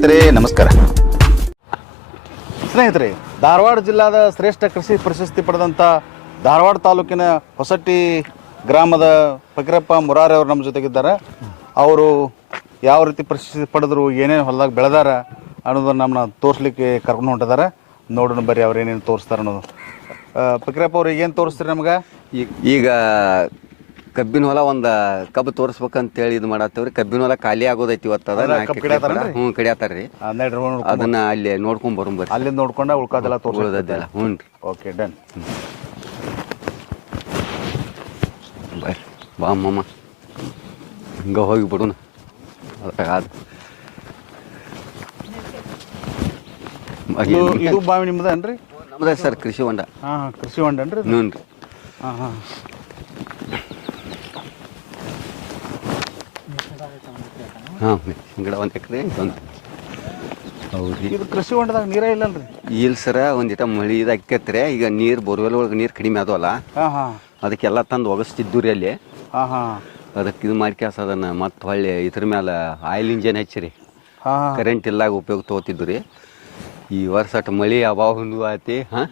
ಸ್ನೇಹಿತರೆ ನಮಸ್ಕಾರ. ಸ್ನೇಹಿತರೆ, ಧಾರವಾಡ ಜಿಲ್ಲಾದ ಶ್ರೇಷ್ಠ ಕೃಷಿ ಪ್ರಶಸ್ತಿ ಪಡೆದಂಥ ಧಾರವಾಡ ತಾಲೂಕಿನ ಹೊಸಟ್ಟಿ ಗ್ರಾಮದ ಫಕೀರಪ್ಪ ಮುರಾರಿ ಅವರು ನಮ್ಮ ಜೊತೆಗಿದ್ದಾರೆ. ಅವರು ಯಾವ ರೀತಿ ಪ್ರಶಸ್ತಿ ಪಡೆದ್ರು, ಏನೇನು ಹೊಲದಾಗ ಬೆಳೆದಾರ ಅನ್ನೋದನ್ನು ನಮ್ಮನ್ನ ತೋರಿಸ್ಲಿಕ್ಕೆ ಕರ್ಕೊಂಡು ಹೊಂಟಿದ್ದಾರೆ. ನೋಡೋಣ ಬರ್ರಿ ಅವ್ರು ಏನೇನು ತೋರಿಸ್ತಾರೆ ಅನ್ನೋದು. ಫಕೀರಪ್ಪ ಅವ್ರು ಏನು ತೋರಿಸ್ತೀರಿ ನಮ್ಗೆ? ಈಗ ಕಬ್ಬಿನ ಹೊಲ ಒಂದು ಕಬ್ಬು ತೋರಿಸ್ಬೇಕಂತೇಳಿ ಇದು ಮಾಡತ್ತೇವ್ರಿ. ಕಬ್ಬಿನ ಹೊಲ ಖಾಲಿ ಆಗೋದೈತಿ ಇವತ್ತು. ಕಡಿಯಾತಾರ್ರಿ. ಅದನ್ನ ಅಲ್ಲಿ ನೋಡ್ಕೊಂಡ್ ಬರೋಂಬರ್ರಿ. ಅಲ್ಲಿಂದ ನೋಡ್ಕೊಂಡ ಉಳ್ಕೋದೆಲ್ಲ ತೋರಿಸೋದಲ್ಲ. ಹ್ಞೂ ರೀ. Okay, done. ಬರ್ರಿ ಬಾ ಅಮ್ಮಮ್ಮ, ಹಿಂಗೆ ಹೋಗಿ ಬಿಡೋಣ. ಅದ್ರಾಗ ಇದು ಬಾವಿ ನಿಮ್ಮದೇನ್ರಿ? ನಮ್ದ ಸರ್ ಕೃಷಿ ಹೊಂಡ. ಹಾಂ, ಕೃಷಿ ಹೊಂಡ ಅನ್ರಿ? ಹ್ಞೂ ರೀ. ಹಾಂ ಹಾಂ. ಹಾಂ, ಗಿಡ 1 ಎಕರೆ ಇದೊಂದು. ಹೌದ್ರಿ. ಇದು ಕೃಷಿ ಹೊಂಡದಾಗ ನೀರೇ ಇಲ್ಲಲ್ರಿ? ಇಲ್ಲ ಸರ, ಒಂದಿಟ ಮಳಿ ಇದು ಆಕೈತ್ರಿ. ಈಗ ನೀರು ಬೋರ್ವೆಲ್ ಒಳಗೆ ನೀರು ಕಡಿಮೆ ಆದವಲ್ಲ, ಅದಕ್ಕೆಲ್ಲ ತಂದು ಒಗಸ್ತಿದ್ದು ರೀ ಅಲ್ಲಿ. ಅದಕ್ಕೆ ಇದು ಮಾಡಿ ಕ್ಯಾಸ ಅದನ್ನು ಮತ್ತೆ ಹೊಳ್ಳಿ ಇದ್ರ ಮೇಲೆ ಆಯಿಲ್ ಇಂಜನ್ ಹಚ್ಚಿರಿ. ಕರೆಂಟ್ ಇಲ್ಲಾಗ ಉಪಯೋಗ ತೊಗೋತಿದ್ದು ರೀ. ಈ ವರ್ಷ ಅಟ್ ಮಳಿ ಅಭಾವ ಆಯ್ತಿ. ಹಾಂ,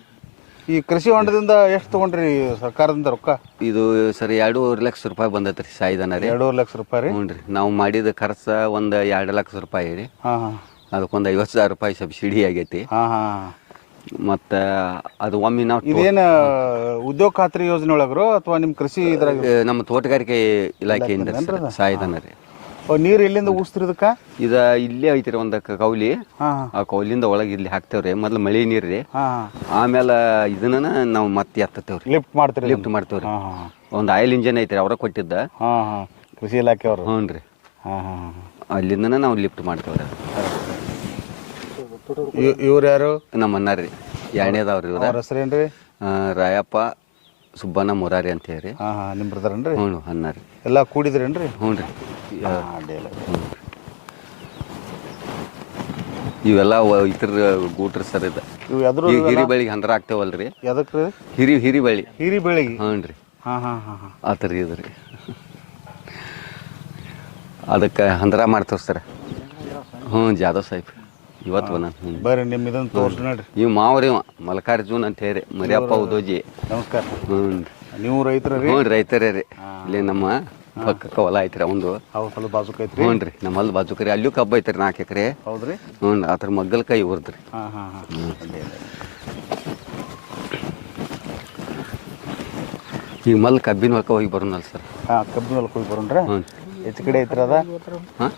ಈ ಕೃಷಿ ಹೊಂಡದಿಂದ ಎಷ್ಟು ತೊಗೊಂಡ್ರಿ ಸರ್ಕಾರದಿಂದ ರೊಕ್ಕ? ಇದು ಸರಿ 2.5 ಲಕ್ಷ ರೂಪಾಯಿ ಬಂದೈತೆ ರೀ. ಸಾಯ್ದನ ರೀ. 2.5 ಲಕ್ಷ ರೂಪಾಯಿ ರೀ? ಹ್ಞೂ ರೀ. ನಾವು ಮಾಡಿದ ಖರ್ಚು ಒಂದು 2 ಲಕ್ಷ ರೂಪಾಯಿ ರೀ. ಅದಕ್ಕೊಂದು 50,000 ರೂಪಾಯಿ ಸಬ್ಸಿಡಿ ಆಗೈತಿ. ಮತ್ತು ಅದು ಒಮ್ಮೆ ನಾವು ಇದೇನು ಉದ್ಯೋಗ ಖಾತ್ರಿ ಯೋಜನೆ ಒಳಗ್ರು ಅಥವಾ ನಿಮ್ಮ ಕೃಷಿ ಇದ್ರಾಗ? ನಮ್ಮ ತೋಟಗಾರಿಕೆ ಇಲಾಖೆಯಿಂದ ಸಾಯ್ದನ ರೀ. ನೀರು ಎಲ್ಲಿಂದ ಊಸ್ತಿರೋದಕ್ಕೆ? ಇದು ಇಲ್ಲೇ ಐತಿ ರೀ, ಒಂದು ಕೌಲಿ. ಆ ಕೌಲಿಂದ ಒಳಗೆ ಇಲ್ಲಿ ಹಾಕ್ತೇವ್ರಿ. ಮೊದ್ಲು ಮಳೆ ನೀರು ರೀ. ಆಮೇಲೆ ಇದನ್ನ ನಾವು ಮತ್ತೆ ಎತ್ತತೇವ್ರಿ. ಲಿಫ್ಟ್ ಮಾಡ್ತೀವಿ? ಲಿಫ್ಟ್ ಮಾಡ್ತೇವ್ರಿ. ಒಂದು ಆಯಿಲ್ ಇಂಜನ್ ಐತ್ರಿ, ಅವರ ಕೊಟ್ಟಿದ್ದ. ಕೃಷಿ ಇಲಾಖೆ ಅವರು? ಹ್ಞೂ ರೀ. ಅಲ್ಲಿಂದನ ನಾವು ಲಿಫ್ಟ್ ಮಾಡ್ತೇವ್ರಿ. ಇವ್ರು ಯಾರು? ನಮ್ಮ ಅಣ್ಣ ರೀ, 2ನೇದವ್ರಿ. ಇವ್ರ ಹೆಸರೇನ್ರಿ? ರಾಯಪ್ಪ ಸುಬ್ಬಣ್ಣ ಮುರಾರಿ ಅಂತ ಹೇಳಿ. ನಿಮ್ಮ ಬ್ರದರ್ನ್ರಿ? ಹ್ಞೂ, ಅಣ್ಣ ರೀ. ಎಲ್ಲ ಕೂಡಿದ್ರೇನ್ರಿ? ಹ್ಞೂ ರೀ. ಇವೆಲ್ಲ ಇತರ ಗೂಟ್ರಿ ಸರ್. ಇದು ಹಿರಿ ಬೆಳಿಗ್ಗೆ ಹಂದ್ರ ಆಗ್ತೇವಲ್ರಿ. ಎದಕ್ರಿ? ಹಿರಿ ಬೆಳಿ. ಹಿರಿ ಬೆಳಿಗ್ಗೆ? ಹ್ಞೂ ರೀ. ಆ ಥರ ಇದ್ರಿ. ಅದಕ್ಕೆ ಹಂದ್ರ ಮಾಡ್ತೇವೆ ಸರ್. ಹ್ಞೂ, ಜಾದವ್ ಸಾಹೇಬ್ ಇವತ್ತು ಬಂದ. ಬರ್ರಿ ನಿಮ್ಮ ಇದನ್ನು ತೋರಿಸಿ ನೋಡ್ರಿ. ಇವ್ ಮಾವ್ರಿ ಮಲ್ಲಿಕಾರ್ಜುನ್ ಅಂತ ಹೇಳಿ, ಮರಿಯಪ್ಪ ಉದೋಜಿ. ನಮಸ್ಕಾರ. ಹ್ಞೂ, ನೀವು ರೈತರ? ಹ್ಞೂ, ರೈತರೇ ರೀ. ಇಲ್ಲಿ ನಮ್ಮ ಪಕ್ಕಕ್ಕೆ ಹೊಲ ಐತ್ರಿ ಒಂದು. ಹೊಲ ಬಾಜುಕ್ ಐತ್ರಿ? ಹ್ಞೂ ರೀ, ನಮ್ಮ ಹೊಲ ಬಾಜುಕ್ರಿ. ಅಲ್ಲೂ ಕಬ್ಬು ಐತ್ರಿ 4 ಎಕರೆ. ಹೌದ್ರಿ? ಹ್ಞೂ, ಅದ್ರ ಮಗ್ಗಲ್ ಕೈ ಇವ್ರದ್ರಿ. ಈಗ ಮಲ್ ಕಬ್ಬಿನ ಹೊಲಕ್ಕೆ ಹೋಗಿ ಬರೋಣಲ್ಲ ಸರ್? ಕಬ್ಬಿನ ಹೊಲಕ್ಕೆ ಹೋಗಿ ಬರೋಣ್ರಿ. ಹ್ಞೂ, ಹೆಚ್ಚು ಕಡೆ ಐತ್ರಿ ಅದ? ಹಾಂ,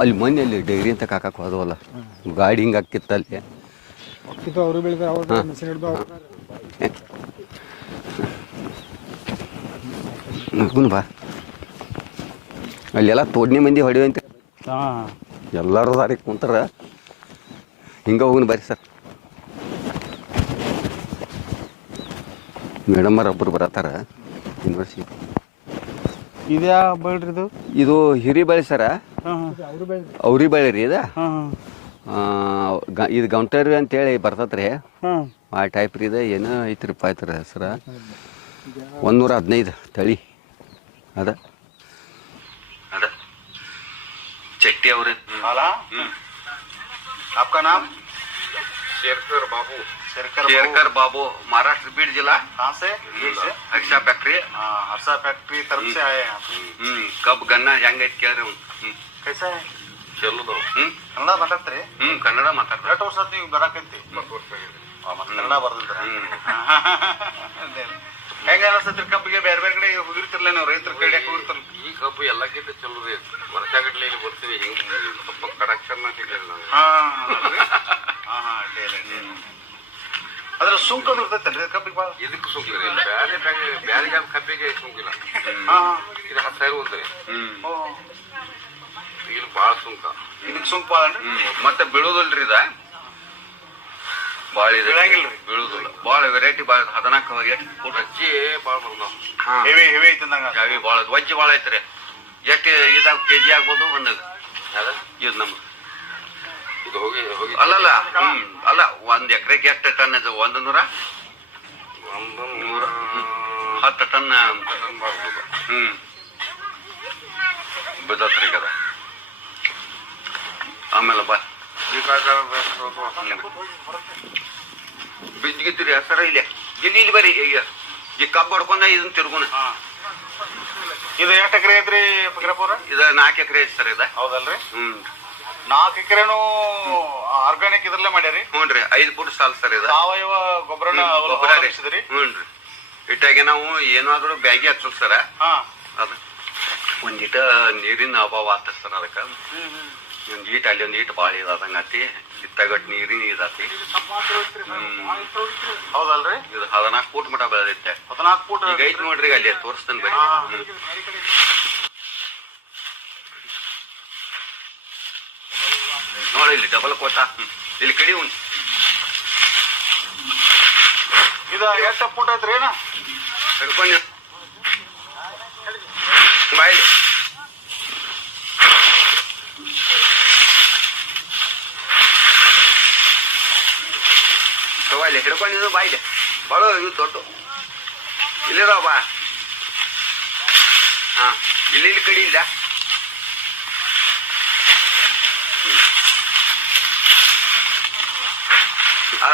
ಅಲ್ಲಿ ಮೊನ್ನೆ ಅಲ್ಲಿ ಡೈರಿ ಅಂತ ಕಾಕಕ್ಕೆ ಹೋದವಲ್ಲ, ಗಾಡಿ ಹಿಂಗೆ ಹಾಕಿತ್ತು ಅಲ್ಲಿ. ಬಾ, ಅಲ್ಲೆಲ್ಲ ತೋಡ್ನಿ ಮಂದಿ ಹೊಡಿವಂತ ಎಲ್ಲರೂ ದಾರಿ ಕುಂತಾರ. ಹಿಂಗೆ ಹೋಗುನ್ ಬರ್ರಿ ಸರ್. ಮೇಡಮ್ ಒಬ್ಬರು ಬರತ್ತಾರ ಯೂನಿವರ್ಸಿಟಿ. ಇದ್ಯಾ ಬೆಳ್ರಿ ಇದು? ಇದು ಹಿರಿ ಬೆಳೆ ಸರ. ಅವ್ರಿ ಬೆಳೆ ರೀ ಇದು. ಇದು ಗೌಂಟರ್ ಅಂತೇಳಿ ಬರ್ತತ್ರಿ. ಆ ಟೈಪ್ ರೀ. ಇದು ಏನೋ ಐತ್ರಿಪ್ಪ ಐತ್ರ ಹೆಸರ. 115 ತಳಿ ಅದ. ಚಟ್ಟಿ ಅವ್ರೆ. आपका नाम? शेरकर बाबू। शेरकर बाबू, महाराष्ट्र, बीड जिला। कहाँ से? हर्षा फैक्ट्री। हर्षा फैक्ट्री तरफ से आए हैं आप? कब गन्ना ಹೆಂಗೈತಿ ಕೇಳ್ರಿ. कैसा है? चलो दो। ಕನ್ನಡ ಮಾತಾಡ್ತೀರಿ? ಕನ್ನಡ ಮಾತಾಡ್ತಾರೆ. 8 ವರ್ಷ ನೀವು ಬರಾಕಂತಿ? 10 ವರ್ಷ ಕನ್ನಡ ಬರ್ದಿದ್ರ? ಹೆಂಗ ಅನಿಸ್ತೈತ್ರಿ ಕಬ್ಬಿಗೆ? ಬೇರೆ ಬೇರೆ ಕಡೆ ಹೋಗಿರ್ತಿರ್ಲ ನೀವು, ರೈತರ ಕಡೆ ಯಾಕೆ ಹೋಗಿರ್ತಾರ? ಈ ಕಬ್ಬು ಎಲ್ಲಕ್ಕಿಂತ ಚಲೋ ರೀ. ವರ್ಷಗಟ್ಲೆ ಇಲ್ಲಿ ಬರ್ತೀವಿ, ಹಿಂಗೆ ಸ್ವಲ್ಪ ಕಡಕ್ಷನ್ ಸಿಗಲ್ಲ. ಅದ್ರ ಸುಂಕ ಇರ್ತೈತಲ್ರಿ ಕಬ್ಬಿಗೆ? ಭಾಳ ಇದಕ್ಕೆ ಸುಂಕ ರೀ. ಬ್ಯಾರೆ ಕಬ್ಬಿಗೆ ಸುಂಕಿಲ್ಲ. ಇದು 10,000 ಹೋದ್ರಿ. ಇಲ್ಲಿ ಭಾಳ ಸುಂಕ. ಇದಕ್ಕೆ ಸುಂಕ ಭಾಳ ಅನ್ರಿ. ಮತ್ತೆ ಬೀಳೋದಿಲ್ರಿ ಇದ? ಭಾಳ ಇದೆ. ಬೀಳುದಿಲ್ಲ. ಭಾಳ ವೆರೈಟಿ. ಭಾಳ 14 ಎಷ್ಟು ಅಜ್ಜಿ ಭಾಳ ಬರ್ತಾವ. ಹೆವಿ ಹೆವಿ ಐತಿ ಅಂದಂಗ. ಹೆವಿ ಭಾಳ ವಜ್ಜಿ ಭಾಳ ಐತ್ರಿ. ಎಷ್ಟು ಇದಾಗ ಕೆಜಿ ಆಗ್ಬೋದು ಒಂದು? ಇದು ನಮ್ದು ಇದು ಹೋಗಿ ಹೋಗಿ ಅಲ್ಲಲ್ಲ. ಅಲ್ಲ, 1 ಎಕರೆಗೆ ಎಷ್ಟು ಟನ್ ಇದು? 100? 10 ಟನ್ ಬರ್ಬೋದು. ಬಿದ್ದತ್ರಿ. ಆಮೇಲೆ ಬಾ ಬಿದ್ದಿದ್ರಿ ಸರ ಇಲ್ಲಿ ಇಲ್ಲಿ ಬರೀ ಈಗ ಈ ಕಬ್ಬು ಹೊಡ್ಕೊಂಡ ಇದನ್ನ ತಿರ್ಗುಣ. ಇದು ಎಷ್ಟು ಎಕರೆ ಐತ್ರಿ ಫಕೀರಪ್ಪರ? ಇದು 4 ಎಕರೆ ಐತಿ ಸರ್. ಇದು ಹೌದಲ್ರಿ? 4 ಎಕರೆನು ಆರ್ಗಾನಿಕ್ ಇದ್ರಲ್ಲೇ ಮಾಡ್ಯಾರಿ? ಹ್ಞೂನ್ರಿ. 5 ಫುಟ್ ಸಾಲ್ ಸರ್. ಇದು ಸಾವಯವ ಗೊಬ್ಬರನ ಅವಲಂಬಿಸಿದ್ರಿ? ಹ್ಞೂನ್ರಿ. ಇಟ್ಟಾಗೆ ನಾವು ಏನಾದ್ರು ಬ್ಯಾಗಿ ಹಚ್ಚಲ್ ಸರ. ಅದು ಒಂದೀಟ ನೀರಿನ ಅಭಾವ ಆತ ಸರ್. ಅದಕ್ಕೆ ಒಂದ್ ಈಟ್ ಅಲ್ಲಿ ಒಂದ್ ಈಟ್ ಬಾಳ ಇದಂಗತಿ, ಇತ್ತಾಗಟ್ ನೀರಿನ ಇದಾತಿ. ಹೌದಲ್ರಿ? ಇದು 14 ಫೂಟ್ ಮಟ ಬೆಳೆದೈತೆ. 14 ಫೂಟ್ ಈಗ ಐತ್ ನೋಡ್ರಿ ಅಲ್ಲಿ ತೋರಿಸ್ತೇನೆ ಬರೀ. ನೋಡಿ ಇಲ್ಲಿ ಡಬಲ್ ಕೋಟ ಇಲ್ಲಿ ಕಡಿ ಉಂಟು. ಇದು ಎಷ್ಟು ಫೂಟ್ ಐತ್ರಿ? ಏನ ಹಿಡ್ಕೊಂಡು ಬಾಯ್ಲಿ ಬಾಯ್ಲಿ ಹಿಡ್ಕೊಂಡಿದ್ದು ಬಾಯ್ಲಿ ಬಾಳು ಇವು ದೊಡ್ಡ ಇಲ್ಲಿದಾವ ಬಾ. ಹಾ ಇಲ್ಲಿ ಕಡಿ ಇಲ್ಲ.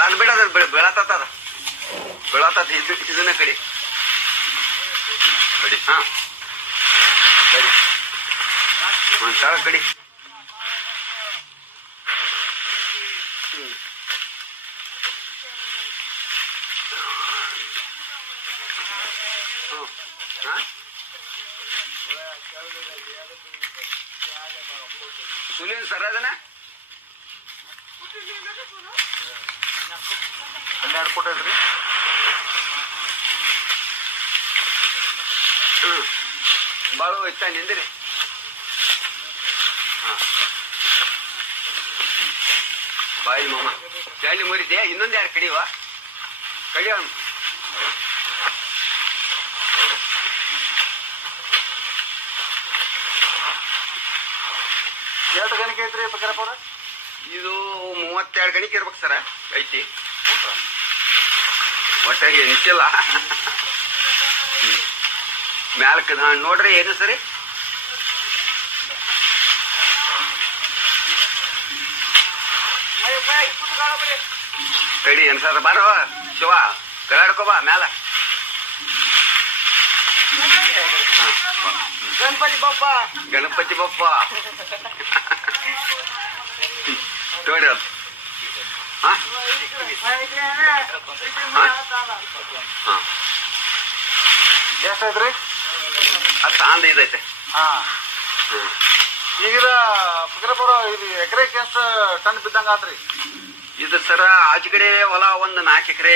ಅದು ಬಿಡ ಬೆಳತದ ಇದನ್ನ ಕಡಿ ಕಡಿ. ಹಾ ಕಡಿ ಒಂದ್ ಸಾಲ ಕಡಿ. ಸುಲೀನ್ ಸರ್ ಅದನ್ನ 12 ಫೂಟ್ ಐತ್ರಿ? ಬಾಳು ಇತ್ತ ನಿಂದ್ರಿ. ಬಾಯಿ ಮಾಮ ಗಾಳಿ ಮುರಿದೆ. ಇನ್ನೊಂದು ಯಾರು ಕಡಿಯುವ ಕಡಿಯ ಎಷ್ಟು ಗಣಿಕೆ ಐತ್ರಿ ಫಕೀರಪ್ಪರ? ಇದು 32 ಗಣಿಕೆ ಇರ್ಬೇಕು ಸರ. ಐತಿ ಒಟ್ಟಾಗಿ ಎನಿಸಿಲ್ಲ. ಮ್ಯಾಲಕ್ ನೋಡ್ರಿ ಏನು ಸರಿ. ಕಡಿ ಏನ್ಸರ ಬಾರೋ ಶಿವ ಕಲಾಡ್ಕೋ ಬಾ ಮ್ಯಾಲ. ಗಣಪತಿ ಬಪ್ಪ ಗಣಪತಿ ಬಪ್ಪ ನೋಡಿ ಅದು. ಎಷ್ಟೈತ್ರಿ? ಅದು ತಾಂದ ಇದೈತೆ. ಈಗ ಫಕೀರಪ್ಪರ ಇದು ಎಕರೆಗೆ ಎಷ್ಟು ಟನ್ ಬಿದ್ದಂಗ ಆತ್ರಿ? ಇದು ಸರ ಆಚೆ ಕಡೆ ಹೊಲ ಒಂದು 4 ಎಕರೆ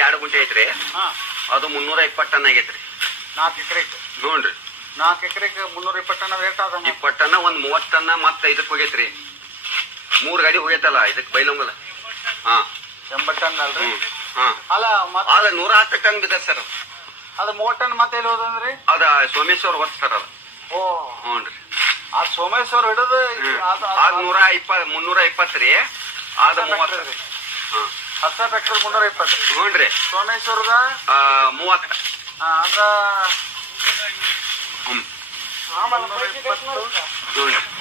2 ಗುಂಟೆ ಐತ್ರಿ. ಅದು 320 ಟನ್ ಆಗೈತ್ರಿ. 4 ಎಕರೆಗೆ? ನೋಡ್ರಿ 4 ಎಕರೆಗೆ 320 ಟನ್ ರೇಟ್ ಆದ? 20 ಟನ್ ಒಂದ್ 30 ಟನ್ ಮತ್ತೆ ಇದಕ್ಕೆ ಹೋಗೈತ್ರಿ. 3 ಗಾಡಿ ಹೋಗೈತಲ್ಲ ಇದಕ್ಕೆ ಬೈಲೊಂಗಲ. 80 ಟನ್ ಅಲ್ರಿ? ಅಲ್ಲ 110 ಟನ್ ಬಿದ್ದ ಸರ್. ಅದು 30 ಟನ್ ಮತ್ತೆ ಎಲ್ಲಿ ಹೋದಂದ್ರಿ? ಅದ ಸೋಮೇಶ್ವರ್ ಹೊತ್ತ ಸರ್ ಅದು. ಓ ಹ್ಞೂನ್ರಿ. ಆ ಸೋಮೇಶ್ವರ್ ಹಿಡಿದು 320 ರೀ. ಅದ 30. 10 ಟ್ರ್ಯಾಕ್ಟರ್ 320 ರೀ? ಹ್ಞೂನ್ರಿ. ಸೋಮೇಶ್ವರದ 30. ಅಂದ್ರ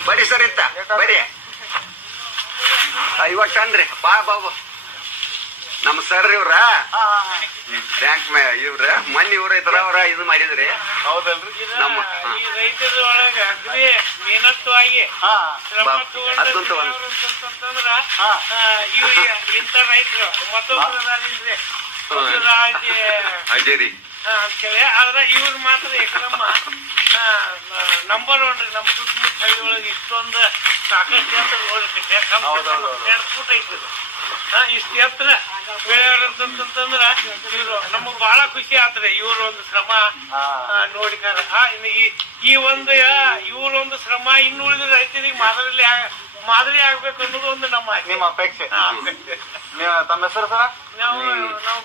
ಬರೀ ಸರ್ ಇತ್ತ ಬರೀ 50 ಟನ್ ರೀ. ಬಾ ಬಾಬು ನಮ್ಮ ಸರ್ ಇವ್ರ ಬ್ಯಾಂಕ್ ಇವ್ರ ಮೊನ್ನೆ ಇವ್ರ ಇದ್ರ ಅವ್ರ ಇದು ಮಾಡಿದ್ರಿ. ಹೌದಲ್ರಿ? ನಮ್ಮ ರೈತರ ಒಳಗ ಅಗ್ರಿ ಮೇನತ್ತುವಾಗಿ ಅದಂತ ಇವ್ ಇಂಥ ರೈತರು ಮತ್ತೊಬ್ಬರದಾರಿಲ್ರಿ ಅಜೇರಿ ಅಂತೇಳಿ. ಆದ್ರೆ ಇವ್ರು ಮಾತ್ರ ಏಕದಮ್ಮ ನಂಬರ್ 1 ರೀ. ನಮ್ಮ ಸುತ್ತಮುತ್ತ ಹಳ್ಳಿ ಒಳಗೆ ಇಷ್ಟೊಂದು ಸಾಕಷ್ಟು ಎತ್ತರ ನೋಡಿರ್ತಿದ್ದೆ. 2 ಫೂಟ್ ಐತದ. ಇಷ್ಟು ಎತ್ತರ ಬೆಳೆಯೋರಂತಂದ್ರ ಇವ್ರು ನಮಗ್ ಬಹಳ ಖುಷಿ ಆತ್ರಿ. ಇವ್ರ ಒಂದು ಶ್ರಮ ನೋಡಿಕಾರ ಇವ್ರೊಂದು ಶ್ರಮ ಇನ್ನುಳಿದ ರೈತರಿಗೆ ಮಾದರಿ ಆಗ್ಬೇಕು ಅನ್ನೋದು ಒಂದು ನಿಮ್ಮ ಅಪೇಕ್ಷೆ. ತಮ್ಮ ಹೆಸರು ಸರ? ನಾವು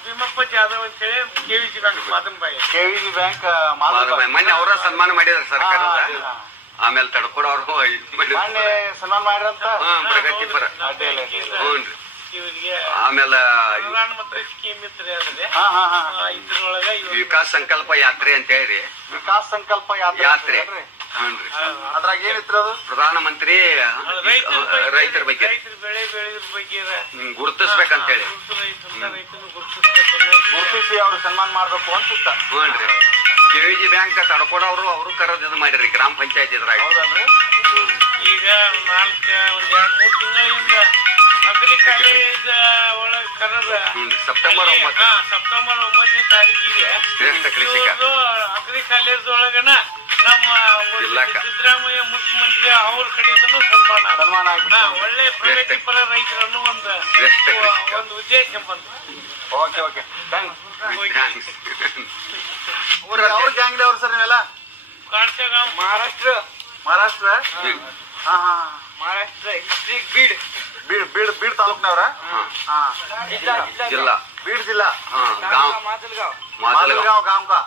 ಭೀಮಪ್ಪ ಜಾಧವ್ ಅಂತೇಳಿ KVG ಬ್ಯಾಂಕ್ ಮಾದನ್ಬಾಯಿ. KVG ಬ್ಯಾಂಕ್ ಮೊನ್ನೆ ಅವರ ಸನ್ಮಾನ ಮಾಡಿದಾರೆ ಸರ್ಕಾರ. ಆಮೇಲೆ ತಡ್ಕೊಡೋರು ಮೊನ್ನೆ ಸನ್ಮಾನ ಮಾಡ್ರಂತ ಪ್ರಗತಿಪರ. ಹ್ಞೂನ್ರಿ. ಇವರಿಗೆ ಆಮೇಲೆ ಪ್ರಧಾನಮಂತ್ರಿ ಸ್ಕೀಮ್ ಇತ್ರಿ. ಅದ್ರಿ ಇದ್ರೊಳಗ ವಿಕಾಸ್ ಸಂಕಲ್ಪ ಯಾತ್ರೆ ಅಂತ ಹೇಳಿ ವಿಕಾಸ್ ಸಂಕಲ್ಪ ಯಾತ್ರೆ ಹ್ಞೂನ್ರಿ ಅದ್ರಾಗ ಏನಿತ್ತು ಅದು? ಪ್ರಧಾನಮಂತ್ರಿ ರೈತರ ಬಗ್ಗೆ ರೈತರ ಬೆಳೆ ಬೆಳೆದ್ರ ಬಗ್ಗೆ ಗುರುತಿಸ್ಬೇಕಂತೇಳಿ ಗುರುತಿಸಿ ಅವ್ರು ಸನ್ಮಾನ ಮಾಡ್ಬೇಕು ಅನ್ಸುತ್ತ. ಹ್ಞೂನ್ರಿ KVG ಬ್ಯಾಂಕ್ ತಡ್ಕೊಡೋರು ಅವರು ಕರೆದು ಇದು ಮಾಡಿರಿ ಗ್ರಾಮ ಪಂಚಾಯತ್ ಇದ್ರಾಗ. ಹೌದಲ್ರಿ? ಈಗ ಒಂದ್ 2-3 ತಿಂಗಳಿಂದ ಅಗ್ರಿ ಕಾಲೇಜ್ ಒಳಗೆ ಕರೆದ ಸೆಪ್ಟೆಂಬರ್ 9 ಸೆಪ್ಟೆಂಬರ್ 9ನೇ ತಾರೀಕಿಗೆ ಶ್ರೇಷ್ಠ ಕೃಷಿಕ ಅಗ್ರಿ ಕಾಲೇಜ್ ಒಳಗನ ನಮ್ಮ ಇಲಾಖ ಸಿದ್ದರಾಮಯ್ಯ ಮುಖ್ಯಮಂತ್ರಿ ಅವ್ರ ಕಡೆಯಿಂದನೂ ಸನ್ಮಾನ ಒಳ್ಳೆ ಪ್ರಗತಿಪರ ರೈತರನ್ನು ಒಂದು ಉದ್ದೇಶ ಬಂತು. Okay okay thanks. ಅವ್ರ ಗ್ಯಾಂಗ್ಲಿ ಅವ್ರು ಸರ್ ನೀವೆಲ್ಲ ಕಾಡ್ಸಗಾಂವ್ ಮಹಾರಾಷ್ಟ್ರ ಹಾ ಹಾ ಮಹಾರಾಷ್ಟ್ರ ಡಿಸ್ಟ್ರಿಕ್ಟ್ ಬೀಡ್ ಬೀಡ್ ಬೀಡ್ ತಾಲೂಕ್ನವ್ರ? ಹಾ ಜಿಲ್ಲಾ ಬೀಡ್ ಜಿಲ್ಲಾ ಮಾಜಲಗಾಂವ್ गांव का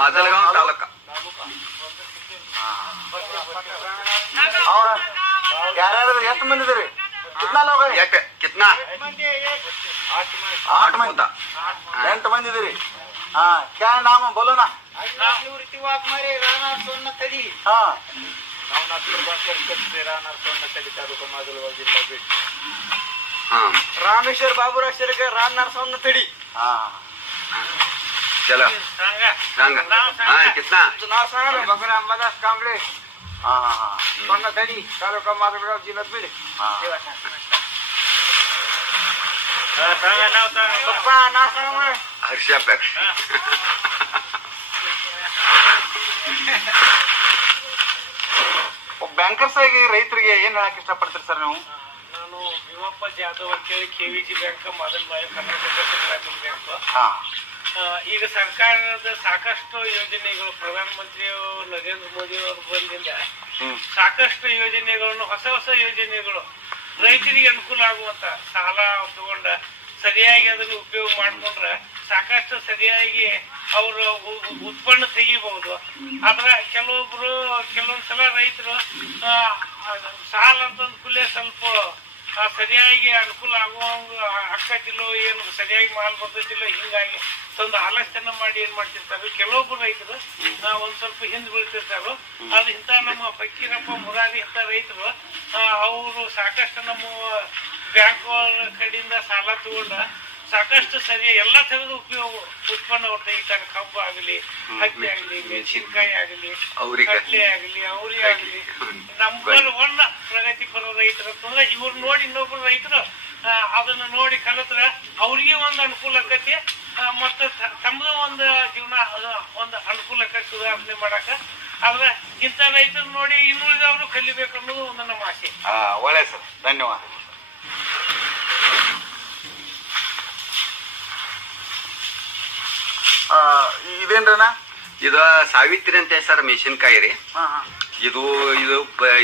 ಮಾಜಲಗಾಂವ್ ತಾಲೂಕ. ಅವ್ರ ಯಾರ್ಯಾರು ಎಷ್ಟು ಮಂದಿ ಇದೀರಿ? ಕಿತ್ನಾ 8 ಮಂದಿ 8 ಮಂದಿ ಇದೀರಿ. ಹಾ ಕ್ಯಾ ನಾಮ ಬೋಲೋ ನಾ? ಹಾ ರಾಮೇಶ್ವರ ಬಾಬುರಾವ್ ಶೆರಗ ರಾಮನಾಥ್ ಸೊನ್ನ ತಡಿ. ಹಾ चलो कितना नाव सांगा बकरा अंबादास कांबळे ಹಾ ಹಾ ಸೊನ್ನ ತಡಿ ತಾಲೂಕಾ ಮಾದಲಗಾವ್ ಜಿಲ್ಲಾ ಬೀಡ್. ಪಪ್ಪ ನಾವ್ सांगा मला हर्षा पैक्ष ಬ್ಯಾಂಕರ್ಸ್ ಆಗಿ ರೈತರಿಗೆ ಏನ್ ಹೇಳಕ್ ಇಷ್ಟಪಡ್ತೀರಿ ಸರ್ ನೀವು? ನಾನು ಭೀಮಪ್ಪ ಜಾಧವ್ ಅಂತೇಳಿ KVG ಬ್ಯಾಂಕ್ ಮೊದಲ ಕರ್ನಾಟಕ ಗ್ರಾಮೀಣ ಬ್ಯಾಂಕ್. ಈಗ ಸರ್ಕಾರದ ಸಾಕಷ್ಟು ಯೋಜನೆಗಳು ಪ್ರಧಾನಮಂತ್ರಿ ನರೇಂದ್ರ ಮೋದಿ ಅವರು ಬಂದಿಂದ ಸಾಕಷ್ಟು ಯೋಜನೆಗಳನ್ನು ಹೊಸ ಯೋಜನೆಗಳು ರೈತರಿಗೆ ಅನುಕೂಲ ಆಗುವಂತ ಸಾಲ ತಗೊಂಡ ಸರಿಯಾಗಿ ಅದನ್ನು ಉಪಯೋಗ ಮಾಡ್ಕೊಂಡ್ರೆ ಸಾಕಷ್ಟು ಸರಿಯಾಗಿ ಅವರು ಉತ್ಪನ್ನ ತೆಗಿಬಹುದು. ಆದ್ರ ಕೆಲವೊಂದ್ಸಲ ರೈತರು ಸಾಲ ಅಂತಂದ ಕೂಡಲೇ ಸ್ವಲ್ಪ ಸರಿಯಾಗಿ ಅನುಕೂಲ ಆಗುವಂಗ ಅಕ್ಕತಿಲ್ಲೋ ಏನು ಸರಿಯಾಗಿ ಮಾಲ್ ಬರ್ತೈತಿಲ್ಲೋ ಹಿಂಗಾಗಿ ತಂದು ಆಲೋಚನೆ ಮಾಡಿ ಏನ್ ಮಾಡ್ತಿರ್ತಾರೆ ಕೆಲವೊಬ್ರು ರೈತರು ಒಂದ್ ಸ್ವಲ್ಪ ಹಿಂದ್ ಬೀಳ್ತಿರ್ತಾರೋ. ಅದು ಇಂಥ ನಮ್ಮ ಫಕೀರಪ್ಪ ಮುರಾರಿ ಇಂಥ ರೈತರು ಅವರು ಸಾಕಷ್ಟು ನಮ್ಮ ಬ್ಯಾಂಕ್ ಕಡೆಯಿಂದ ಸಾಲ ತಗೊಂಡ ಸಾಕಷ್ಟು ಸರಿ ಎಲ್ಲಾ ತರದ ಉತ್ಪನ್ನ ತೆಗಿತಾರೆ. ಕಬ್ಬು ಆಗಲಿ, ಹತ್ತಿ ಆಗಲಿ, ಮೆಣಸಿನಕಾಯಿ ಆಗಲಿ, ಕಡ್ಲೆ ಆಗಲಿ, ಅವ್ರಿ ಆಗಲಿ. ನಂಬರ್ 1 ಪ್ರಗತಿಪರ ರೈತರು ಅಂತಂದ್ರೆ ಇವ್ರು ನೋಡಿ ಇನ್ನೊಬ್ರು ರೈತರು ಅದನ್ನ ನೋಡಿ ಕಲಿತ್ರ ಅವ್ರಿಗೆ ಒಂದು ಅನುಕೂಲ ಆಕತಿ ಮತ್ತೆ ತಮ್ಮದು ಒಂದು ಜೀವನ ಒಂದು ಅನುಕೂಲ ಆಕತಿ ಸುಧಾರಣೆ ಮಾಡಾಕ. ಆದ್ರೆ ಇಂಥ ರೈತರು ನೋಡಿ ಇನ್ನುಳಿದವರು ಕಲಿಬೇಕು ಅನ್ನೋದು ಒಂದು ನಮ್ಮ ಆಸೆ. ಒಳ್ಳೆ ಸರ್, ಧನ್ಯವಾದ. ಇದೇನ್ರಣ್ಣ? ಇದು ಸಾವಿತ್ರಿ ಅಂತ ಸರ್ ಮೆಣಸಿನಕಾಯಿ ರೀ. ಇದು ಇದು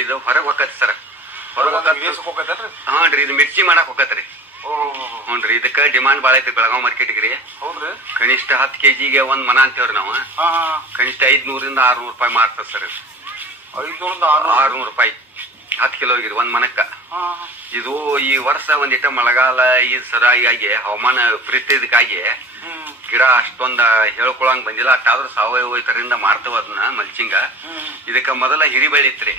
ಇದು ಹೊರಗೆ ಹೋಗತ್ತೆ ಸರ್. ಹ್ಞೂ ರೀ, ಇದು ಮಿರ್ಚಿ ಮಾಡಕ್ ಹೋಗತ್ರಿ. ಹ್ಞೂ ರೀ, ಇದಕ್ಕೆ ಡಿಮಾಂಡ್ ಭಾಳ ಐತಿ ಬೆಳಗಾವ್ ಮಾರ್ಕೆಟ್ಗೆ ರೀ. ಹೌದ್ರಿ? ಕನಿಷ್ಠ 10 kgಗೆ ಒಂದ್ ಮನ ಅಂತೇವ್ರಿ ನಾವು. ಕನಿಷ್ಠ 500ರಿಂದ 600 ರೂಪಾಯಿ ಮಾರ್ತದ ಸರ್. 600 ರೂಪಾಯಿ 10 ಕಿಲೋಗಿರಿ ಒಂದ್ ಮನಕ್ಕ. ಇದು ಈ ವರ್ಷ ಒಂದಿಟ್ಟ ಮಳೆಗಾಲ ಈ ಸರಿಯಾಗಿ ಹವಾಮಾನ ವಿಪರೀತಕ್ಕಾಗಿ ಗಿಡ ಅಷ್ಟೊಂದ ಹೇಳ್ಕೊಳಂಗ್ ಬಂದಿಲ್ಲ. ಅಷ್ಟಾದ್ರೂ ಸಾವಯವ ಇದರಿಂದ ಮಾಡ್ತೇವ ಅದನ್ನ ಮಲ್ಚಿಂಗ. ಇದಕ್ಕ ಮೊದಲ ಹಿರಿಬೆಳಿ ಇತ್ರಿ.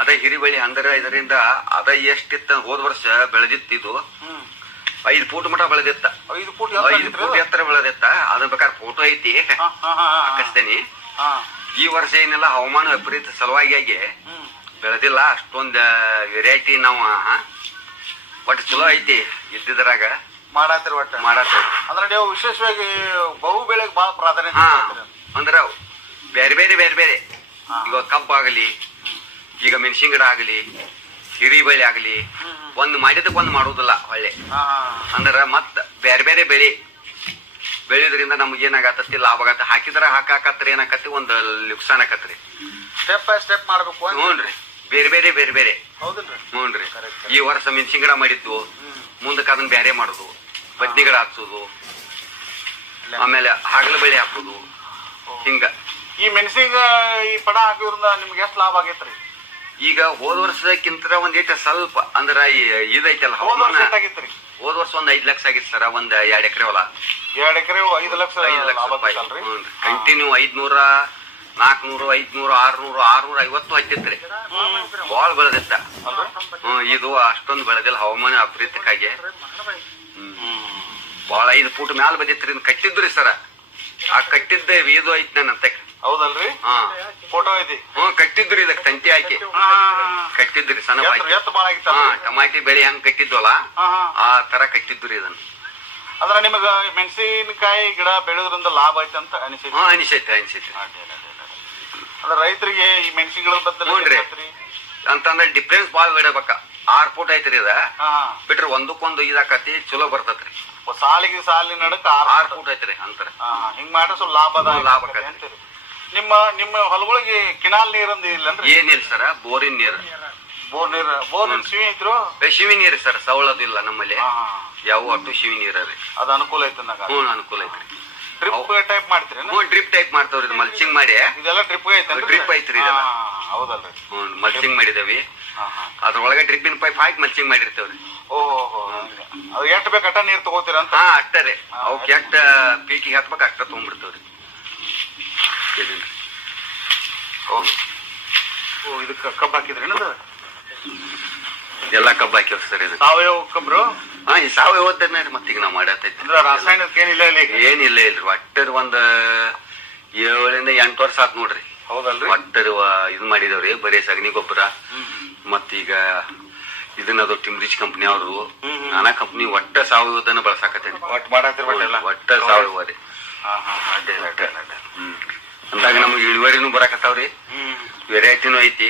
ಅದ ಹಿರಿಬೆಳಿ ಅಂದ್ರೆ ಇದರಿಂದ ಅದ ಎಷ್ಟಿತ್ತ ಹೋದ ವರ್ಷ ಬೆಳೆದಿತ್ತು. ಇದು 5 ಫೂಟ್ ಮಟ ಬೆಳೆದಿತ್ತ. 5 ಫೂಟ್ ಎತ್ತರ ಬೆಳೆದಿತ್ತ. ಅದನ್ನ ಬೇಕಾದ್ರೆ ಫೋಟೋ ಐತಿ ಹಾಕಿಸ್ತೇನಿ. ಈ ವರ್ಷ ಏನಿಲ್ಲ ಹವಾಮಾನ ವಿಪರೀತ ಸಲುವಾಗಿ ಬೆಳೆದಿಲ್ಲ. ಅಷ್ಟೊಂದ ವೆರೈಟಿ ನಾವು ಒಟ್ಟು ಚಲೋ ಐತಿ ಇದ್ದಿದ್ರಾಗ ಮಾಡಾತಿರಿ. ಒಟ್ಟು ಮಾಡಾತಿರಿ ಅಂದ್ರೆ ನೀವು ವಿಶೇಷವಾಗಿ ಬಹು ಬೆಳೆಗೆ ಬಹಳ ಪ್ರಾಧಾನ್ಯತೆ. ಅಂದ್ರ ಬೇರೆ ಬೇರೆ ಈಗ ಕಬ್ಬು ಆಗಲಿ, ಈಗ ಮೆಣಸಿನ ಗಿಡ ಆಗಲಿ, ಹಿರಿಬೆಳೆ ಆಗಲಿ, ಒಂದ್ ಮಾಡಿದಕ್ಕೆ ಒಂದ್ ಮಾಡುದಿಲ್ಲ ಹೊಳ್ಳೆ. ಅಂದ್ರ ಮತ್ ಬೇರೆ ಬೆಳೆ ಬೆಳೆಯೋದ್ರಿಂದ ನಮ್ಗೆ ಏನಾಗತ್ತತಿ ಲಾಭ ಆಗತ್ತೆ. ಹಾಕಿದ್ರ ಹಾಕಾಕತ್ರಿ ಏನಾಕತಿ ಒಂದ್ ನುಕ್ಸಾನ್ ಆಕತ್ರಿ. ಸ್ಟೆಪ್ ಬೈ ಸ್ಟೆಪ್ ಮಾಡ್ಬೇಕು. ಹ್ಞೂನ್ರಿ, ಬೇರೆ ಹ್ಞೂನ್ರಿ. ಈ ವರ್ಷ ಮೆಣಸಿನ ಗಿಡ ಮಾಡಿದ್ದು, ಮುಂದಕ್ಕೆ ಅದನ್ನ ಬೇರೆ ಮಾಡುದು, ಬದ್ನಿ ಗಿಡ ಹಾಕ್ಸೋದು, ಆಮೇಲೆ ಹಾಗಲ ಬೆಳೆ ಹಾಕೋದು, ಹಿಂಗ. ಈ ಮೆಣಸಿನ ಈ ಪಡ ಹಾಕಿದ್ರಿಂದ ನಿಮ್ಗೆ ಎಷ್ಟು ಲಾಭ ಆಗೈತ್ರಿ? ಈಗ ಹೋದ ವರ್ಷಕ್ಕಿಂತ ಒಂದಿಟ್ಟು ಸ್ವಲ್ಪ ಅಂದ್ರ ಇದೈತಲ್ಲ ಹವಾಮಾನ ಹೋದ ವರ್ಷ ಒಂದ್ 5 ಲಕ್ಷ ಆಗಿತ್ತು ಸರ್, ಒಂದ್ 2 ಎಕರೆ ಹೊಲ. 2 ಎಕರೆ 5 ಲಕ್ಷ 5 ಲಕ್ಷ ಲಾಭ ರೂಪಾಯಿ ಬಂತಲ್ರಿ? ಕಂಟಿನ್ಯೂ 500, 400, 500, 600, 650 ಹತ್ತಿತ್ರಿ. ಬಾಳ್ ಬೆಳೆದಿತ್ತ. ಇದು ಅಷ್ಟೊಂದು ಬೆಳೆದಿಲ್ಲ ಹವಾಮಾನ ಅಪರೀತಕ್ಕಾಗಿ. ಬಾಳ 5 ಫೂಟ್ ಮ್ಯಾಲ ಬಂದಿತ್ರಿ. ಕಟ್ಟಿದ್ರಿ ಸರ, ಆ ಕಟ್ಟಿದ್ದ ಇದು ಐತಿ ನನ್ನ ಅಂತ. ಹೌದಲ್ರಿ? ಹಾ, ಫೋಟೋ ಐತಿ. ಕಟ್ಟಿದ್ರಿ ಇದಕ್ಕೆ ತಂತಿ ಹಾಕಿ ಕಟ್ಟಿದ್ರಿ. ಸಣ್ಣ ಬಾಳ ಆಗಿತ್ತಲ್ಲ? ಟಮಾಟಿ ಬೆಳೆ ಹೆಂಗ್ ಕಟ್ಟಿದ್ವಲ್ಲ ಆ ತರ ಕಟ್ಟಿದ್ರಿ ಇದನ್ನ. ಅದ್ರ ನಿಮಗ ಮೆಣಸಿನಕಾಯಿ ಗಿಡ ಬೆಳೆದ್ರಿಂದ ಲಾಭ ಐತೆ ಅಂತ ಅನಿಸಿದೆ? ಅನಿಸೈತಿ. ಅದ್ರ ರೈತರಿಗೆ ಈ ಮೆಣಸಿನ ಗಿಡದ ಬದಲು ನೋಡ್ರಿ ಅಂತಂದ್ರೆ ಡಿಫ್ರೆನ್ಸ್ ಬಾಳ್ ಬಿಡಬೇಕ. 6 ಫೂಟ್ ಐತ್ರಿ ಇದ, ಬಿಟ್ರೆ ಒಂದಕ್ಕೊಂದು ಇದಾಕತಿ, ಚಲೋ ಬರ್ತತ್ರಿ. ಸಾಲಿಗೆ ಸಾಲಿನ ನಡಕ 6 ಫೂಟ್ ಐತ್ರಿ ಅಂತರ. ಹಿಂಗ್ ಮಾಡ್ರೆ ಸ್ವಲ್ಪ ಲಾಭ ಅಂತೀರಿ. ನಿಮ್ಮ ಹೊಲಗಳಿಗೆ ಕಿನಾಲ್ ನೀರಂದ ಇಲ್ಲನ್ರಿ? ಏನಿಲ್ಲ ಸರ, ಬೋರಿನ ನೀರು. Bore C V ಐತ್ರು? ಶಿವಿ ನೀರು ಸರ್, ಸವಳದಿಲ್ಲ ನಮ್ಮಲ್ಲಿ. ಯಾವ ಒಟ್ಟು ಶಿವಿ ನೀರ ರೀ. ಅದ ಅನುಕೂಲ ಐತೆ ಅನುಕೂಲ ಐತ್ರಿ. ಡ್ರಿಪ್ ಟೈಪ್ ಮಾಡ್ತೀರಿ? ಡ್ರಿಪ್ ಟೈಪ್ ಮಾಡ್ತಾವ್ರಿ. ಇದು ಮಲ್ಚಿಂಗ್ ಮಾಡಿ. ಇದೆಲ್ಲ ಡ್ರಿಪ್ ಐತೆ? ಡ್ರಿಪ್ ಐತ್ರಿ ಇದೆಲ್ಲ. ಹೌದಲ್ರಿ? ಮಲ್ಚಿಂಗ್ ಮಾಡಿದವಿ. ಅದ್ರೊಳಗೆ ಡ್ರಿಪ್ಪಿನ ಪೈಪ್ ಹಾಕಿ ಮಲ್ಚಿಂಗ್ ಮಾಡಿರ್ತೇವ್ರಿ. ಓಹೋ, ಅದು ಎಷ್ಟು ಬೇಕು ಅಟ್ಟ ನೀರ್ ತಗೋತೀರ ಅಂತ? ಅಷ್ಟೇ. ಅವಕ್ಕೆ ಎಷ್ಟ ಪೀಕಿಗೆ ಹತ್ಬೇಕು ಅಷ್ಟ ತಗೊಂಡ್ಬಿಡ್ತೇವ್ರಿ. ಇದಕ್ಕೆ ಕಬ್ಬು ಹಾಕಿದ್ರಿ? ಎಲ್ಲಾ ಕಬ್ಬು ಹಾಕಿವ್ ಸರ್. ಇದು ಸಾವಯವ ಕಬ್ರು? ಈ ಸಾವಯವದನ್ನ ಮತ್ತೀಗ ನಾವ್ ಮಾಡತೈತಿ. ರಾಸಾಯನಿಕ ಏನಿಲ್ಲ ಇಲ್ಲಿ? ಏನಿಲ್ಲ ಇಲ್ರಿ. ಒಟ್ಟರ್ ಒಂದ್ 7 ಇಂದ 8 ವರ್ಷ ಆತ್ ನೋಡ್ರಿ. ಹೌದಲ್ರಿ? ಒಟ್ಟರ್ ಇದು ಮಾಡಿದವ್ರಿ. ಬರೀ ಸಗಣಿ ಗೊಬ್ಬರ ಮತ್ತೀಗ ಇದನ್ನದು ಟಿಮ್ರಿಚ್ ಕಂಪ್ನಿ ಅವರು ನಾನಾ ಕಂಪ್ನಿ ಒಟ್ಟ ಸಾವಯವದನ್ನ ಬಳಸಾಕತ್ತೇನಿ. ಒಟ್ಟ ಸಾವಯವ ರೀ. ಅಂದಾಗ ನಮ್ಗೆ ಇಳುವರಿನೂ ಬರಾಕತ್ತಾವ್ರಿ, ವೆರೈಟಿನೂ ಐತಿ.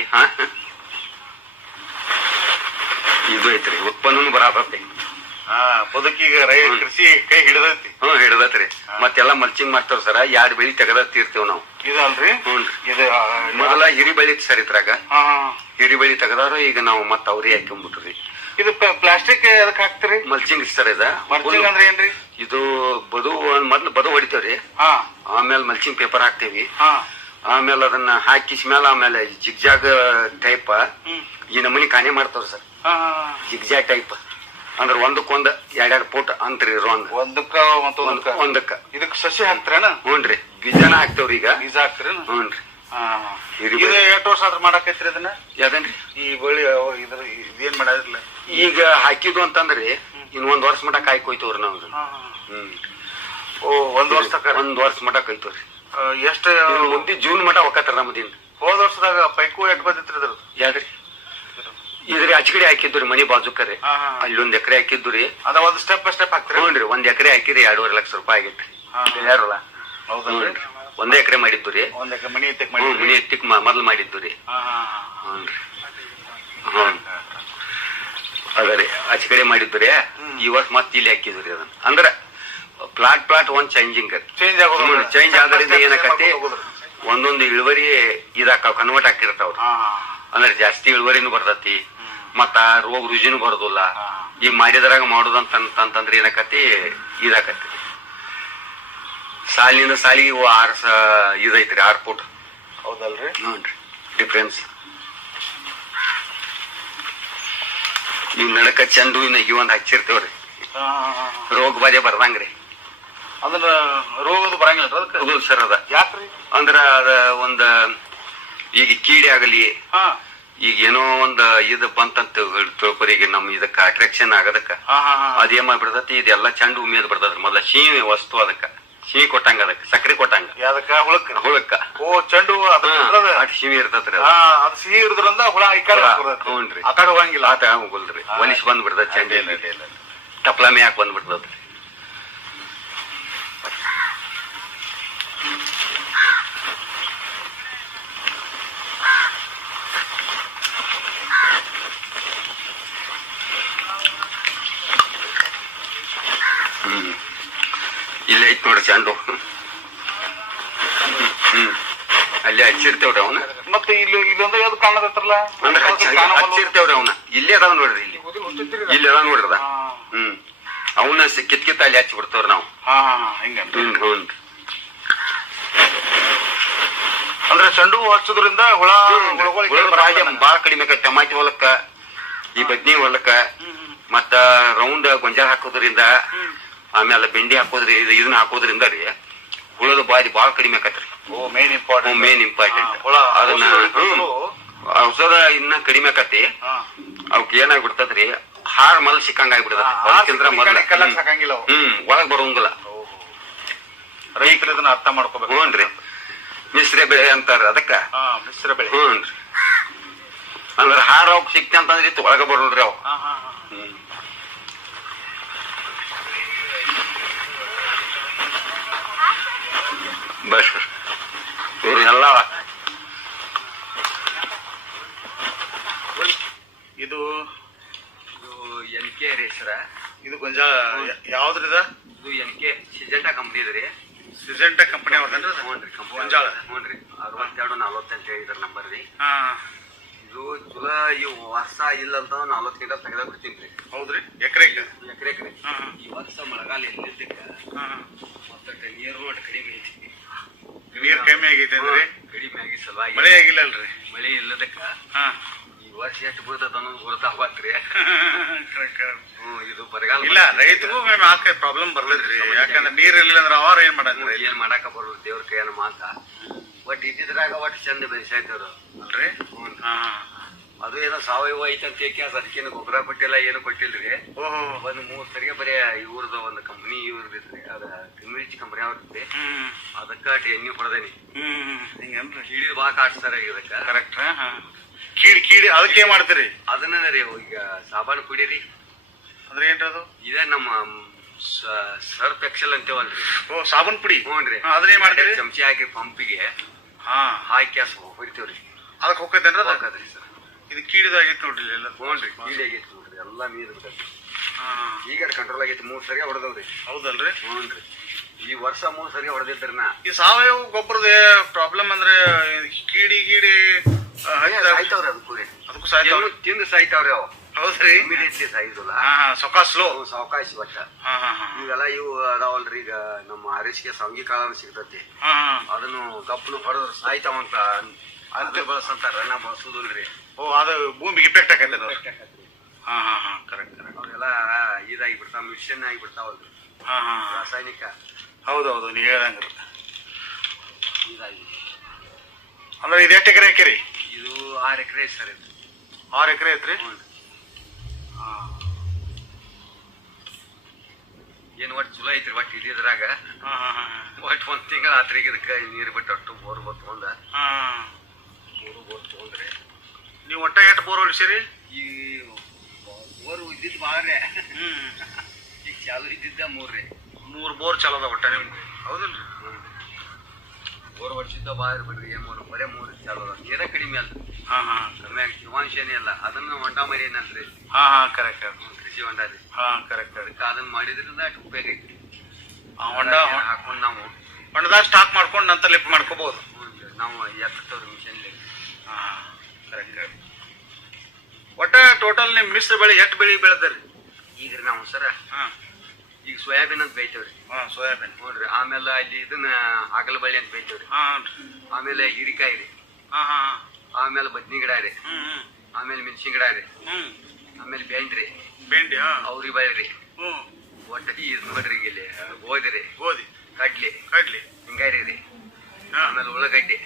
ಇದು ಐತ್ರಿ, ಉತ್ಪನ್ನನು ಬರಾಕತ್ತೈತಿ. ಬದುಕಿಗೆ ಕೃಷಿ ಕೈ ಹಿಡಿದೈತಿ. ಹಿಡದತ್ರಿ. ಮತ್ತೆಲ್ಲಾ ಮಲ್ಚಿಂಗ್ ಮಾಡ್ತಾರ ಸರ. 2 ಬೆಳಿ ತೆಗದತ್ತಿರ್ತೇವ್ ನಾವು. ಇದಲ್ರಿ? ಇದು ಮೊದಲ ಹಿರಿ ಬೆಳಿ ಸರ್ ಇದ್ರಾಗ. ಹಿರಿ ಬೆಳಿ ತೆಗದಾರ. ಈಗ ನಾವು ಮತ್ತ ಅವ್ರಿ ಹಾಕೊಂಡ್ಬಿಟ್ರಿ. ಇದು ಪ್ಲಾಸ್ಟಿಕ್ ಎದಕ್ ಹಾಕ್ತಿರಿ? ಮಲ್ಚಿಂಗ್ ಸರ್ ಇದ. ಮಲ್ಚಿಂಗ್ ಅಂದ್ರೆ ಏನ್ರಿ? ಇದು ಮೊದ್ಲು ಬದು ಹೊಡಿತೇವ್ರಿ. ಆಮೇಲೆ ಮಲ್ಚಿಂಗ್ ಪೇಪರ್ ಹಾಕ್ತೇವಿ. ಆಮೇಲೆ ಅದನ್ನ ಹಾಕಿಸ್ಮೇಲೆ ಆಮೇಲೆ ಜಿಗ್ಜಾಗ್ ಟೈಪ್ ಈ ನಮೂನಿ ಕಾಣೆ ಮಾಡ್ತಾವ್ರ ಸರ್. ಜಿಗ್ಜಾಗ್ ಟೈಪ್ ಅಂದ್ರ ಒಂದಕ್ಕೊಂದ್ 2 ಫೂಟ್ ಅಂತ್ರಿ ಇರೋ ಒಂದಕ್ಕ. ಇದಕ್ ಸಸಿ ಹಾಕ್ತಾರೇನ? ಹ್ಞೂನ್ರಿ. ಬೀಜನ ಹಾಕ್ತೇವ್ರಿ. ಈಗ ಬೀಜ ಹಾಕ್ತಿರಿ? ಹ್ಞೂನ್ರಿ. ಎಷ್ಟು ವರ್ಷ ಆದ್ರ ಮಾಡಾಕೈತ್ರಿ ಅದನ್ನ? ಯಾವ್ದೇನ್ರಿ? ಈ ಬಳಿ ಇದೇನ್ ಮಾಡೋದಿಲ್ಲ ಈಗ ಹಾಕಿದ್ವು ಅಂತಂದ್ರಿ ಇನ್ 1 ವರ್ಷ ಮಟ ಕಾಯಿ ಕೊಯ್ತವ್ರಿ ನಾವ್. ಒಂದ್ ವರ್ಷ ಮಟ ಕೊಯ್ತವ್ರಿ. ಎಷ್ಟು ಮುಂದೆ ಜೂನ್ ಮಟ ಒಕ್ಕತ್ತಾರ ನಮ್ದಿನ್. ಹೋದ ವರ್ಷದಾಗ ಪೈಕು ಎಟ್ ಬಂದಿತ್ರಿ ಅದ್ರದ್ದು? ಯಾವ್ದ್ರಿ? ಇದ್ರಿ ಆಚಕಡೆ ಹಾಕಿದ್ರಿ ಮನಿ ಬಾಜುಕರಿ. ಅಲ್ಲಿ 1 ಎಕರೆ ಹಾಕಿದ್ರಿ. ಅದ ಒಂದ್ ಸ್ಟೆಪ್ ಬೈ ಸ್ಟೆಪ್ ಹಾಕ್ತಿರಿ? ಹ್ಞೂನ್ರಿ. 1 ಎಕರೆ ಹಾಕಿರಿ 2.5 ಲಕ್ಷ ರೂಪಾಯಿ ಆಗೈತ್ರಿ. ಯಾರಲ್ಲ? 1 ಎಕರೆ ಮಾಡಿದ್ದು ರೀ. ಮನಿ ಎತ್ತಿಕ್ ಮೊದ್ಲು ಮಾಡಿದ್ದು ರೀ. ಹ್ಞೂನ್ರಿ. ಅದರಿ ಆಚಕಡೆ ಮಾಡಿದ್ದು ರೀ. ಈ ವರ್ಷ ಮತ್ತೆ ಇಲ್ಲಿ ಹಾಕಿದ್ರಿ ಅದನ್ನ. ಅಂದ್ರ ಪ್ಲಾಟ್ ಒಂದ್ ಚೇಂಜ್ ಆದ್ರಿಂದ ಏನಕತಿ, ಒಂದೊಂದು ಇಳುವರಿ ಇದಾಕ ಕನ್ವರ್ಟ್ ಹಾಕಿರ್ತಾವ್ರ. ಅಂದ್ರೆ ಜಾಸ್ತಿ ಇಳುವರಿನೂ ಬರ್ತತಿ, ಮತ್ತ ರೋಗ ರುಜಿನೂ ಬರೋದಿಲ್ಲ. ಈಗ ಮಾಡಿದ್ರಾಗ ಮಾಡುದಂತಂದ್ರೆ ಏನಕತಿ, ಇದಾಕತಿ. ಸಾಲಿನಿಂದ ಸಾಲಿಗೆ 6 ಇದೈತ್ರಿ, 6 ಫೂಟ್. ಹೌದಲ್ರಿ? ಹ್ಞೂನ್ರಿ. ಡಿಫ್ರೆನ್ಸ್. ಇವ್ ನಡಕ ಚಂದು ಇವ್ ಒಂದ್ ಹಚ್ಚಿರ್ತೇವ್ರಿ. ರೋಗ ಬಾಧೆ ಬರ್ದಂಗ್ರಿ. ಅದನ್ನ ರೋಗದ ಬರಂಗಿಲ್ಲ ಸರ್. ಅದ ಯಾಕ್ರಿ? ಅಂದ್ರ ಅದ ಒಂದ್ ಈಗ ಕೀಡೆ ಆಗಲಿ, ಈಗ ಏನೋ ಒಂದ್ ಇದ್ ಬಂತಂತ ತಿಳ್ಕೊರಿಗೆ ನಮ್ ಇದಕ್ಕ ಅಟ್ರಾಕ್ಷನ್ ಆಗದಕ್ಕ ಅದೇನ್ ಮಾಡ್ಬಿಡ್ತತಿ, ಇದೆಲ್ಲಾ ಚಂಡು ಉಮೇದ್ ಬಿಡ್ತದ್ರಿ. ಮೊದ್ಲ ಸಿಹಿ ವಸ್ತು, ಅದಕ್ಕ ಸಿಹಿ ಕೊಟ್ಟಂಗ, ಅದಕ್ಕ ಸಕ್ರಿ ಕೊಟ್ಟಂಗ. ಹುಳಕ್ಕ ಚಂಡು ಅಟ್ ಸಿಹಿ ಇರ್ತತ್ರಿ. ಅದು ಸಿಹಿ ಇರೋದ್ರಿಂದ ಹುಳ ಹ್ಞೂನ್ರಿ. ಆ ಕಡೆ ಹೋಗಂಗಿಲ್ಲ. ಆಟ ಹೋಗಲ್ರಿ. ಒಲಿಸ್ ಬಂದ್ಬಿಡ್ತದ ಚಂಡಿ. ತಪ್ಲ ಮೇಯಾಕ್ ಬಂದ್ಬಿಡ್ತದ್ರಿ. ಇಲ್ಲೇ ಐತ್ ನೋಡ್ರಿ ಚಂಡು. ಅಲ್ಲೇ ಹಚ್ಚಿರ್ತೇವ್ರಿ ಅವನ. ಮತ್ತೆ ಇಲ್ಲೊಂದ ಯಾವ್ದು ಕಾಣದತ್ರಲ್ಲ ಅಂದ್ರೆ ಹಚ್ಚಿರ್ತೇವ್ರಿ ಅವನ. ಇಲ್ಲೇ ಅದಾವ ನೋಡ್ರಿ. ಇಲ್ಲಿ ಅದಾವ ನೋಡ್ರಿ. ಅವನ್ನ ಕಿತ್ ಅಲ್ಲಿ ಹಚ್ಚಿ ಬಿಡ್ತೇವ್ರಿ ನಾವು. ಹಿಂಗ ಅಂದ್ರೆ ಚೆಂಡು ಹಚ್ಚೋದ್ರಿಂದ ಹುಳ ಬಾಳ ಕಡಿಮೆ. ಟಮಾಟಿ ಹೊಲಕ್ಕ, ಈ ಬದ್ನಿ ಹೊಲಕ್ಕ ಮತ್ತ ರೌಂಡ್ ಗೊಂಜಾಳ ಹಾಕೋದ್ರಿಂದ ಆಮೇಲೆ ಬೆಂಡಿ ಹಾಕೋದ್ರಿ ಇದನ್ನ ಹಾಕೋದ್ರಿಂದ ರೀ ಹುಳದ ಬಾರಿ ಬಾಳ ಕಡಿಮೆ ಆಕತ್ರಿ. Main important. ಮೇನ್ ಇಂಪಾರ್ಟೆಂಟ್ ಅದನ್ನ ಔಷಧ ಇನ್ನ ಕಡಿಮೆ ಆಕತಿ. ಅವಕ್ ಏನಾಗ್ಬಿಡ್ತದ್ರಿ ಹಾರ್ ಮೊದಲು ಸಿಕ್ಕಂಗ ಆಗ್ಬಿಡ್ತದ. ಸಾಕಂಗಿಲ್ಲ ಒಳಗ್ ಬರೋಂಗಿಲ್ಲ. ರೈತರು ಇದನ್ನ ಅರ್ಥ ಮಾಡ್ಕೋಬೇಕು. ಹ್ಞೂನ್ರಿ ಮಿಶ್ರ ಬೆಳೆ ಅಂತಾರ ಅದಕ್ಕ. ಮಿಶ್ರ ಬೆಳೆ. ಹ್ಞೂನ್ರಿ ಅಂದ್ರ ಹಾರ ಅವಕ್ ಸಿಕ್ತ ಅಂತಂದ್ರಿ ಒಳಗ ಬರೋಲ್ರಿ ಅವ್. ಬಸ್ ಇವ್ರನ್ನೆಲ್ಲ ಇದು NK ರೀ ಸರ. ಇದು ಗೊಂಜಾಳ ಯಾವ್ದ್ರಿದ? ಇದು NK ಸಿಜೆಂಟಾ ಕಂಪ್ನಿ ಇದ್ರಿ. ಸಿಜೆಂಟಾ ಕಂಪನಿ ಅವ್ರದೇನ್ರಿ? ಹ್ಞೂನ್ರಿ ಗೊಂಜಾಳ. ಹ್ಞೂನ್ರಿ 6240 ಅಂತ ಹೇಳಿದ್ರ ನಂಬರ್ ರೀ. ಇದು ಚಲೋ ಇವು ವರ್ಷ ಇಲ್ಲ ಅಂತ 40 ಕ್ವಿಂಟಲ್ ತೆಗೆದ ಬಿಡ್ತೀನಿ. ಹೌದ್ರಿ? ಎಕರೆಗೆ ಎಕರೆಕ್ರಿ. ಈ ವರ್ಷ ಮಳೆಗಾಲ ಎಲ್ಲಿದ್ದಕ್ಕ ಮತ್ತೆ ನೀರು ಕಡಿಮೆ ಐತಿ. ನೀರ್ ಕಡಿಮೆ ಆಗೈತೆ ಅಂದ್ರೆ ಕಡಿಮೆ ಆಗಿ ಸಲುವಾಗಿ ಮಳೆ ಆಗಿಲ್ಲ ಅಲ್ರಿ? ಮಳೆ ಇಲ್ಲದಕ್ಕ ಈ ವರ್ಷ ಎಷ್ಟು ಬೀಳ್ತದ ಅನ್ನೋದು ಗೊತ್ತಾಗ್ರಿ. ಇದು ಬರಗಾಲ ಇಲ್ಲ. ರೈತರಿಗೂ ಪ್ರಾಬ್ಲಮ್ ಬರ್ಲದ್ರಿ. ಯಾಕಂದ್ರೆ ನೀರ್ ಇರ್ಲಿಲ್ಲ ಅಂದ್ರೆ ಅವ್ರ ಏನ್ ಮಾಡಂದ್ರಿ? ಏನ್ ಮಾಡಾಕ ಬರೋದು ದೇವ್ರ ಕೈಯನ್ನ ಮಾತ. ಒಟ್ ಇದ್ದಿದ್ರಾಗ ಒಟ್ಟು ಚಂದ ಬೆಳೆಸಾಯ್ತವ್ರು ಅಲ್ರಿ. ಅದು ಏನೋ ಸಾವಯವ ಐತೆ ಅಂತ ಅದಕ್ಕೇನು ಗೊಬ್ಬರ ಕೊಟ್ಟಿಲ್ಲ, ಏನು ಕೊಟ್ಟಿಲ್ರಿ. ಒಂದ್ 3 ಸರಿಗೆ ಬರೀ ಇವ್ರದ ಒಂದು ಕಂಪ್ನಿ ಇವ್ರದ್ರಿ, ಅದ ಮಿರ್ಚಿ ಕಂಪ್ನಿ ಅವ್ರದ್ರಿ. ಅದಕ್ಕ ಎಣ್ಣೆ ಹೊಡೆದೇನಿ. ಹಿಂಗನ್ರಿ? ಕೀಡಿ ಬಾಳ ಕಾಡ್ಸ್ತಾರ ಇದಕ್ಕ. ಕರೆಕ್ಟ್. ಕೀಡಿ ಅದಕ್ಕೆ ಏನ್ ಮಾಡ್ತೀರಿ? ಅದನ್ನ ರೀ ಈಗ ಸಾಬಾನು ಕುಡೀರಿ. ಅಂದ್ರೆ ಏನ್ರದು? ಇದೇ ನಮ್ಮ ಸರ್ಫ್ ಎಕ್ಸೆಲ್ ಅಂತೇವಲ್ರಿ. ಸಾಬೂನ್ ಪುಡಿ. ಹ್ಞೂನ್ರಿ. ಅದನ್ನೇನ್ ಮಾಡ್ತೀರಿ? ಚಮಚಿ ಹಾಕಿ ಪಂಪಿಗೆ ಹಾಕಿ ಹೊಡಿತೇವ್ರಿ. ಅದಕ್ಕೆ ಹೋಗ್ತೇನ್ರಿ? ಹೋಗದ್ರಿ ಸರ್. ಇದು ಕೀಡಿದಾಗೈತಿ ನೋಡ್ರಿ ಎಲ್ಲ. ಹ್ಞೂನ್ರಿ ಕೀಡಿ ಆಗೈತಿ ನೋಡ್ರಿ. ಎಲ್ಲಾ ನೀರು ಬಿಟ್ಟೈತಿ. ಈಗ ಕಂಟ್ರೋಲ್ ಆಗೈತಿ. 3 ಸರಿ ಹೊಡೆದವ್ರಿ. ಹೌದಲ್ರಿ? ಹ್ಞೂನ್ರಿ. ಈ ವರ್ಷ 3 ಸರಿ ಹೊಡೆದಿದ್ರನ. ಈ ಸಾವಯವ ಗೊಬ್ಬರದ ಪ್ರಾಬ್ಲಮ್ ಅಂದ್ರೆ ಕೀಡಿ ಸಾಯ್ತಾವ್ರಿ. ಅದಕ್ಕೂ ಸಾಯ್ತಾವ್ರಿ. ತಿಂದು ಸಾಯ್ತಾವ್ರಿ ಅವು. ಹೌದ್ರಿ? ಇಮಿಡಿಯೇಟ್ಲಿ ಸಾಯ್ದಲ್ಲ. ಸ್ಲೋ ಸಾವಕಾಶ ಒಟ್ಟ. ಇವೆಲ್ಲ ಇವು ಅದಾವಲ್ರಿ. ಈಗ ನಮ್ಮ ಆರಿಸಿಗೆ ಸಂಗಿ ಕಾಳ ಸಿಗ್ತತಿ. ಅದನ್ನು ಕಪ್ಪನು ಹೊಡೆದ್ರು ಸಾಯ್ತಾವಂತ ಅಂತ ಬಳಸಂತಾರ. ನಾ ಬಳಸುದಿಲ್ರಿ. ಅದು ಭೂಮಿಗೆ ಇಫೆಕ್ಟ್ ಆಕೈತೆ. ಕರೆಕ್ಟ್. ಅವೆಲ್ಲ ಇದಾಗಿ ಬಿಡ್ತಾವ, ಮಿಷನ್ ಆಗಿ ಬಿಡ್ತಾವಲ್ರಿ. ರಾಸಾಯನಿಕ. ಹೌದೌದು, ನೀವ್ ಹೇಳ್ದಂಗ. ಇದಾಗಿ ಅಂದ್ರೆ ಇದು ಎಷ್ಟು ಎಕರೆ ಹಾಕಿರಿ? ಇದು 6 ಎಕರೆ ಸರ್. ಇದು 6 ಎಕರೆ ಐತ್ರಿ? ಏನ್ ಒಟ್ಟು ಚಲೋ ಐತ್ರಿ. ಒಟ್ಟು ಇದ್ರಾಗ ಒಟ್ಟು 1 ತಿಂಗಳ ಆತ್ರಿ. ಇದಕ್ಕ ನೀರು ಬಿಟ್ಟು ಅಷ್ಟು ಬೋರ್ ತಗೊಂಡ 3 ಬೋರ್ ತಗೊಂಡ್ರಿ. ನೀವು ಒಟ್ಟ ಎಷ್ಟು ಬೋರ್ ಹೊಡಿಸಿರಿ? ಈ ಬೋರ್ ಇದ್ದಿದ್ದು ಬಾಳ್ರಿ. ಈಗ ಚಾಲು ಇದ್ದಿದ್ದ 3 ರೀ. 3 ಬೋರ್ ಚಾಲದ ಒಟ್ಟ ನಿಮ್ಗೆ? ಹೌದಲ್ರಿ? ಬೋರ್ ಹೊಡ್ಸಿದ್ದ ಬಾಳ್ರಿ ಬಿಡ್ರಿ. 3 ಬರೇ 3 ಚಾಲು ಅದ. ನೀರ ಕಡಿಮೆ ಅಲ್ಲ. ಕಮ್ಮಿ ಆಗಿ ಜೀವಾಂಶನೇ ಅಲ್ಲ. ಅದನ್ನ ಹೊಂಡ ಮರಿ ಏನಲ್ರಿ? ಕರೆಕ್ಟ್. ಕೃಷಿ ಹೊಂಡ ರೀ. ಕರೆಕ್ಟ್. ಅದಕ್ಕೆ ಅದನ್ನ ಮಾಡಿದ್ರಿಂದ ಅಷ್ಟು ಉಪಯೋಗ ಐತಿ. ಹೊಂಡ ಹಾಕೊಂಡು ನಾವು ಹೊಂಡದಾಗ ಸ್ಟಾಕ್ ಮಾಡ್ಕೊಂಡು ನಂತರ ಲಿಫ್ಟ್ ಮಾಡ್ಕೋಬಹುದು. ನಾವು ಎತ್ತವ್ರಿ ಮಿಷನ್. ಕರೆಕ್ಟ್. ಒಟ್ಟ ಟೋಟಲ್ ನಿಮ್ ಮಿಶ್ರ ಬೆಳೆ ಎಷ್ಟು ಬೆಳೆ ಬೆಳೆದ್ರಿ? ಈಗ ನಾವು ಸರ ಈಗ ಸೋಯಾಬೀನ್ ಅಂತ ಬೆಳಿತೇವ್ರಿ. ಸೋಯಾಬೀನ್. ನೋಡ್ರಿ. ಆಮೇಲೆ ಅಲ್ಲಿ ಇದನ್ನ ಹಾಗಲ ಬಳ್ಳಿ ಅಂತ ಬೆಳಿತೇವ್ರಿ. ಆಮೇಲೆ ಹೀರಿಕಾಯಿ ರೀ. ಆಮೇಲೆ ಬದ್ನಿ ಗಿಡ ರೀ. ಆಮೇಲೆ ಮೆಣಸಿನ ಗಿಡ ರೀ. ಆಮೇಲೆ ಬೆಂಡ್ರಿ. ಅವ್ರಿ ಬಳ್ಳಿ ರೀ. ಒಟ್ಟ ಇದು ನೋಡ್ರಿ. ಇಲ್ಲಿ ಗೋಧಿ ಕಡ್ಲಿ ಹಿಂಗಾರಿ ರೀ. ಆಮೇಲೆ ಉಳ್ಳಾಗಡ್ಡಿ,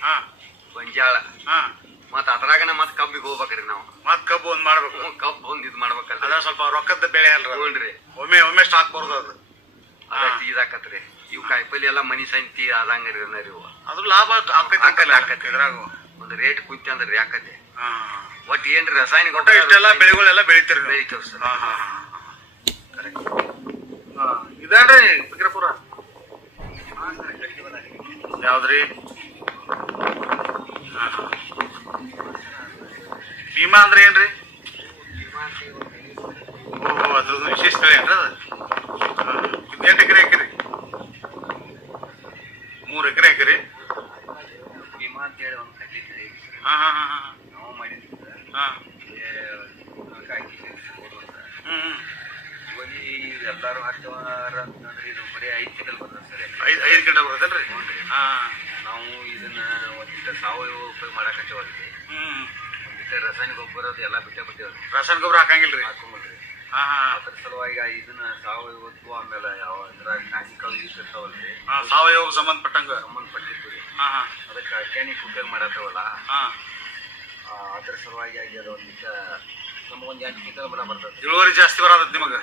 ಗೊಂಜಾಳ. ಮತ್ತ ಅದ್ರಾಗನ ಮತ್ ಕಬ್ಬಿಗೆ ಹೋಗ್ಬೇಕ್ರಿ ನಾವು. ಮತ್ ಕಬ್ಬು ಒಂದ್ ಮಾಡ್ಬೇಕು. ಕಬ್ಬು ಒಂದ್ ಇದ್ ಮಾಡ್ಬೇಕಲ್ಲ. ಅದ ಸ್ವಲ್ಪ ರೊಕ್ಕದ ಬೆಳೆ ಅಲ್ರಿ? ನೋಡ್ರಿ. ಒಮ್ಮೆ ಸ್ಟಾಕ್ ಬರೋದು ಅದು. ಅದಷ್ಟು ಇದಾಕತ್ರಿ. ಇವು ಕಾಯಿಪಲ್ಲೆ ಎಲ್ಲ ಮನಿ ಸಂತಿ ಆದಂಗ್ರಿ ಇವು. ಅದ್ರ ಲಾಭ ಆಕತಿ. ಇದ್ರಾಗ ಒಂದು ರೇಟ್ ಕುಂತಿ ಅಂದ್ರೆ ಯಾಕತ್ತೆ. ಒಟ್ಟು ಏನ್ರಿ ರಾಸಾಯನಿಕ ಒಟ್ಟ ಇಷ್ಟೆಲ್ಲ ಬೆಳೆಗಳೆಲ್ಲ ಬೆಳಿತೀರಿ? ಬೆಳಿತೇವ್ ಸರ್. ಕರೆಕ್ಟ್. ಇದೇನ್ರಿ ಫಕೀರಪುರ? ಯಾವ್ದ್ರಿ? ಭೀಮಾ ಅಂದ್ರೆ ಏನ್ರಿ? ಅದ್ರದ್ದು ವಿಶೇಷ ಬೆಳೆ ಏನ್ರಿ ಅದು? 8 ಎಕರೆ ಹಾಕಿರಿ? 3 ಎಕರೆ ಹಾಕಿರಿ? ಭೀಮಾ ಅಂತ ಹೇಳಿ ಒಂದು ಕಡ್ಲಿ ತಳಿ. ನಾವು ಮಾಡಿದ್ವಿ. ಎಲ್ಲಾರು ಹಾಕ್ತವಾರ ಅಂತಂದ್ರೆ ಇದು ಬರೀ 5 ಕ್ವಿಂಟಲ್ ಬರ್ತದೆ ಸರ್. 5 ಕ್ವಿಂಟಲ್ ಬರ್ತೇನ್ರಿ? ನಾವು ಇದನ್ನ ಒಂದಿಷ್ಟ ಸಾವಯವ ಉಪಯೋಗ ಮಾಡಕತ್ತೇವಲ್ರಿ. ಒಂದಿಷ್ಟ ರಾಸಾಯನಿಕ ಗೊಬ್ಬರ ಎಲ್ಲ ಬಿಟ್ಟೇವ್ರಿ. ರಾಸಾಯನಿಕ ಗೊಬ್ಬರ ಹಾಕಂಗಿಲ್ರಿ? ಹಾಕೊಂಡ್ರಿ. ಹಾ ಹಾ ಅದ್ರ ಸಲುವಾಗಿ ಇದನ್ನ ಸಾವಯವತ್ತು ಆಮೇಲೆ ಯಾವ ಇದ್ರಾಗ ರಾಸಾಯನಿಕ ಇರ್ತಾವಲ್ರಿ ಸಾವಯವ ಸಂಬಂಧಪಟ್ಟಂಗ ಸಂಬಂಧಪಟ್ಟಿದ್ದು ರೀ ಹಾ ಹಾ ಅದಕ್ಕೆ ಆರ್ಗ್ಯಾನಿಕ್ ಉಪಯೋಗ ಮಾಡತ್ತವಲ್ಲ ಹಾ ಅದ್ರ ಸಲುವಾಗಿ ಆಗಿ ಅದು ಒಂದಿಷ್ಟ ನಮಗೊಂದು 8 ಕ್ವಿಂಟಲ್ ಮರ ಬರ್ತದೆ. ಇಳುವರಿ ಜಾಸ್ತಿ ಬರೋದ್ ನಿಮಗ.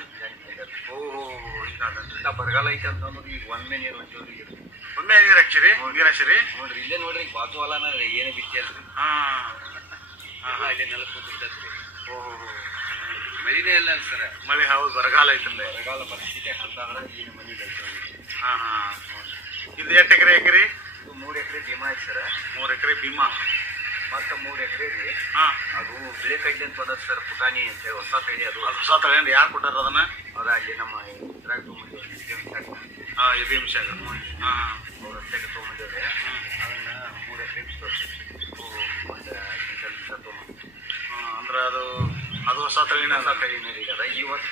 ಓಹೋ ಇಂಥ ಬರಗಾಲ ಐತೆ ಅಂತಂದ್ರೆ ಈಗ ಒಮ್ಮೆ ನೀರು ಹೊಂಟಿವ್ರಿ. ಒಮ್ಮೆ ನೀರ್ ಹಾಕ್ಸಿರಿ ನೋಡ್ರಿ ಇಲ್ಲೇ ನೋಡ್ರಿ ಬಾಜು ಹೊಲನ ಏನು ಬಿತ್ತಿ ಅಲ್ರಿ. ಇಲ್ಲಿ ನೆಲ ಕೂತಿರ್ತೈತ್ರಿ. ಓಹೋ ಮಳಿನೇ ಇಲ್ಲ ಸರ್. ಮಳೆ ಹೌದು ಬರಗಾಲ ಐತಂದ್ರೆ. ಬರಗಾಲ ಪರಿಸ್ಥಿತಿ ಅಂತಂದ್ರೆ ಏನು ಮನೆ ಐತೆ. ಹಾ ಹಾ ಇದು 8 ಎಕರೆ ಹಾಕಿರಿ? ಇದು 3 ಎಕರೆ ಭೀಮಾ ಐತೆ ಸರ್. 3 ಎಕರೆ ಭೀಮಾ ಮತ್ತು 3 ಎಕರೆ ರೀ. ಹಾ ಅದು ಬಿಳೆ ಕಡ್ಲಿ ಅಂತ ಬಂದದ ಸರ್. ಪುಟಾಣಿ ಅಂತೇಳಿ ಹೊಸ ತಳಿ. ಅದು ಹೊಸ ತಳಿ ಅಂದ್ರೆ ಯಾರು ಕೊಟ್ಟಾರ ಅದನ್ನ? ಅದ ಅಲ್ಲಿ ನಮ್ಮ ಇದ್ರಾಗ ತೊಗೊಂಬಂದೇವ್ರಿ. ಇದು ಹಿಂಸಾಗ ಹಾ ಅವ್ರ ರಸ್ತೆಗೆ ತೊಗೊಂಬಂದೇವ್ರಿ. ಅದನ್ನ 3 ಎಕರೆ ಒಂದು ಕ್ವಿಂಟಲ್ ತೊಗೊಂಬಂದ್ವಿ. ಅಂದ್ರೆ ಅದು ಹೊಸ ತಳಿನ? ಹೊಸ ತಳಿನ ರೀ. ಅದ ಈ ವರ್ಷ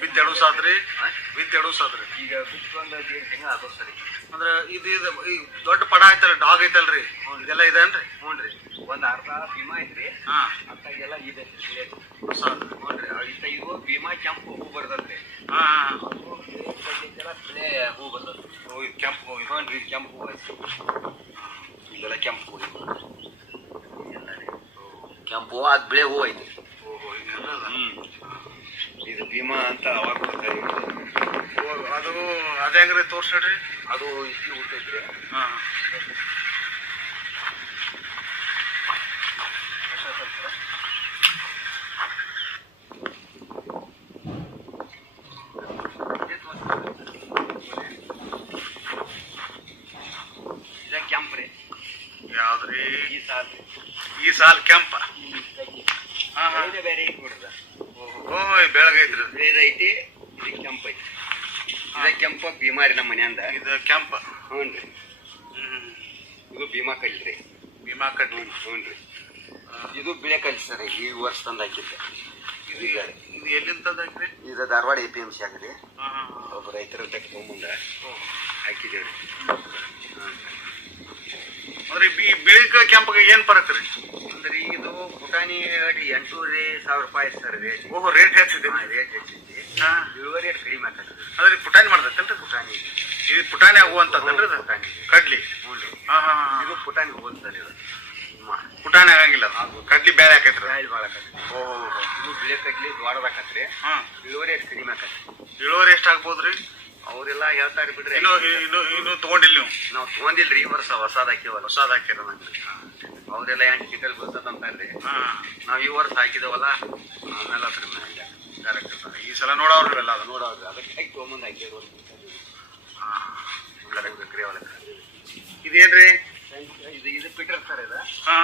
ಬಿತ್ತು 2 ಸಾತ್ರಿ? ಬಿತ್ತು 2 ಸಾತ್ರಿ. ಈಗ ಬಿತ್ತು ಒಂದು 1.5 ತಿಂಗಳು ಅದು ಸರಿ. ಅಂದ್ರೆ ಇದು ಈ ದೊಡ್ಡ ಪಡ ಐತಲ್ಲ, ಡಾಗ್ ಐತಲ್ರಿ, ಇದೆಲ್ಲ ಇದೇನ್ರಿ? ಹ್ಞೂ ರೀ. ಒಂದು ಅರ್ಧ ಭೀಮಾ ಐತ್ರಿ. ಹಾ ಅತ್ತಾಗೆಲ್ಲ ಇದೆ ಹೊಸ. ಹ್ಞೂ ರೀ. ಇದು ಭೀಮಾ ಕೆಂಪು ಹೂ ಬರ್ತದ್ರಿ. ಹಾ ಬಿಳೆ ಹೂ ಬರ್ತದೆ. ಕೆಂಪು ಹೂ. ಹ್ಞೂ ರೀ ಕೆಂಪು ಹೂ ಐತಿ. ಇದೆಲ್ಲ ಕೆಂಪು ಹೂ. ಕೆಂಪು ಹೂ ಅದು ಬಿಳೆ ಹೂ ಐತಿ. ಇದು ಭೀಮಾ ಅಂತ ಅವಾಗ ಬರ್ತಾರೆ. ಅದು ಅದೇ ಹೆಂಗ್ರಿ ತೋರ್ಸ್ರಿ? ಅದು ಇಷ್ಟು ಹುಟ್ಟೈತ್ರಿ. ಹಾ ಇದ ಕೆಂಪು ರೀ. ಯಾವ್ದ್ರಿ? ಈ ಸಾಲ್ ಕೆಂಪ. ಹಾ ಹಾ ಬೇರೆ ಐತಿ ಬಿಡ್ದ. ಓಹ್ ಬೆಳಗೈತ್ರಿ. ಬೇರೆ ಐತಿ. ಇದು ಕೆಂಪು ಐತಿ. ಇದ ಕೆಂಪ ಭೀಮಾ ರೀ ನಮ್ಮ ಮನೆಯಿಂದ. ಇದು ಕೆಂಪ. ಹ್ಞೂ ರೀ. ಇದು ಭೀಮಾ ಕಲ್ರಿ. ಭೀಮಾ ಕಡ್ಲಿ. ಹ್ಞೂ ರೀ. ಇದು ಬಿಳೆ ಕಲ್ಲು ಸರ್. ಈ ವರ್ಷ ತಂದು ಹಾಕಿದ್ದೆ. ಇದು ಎಲ್ಲಿಂದ ತಂದು ಹಾಕ್ರಿ? ಇದು ಧಾರವಾಡ APMC ಆಗ್ರಿ. ಹಾ ಹಾ ಒಬ್ಬ ರೈತರ ತಗೊಂಬಂದ ಹಾಕಿದೇವ್ರಿ. ಅಂದ್ರೆ ಈ ಬಿಳಿಕ ಕೆಂಪಗೆ ಏನ್ ಫರಕ್ ರೀ? ಅಂದ್ರೆ ಇದು ಪುಟಾಣಿ 8,500 ರೂಪಾಯಿ ಸರ್ ರೇಟ್. ಓಹೋ ರೇಟ್ ಹೆಚ್ಚಿದೆ. ರೇಟ್ ಹೆಚ್ಚೈತಿ. ಹಾ ಇಳುವರಿ ರೇಟ್ ಕಡಿಮೆ ಆಗ್ತದೆ. ಅದ್ರಿ ಪುಟಾಣಿ ಮಾಡ್ತೈತೇನ್ರಿ? ಪುಟಾಣಿ ಇದು ಪುಟಾಣಿ ಆಗುವಂತದ್ರಿ? ಪುಟಾಣಿ ಕಡ್ಲಿ. ಹ್ಞೂ ರೀ. ಹಾ ಹಾ ಇದು ಪುಟಾಣಿ ಹೋಗುದು ಸರ್. ಇದು ಪುಟಾಣಿ ಆಗಂಗಿಲ್ಲ, ಕಡ್ಲಿ ಬೇರೆ ಹಾಕೈತ್ರಿ. ಕಾಯಿ ಭಾಳ ಆಕತ್ರಿ. ಓಹೋ ಇದು ಬಿಳೆ ಕಡ್ಲಿ ದೊಡ್ಡದಾಕತ್ರಿ. ಹಾ ಇಳುವರಿ ರೇಟ್ ಕಡಿಮೆ ಆಕತ್ರಿ. ಇಳುವರಿ ಎಷ್ಟ್ ಆಗ್ಬೋದ್ರಿ? ಅವರೆಲ್ಲ ಹೇಳ್ತಾರೆ ಬಿಡ್ರಿ. ಇನ್ನು ತಗೊಂಡಿಲ್ಲ ನೀವು? ನಾವು ತಗೊಂಡಿಲ್ರಿ. ಈ ವರ್ಷ ಹೊಸಾದ್ ಹಾಕಿವಲ್ಲ. ಹೊಸಾದ್ ಹಾಕಿರ? ಅವರೆಲ್ಲ 8 ಕ್ವಿಂಟಲ್ ಬರ್ತದಂತಾರ್ರಿ. ಹಾ ನಾವು ಈ ವರ್ಷ ಹಾಕಿದೇವಲ್ಲ, ಆಮೇಲೆ ಅದ್ರ ಮೇಲೆ ಕರೆಕ್ಟ್. ಈ ಸಲ ನೋಡವ್ರಿವೆಲ್ಲ ಅದು ನೋಡವ್ರಿ. ಅದಕ್ಕೆ ತೊಗೊಂಬಂದು ಹಾಕಿದ್ರು. ಕರೆಕ್ಟ್ ಅವಲ್ಲ. ಇದೇನ್ರಿ? ಇದು ಪಿಟ್ರ್ ಸರ್. ಇದು ಹಾ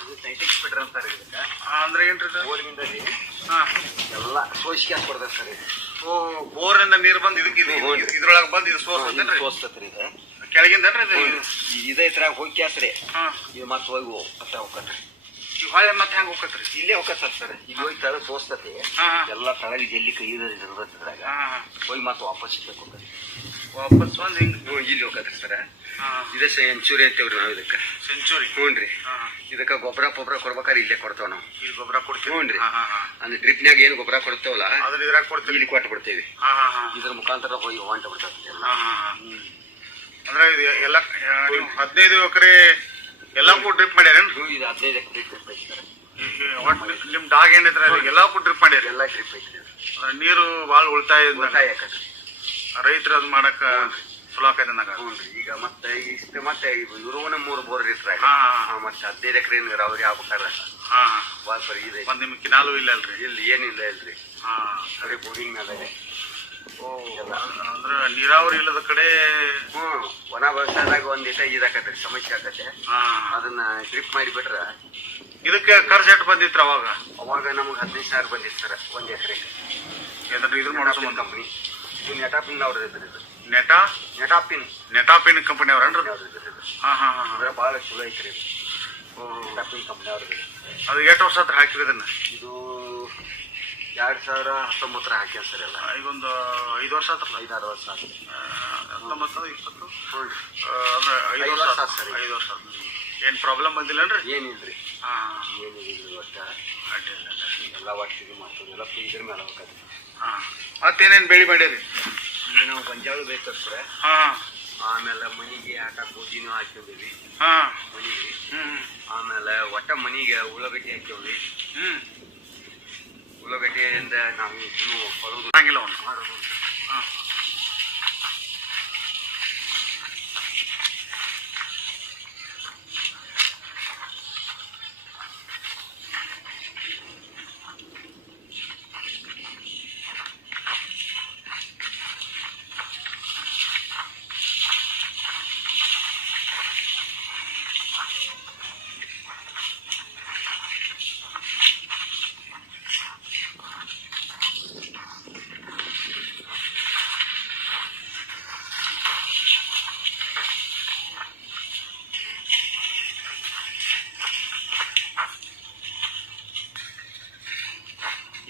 ಇದು ಸೈಂಟಿಫಿಕ್ ಪಿಟ್ರ್ ಅಂತಾರೆ ಇದಕ್ಕೆ. ಅಂದ್ರೆ ಏನ್ರಿ? ಬೋರ್ನಿಂದ ರೀ ಹಾ ಎಲ್ಲ ಸೋಸ್ಕ್ಯಾಸ್ ಕೊಡ್ತಾರೆ ಸರ್. ಇದು ಬೋರಿಂದ ನೀರು ಬಂದು ಇದಕ್ಕೆ ಇದ್ರೊಳಗೆ ಬಂದು ಇದು ಸೋಸ್ತೇನ್ರಿ? ಸೋಸ್ತತ್ರಿ. ಇದು ಕೆಳಗಿಂದನ್ರಿ? ಇದೇ ಇದ್ರಾಗ ಹೋಗ್ಯಾಸ್ರಿ. ಹಾ ಇದು ಮತ್ತೆ ಹೋಗಿ ಮತ್ತೆ ಹೋಗ್ಕತ್ರಿ. ಈ ಹೊಳೆ ಮತ್ತೆ ಹೆಂಗ್ ಹೋಗತ್ರಿ? ಇಲ್ಲೇ ಹೋಗತ್ತ ಸರ್. ಇಲ್ಲಿ ಹೋಗಿ ತಳಗ ಸೋಸ್ತತಿ. ಹಾ ಎಲ್ಲ ತಳಗ ಜಲ್ಲಿ ಕೈ ಇದ್ರಾಗ ಹಾ ಹೋಗಿ ಮತ್ತೆ ವಾಪಸ್ ಹೋಗ್ತದೆ. ವಾಪಸ್ ಬಂದು ಹಿಂಗ್ ಇಲ್ಲಿ ಹೋಗತ್ರಿ ಸರ್. ಹಾ ಇದೇ ಸೆಂಚುರಿ ಅಂತೇವ್ರಿ ನಾವು ಇದಕ್ಕೆ. ಸೆಂಚುರಿ? ಹ್ಞೂ ರೀ. ಹಾ ಇದಕ್ಕೆ ಗೊಬ್ಬರ ಕೊಡ್ಬೇಕಾದ್ರೆ ಇಲ್ಲೇ ಕೊಡ್ತೇವೆ ನಾವು. ಇಲ್ಲಿ ಗೊಬ್ಬರ ಕೊಡ್ತೀವಿ? ಹ್ಞೂ ರೀ. ಹಾ ಹಾ ಹಾ ಅಂದ್ರೆ ಡ್ರಿಪ್ನಾಗ ಏನು ಗೊಬ್ಬರ ಕೊಡ್ತೇವಲ್ಲ ಅದ್ರ ಇದ್ರಾಗ ಕೊಡ್ತೀವಿ. ಇಲ್ಲಿ ಕೊಟ್ಟು ಬಿಡ್ತೇವಿ. ಹಾ ಹಾ ಹಾ ಇದ್ರ ಮುಖಾಂತರ ಹೋಗಿ ಹೊಂಟ ಬಿಡ್ತದೆ. ಹಾ ಹಾ ಹಾ ಅಂದ್ರೆ ಇದು ಎಲ್ಲ ನೀವು 15 ಎಕರೆ ಎಲ್ಲಕ್ಕೂ ಡ್ರಿಪ್ ಮಾಡ್ಯಾರೇನ್ರಿ? ಇದು 15 ಎಕರೆ ಡ್ರಿಪ್ ಐತಿ ಸರ್. ಒಟ್ಟು ನಿಮ್ ಡಾಗ್ ಏನೈತ್ರಿ ಎಲ್ಲಕ್ಕೂ ಡ್ರಿಪ್ ಮಾಡ್ಯಾರ? ಎಲ್ಲ ಡ್ರಿಪ್ ಐತಿ. ಅಂದ್ರೆ ನೀರು ಭಾಳ ಉಳಿತಾಯ ಯಾಕಂದ್ರೆ ರೈತರು ಅದು ಮಾಡಕ್ಕ ಚಲೋ ಆಕೈತೆ ಅಂದಾಗ. ಹ್ಞೂ ರೀ. ಈಗ ಮತ್ತೆ ಇಷ್ಟು ಮತ್ತೆ ಇರುವನ 3 ಬೋರ್ ಇರ್ತಾರೆ. ಹಾ ಮತ್ತೆ 15 ಎಕರೆ ನೀರಾವರಿ ಆಗ್ಬೇಕಾದ್ರೆ ಹಾ ಭಾಳ ಬರೀ ಇದೆ. ಒಂದ್ ನಿಮ್ಗೆ ಕಿನಾಲು ಇಲ್ಲ ಅಲ್ರಿ? ಇಲ್ಲಿ ಏನಿಲ್ಲ ಇಲ್ರಿ. ಹಾ ಬರೀ ಬೋರಿಂಗ್ ಮೇಲೆ. ಅಂದ್ರೆ ನೀರಾವರಿ ಇಲ್ಲದ ಕಡೆ ಒಣ ವ್ಯವಸಾಯದಾಗ ಒಂದಿಷ್ಟ ಇದಾಕತ್ರಿ, ಸಮಸ್ಯೆ ಆಕತ್ತೆ. ಅದನ್ನ ಡ್ರಿಪ್ ಮಾಡಿಬಿಟ್ರ ಇದಕ್ಕೆ ಖರ್ಚು ಎಷ್ಟು ಬಂದಿತ್ತು ಅವಾಗ? ಅವಾಗ ನಮ್ಗೆ 15,000 ಬಂದಿತ್ತು ಸರ್ 1 ಎಕರೆಗೆ. ಇದ್ರ ಮಾಡೋ ಕಂಪ್ನಿ ಇದು ನೆಟಾಪಿನ್ ಅವ್ರದ್ದು ಇದ್ರಿ. ಇದು ನೆಟಾಪಿನ್ ಕಂಪನಿ ಅವ್ರೇನ್ರಿ? ಹಾ ಹಾ ಹಾ ಅಂದ್ರೆ ಭಾಳ ಚಲೋ ಐತ್ರಿ. ನೆಟಾಪಿನ್ ಕಂಪ್ನಿ ಅವ್ರದ್ದು. ಅದು ಎಷ್ಟು ವರ್ಷ ಹತ್ರ ಹಾಕಿರಿ ಇದನ್ನ? ಇದು 2019 ಹಾಕ್ಯಾನ ಸರ್. ಎಲ್ಲ ಈಗೊಂದು 5 ವರ್ಷ ಆತಲ್ಲ? 5-6 ವರ್ಷ ಆಯ್ತು. 19 20 ಹ್ಞೂ ಅಂದ್ರೆ 5 ವರ್ಷ ಆಯ್ತು ಸರ್. 5 ವರ್ಷ. ಏನು ಪ್ರಾಬ್ಲಮ್ ಬಂದಿಲ್ಲನ್ರಿ? ಏನಿಲ್ರಿ, ಹಾಂ ಏನಿಲ್ಲ. ಒಟ್ಟ ಅಡ್ಡಿಲ್ಲ. ಎಲ್ಲ ಒಟ್ಟಿಗೆ ಮಾಡ್ತೀವಿ, ಎಲ್ಲ ಇದ್ರ ಮೇಲೆ ಹೋಗ್ತದೆ. ಹಾಂ ಮತ್ತೇನೇನು ಬೆಳೆ ಮಾಡೀರಿ? ಈಗ ನಾವು ಗೊಂಜಾಳ ಬೇಕಂದ್ರೆ, ಹಾಂ ಆಮೇಲೆ ಮನೆಗೆ ಆಟ ಗೋಧಿನೂ ಹಾಕಿದ್ದೀವಿ ಹಾಂ ಮನೆಗೆ. ಹ್ಞೂ ಆಮೇಲೆ ಒಟ್ಟ ಮನೆಗೆ ಉಳ್ಳಾಗಡ್ಡಿ ಹಾಕಿವ್ರಿ. ಹ್ಞೂ ಉಳ್ಳಾಗಡ್ಡಿಯಿಂದ ನಾವು ಇನ್ನೂ ಹೊಲದು ಹಂಗಿಲ್ಲ ಅವನು. ಮಾಡೋದು. ಹಾಂ